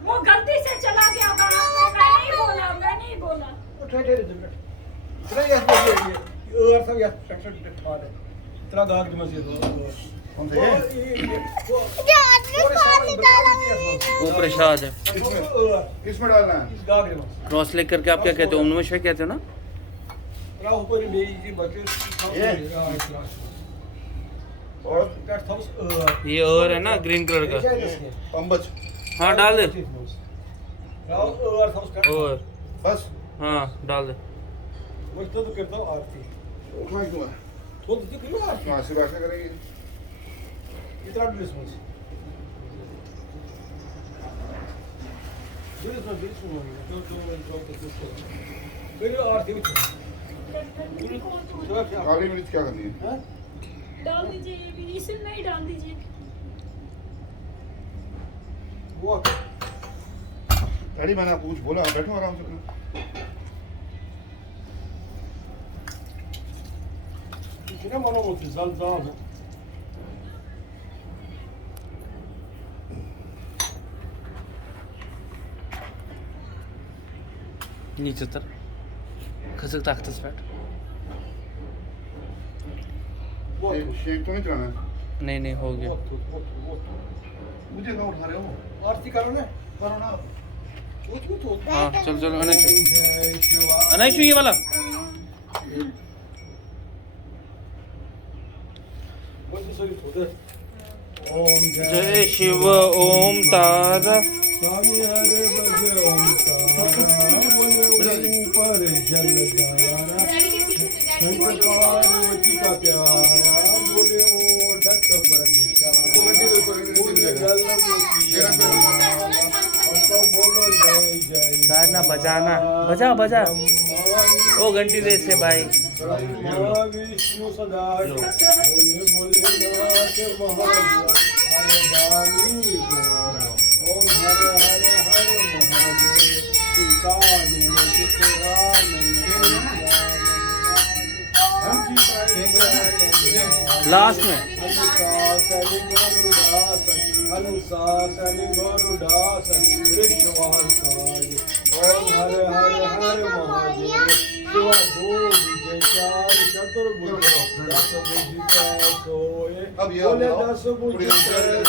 वो गलती से चला गया बाहर। मैं नहीं बोला। और सब यार शट खा दे इतना दाग की मस्जिद कौन से ये वो प्रसाद है। किसमें डालना है इस दाग में क्रॉस लेग करके आप क्या कहते हो? ओम नमः शिवाय कहते हो ना? राह ऊपर में ये बच्चे ये? और दैट थम्स ये और है ना ग्रीन कलर का। पंबच हाँ डाल दे। राह और थम्स और बस हाँ डाल दे। वो तो करता हूं आरती उठा क्यों है तो क्यों आरती कहाँ से भाषा करेंगे इतना डिस्टेंस मेरी आरती में काली मिर्च क्या करनी है डाल दीजिए ये भी इसे नहीं डाल दीजिए। वो डैडी मैंने आपको कुछ बोला बैठो आराम से अपना। कितना मनो होती जल जाओ नीचे उतर खसक ताकतच बैठ। वो शेक तो नहीं चलाना है नहीं नहीं हो गया। मुझे कहाँ उठा रहे हो आरती करो ना करो ना तो हाँ चलो चलो अनाइशु जय शिवा अनाइशु ये वाला। ओम जय शिव ओम तारा। स्वामी हरे भज ओम तारा बोले ऊपर जलधारा शंकर पार्वती का प्यारा बोले ओ दत्त मृगा बोले जल बोलो जय जय गाना बजाना बजा बजा। ओ घंटी दे से भाई। ब्रह्मा विष्णु सदा बोले बोले नाथ महादेव हरे दानी गोरा ओम हर हर हर महादेव तुलका नैन लास्ट में अनुशासन गरुडासन विश्वासन ओम हर हर हर महादेव शिवा दो विजय चार चतुर्भुज दस भुज सोए अब ये बोले आओ। 10 भुज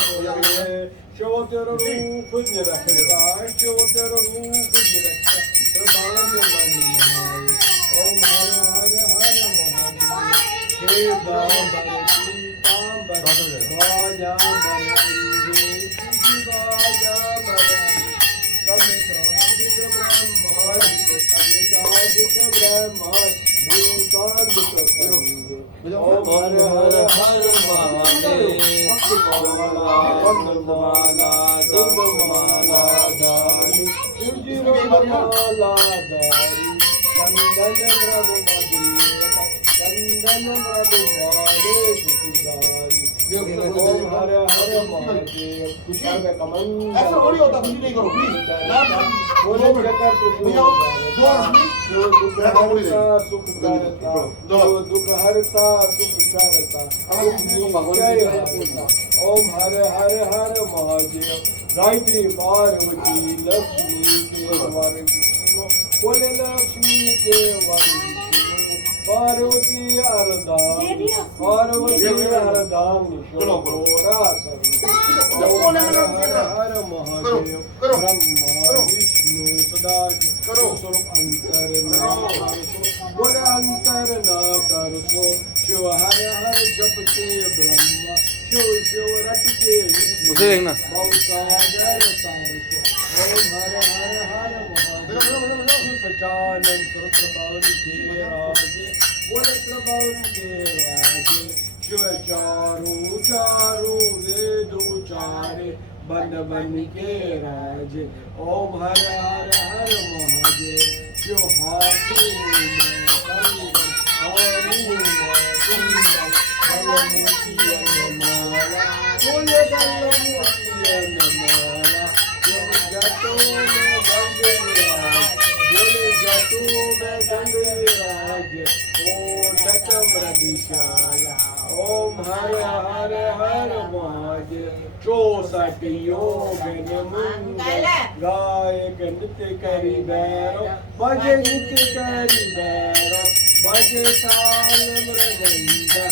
सोए शिव तेरा रूप निरखता शिव तेरा रूप निरखता प्रधान मन ओम हर हर हर महादेव हे दाम्बर पीताम्बर बाजा मरंगे बाजा मरंगे समितादिक ब्रह्मांड भूतादिक कंगे ओम हर हर हर महादेव वंदमाला दानी मालाधारी चंदन मृग मधुर चंदन मृग माले सुधारी ओम हर हर महादेव सर्व कमंगल ऐसा थोड़ी होता, खुशी नहीं करो प्लीज। बोले जगत भैया दो जो दुख हरता सुख करता जो दुख हरता सुख करता जय हनुमान। ओम हर हर हर महादेव गायत्री पार्वती लक्ष्मी के वर विष्णु बोले लक्ष्मी के वर विष्णु पार्वती अरदान शोरा ओम हर हर महादेव ब्रह्मा विष्णु सदा स्वरूप अंतर बोले अंतर न कर सो शिव हर हर जपते ब्रह्मा शिव शिव रटते उसे देखना। बहुसागर सारसो ओम हर हर हर महादेव सचानंद सर्वत्र भवन के राजे बोले प्रभवन के राजे शिव चारू चारू वेद उचारे बन बन के राजे ओम हर हर हर महादेव शिव हाथी बोले जटो में गंगराज ओम मृगशाला ओम हर हर हर महादेव 64 योग मंगल गायक नृत्य करी भैरव बजे नृत्य करी भैरव बजे ताल मृगंगा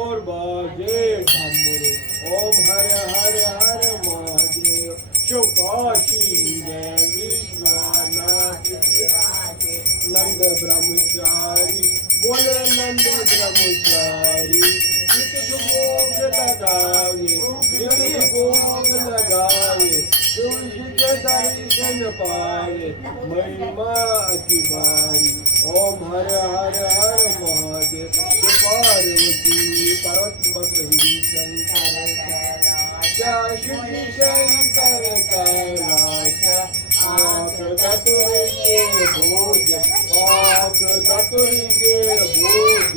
और बाजे ढमरू ओम हर हर हर महादेव शिव काशी में विश्वनाथ विराजे नंद ब्रह्मचारी बोले नंद ब्रह्मचारी नित्य भोग लगावे शिव जी के दर्शन पाए महिमा की बारी ओम हर हर हर महादेव पार्वती पर्वत शंकर शिव शंकर कैलाश आंख धतुर के भोज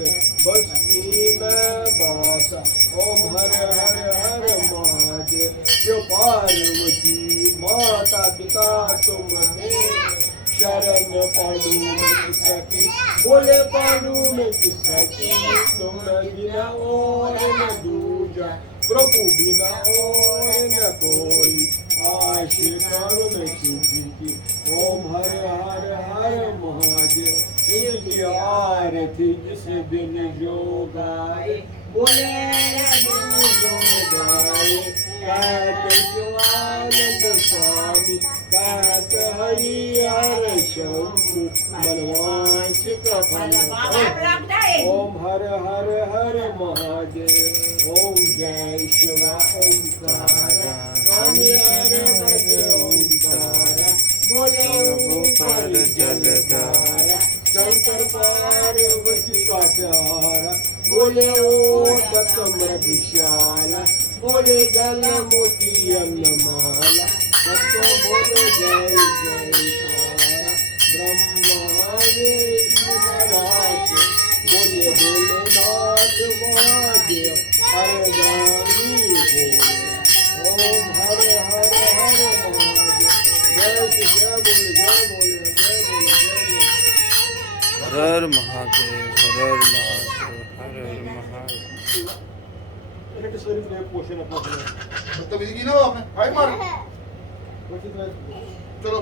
बस्ती में बासा ओम हर हर हर महादेव शिव पार्वती माता पिता तुमने शरण पाडू में किसकी बोले पाडू में किसकी तुम बिना और न दूजा प्रभु बिना और न कोई आशिकारों में की ओम हर हर हर महादेव इनकी आरती जिस दिन जो गाए बोले दिन जो गाए कहते शिवानंद स्वामी कहते हरि हर शंभु मनवांचित फल ओम हर हर हर महादेव ओम जय शिव ओंकार स्वामी हर भज ओंकार बोले ऊपर जलधारा शंकर पार्वती का प्यारा बोले ओ दत्त मृगशाला बोले गल मोती अन्नमाला सबको बोले जय जयकारा ब्रह्मा विष्णु महेश बोले बोले नाथ महादेव हर गानी बोले ओम हर हर हर महादेव जय बोले जय बोले जय बोले जय बोले हर हर महादेव हर हर महादेव हर हर महादेव। इनके शरीर में पोषण अपना बदतमीजी की ना वो आपने फाइट मार कोशिश चलो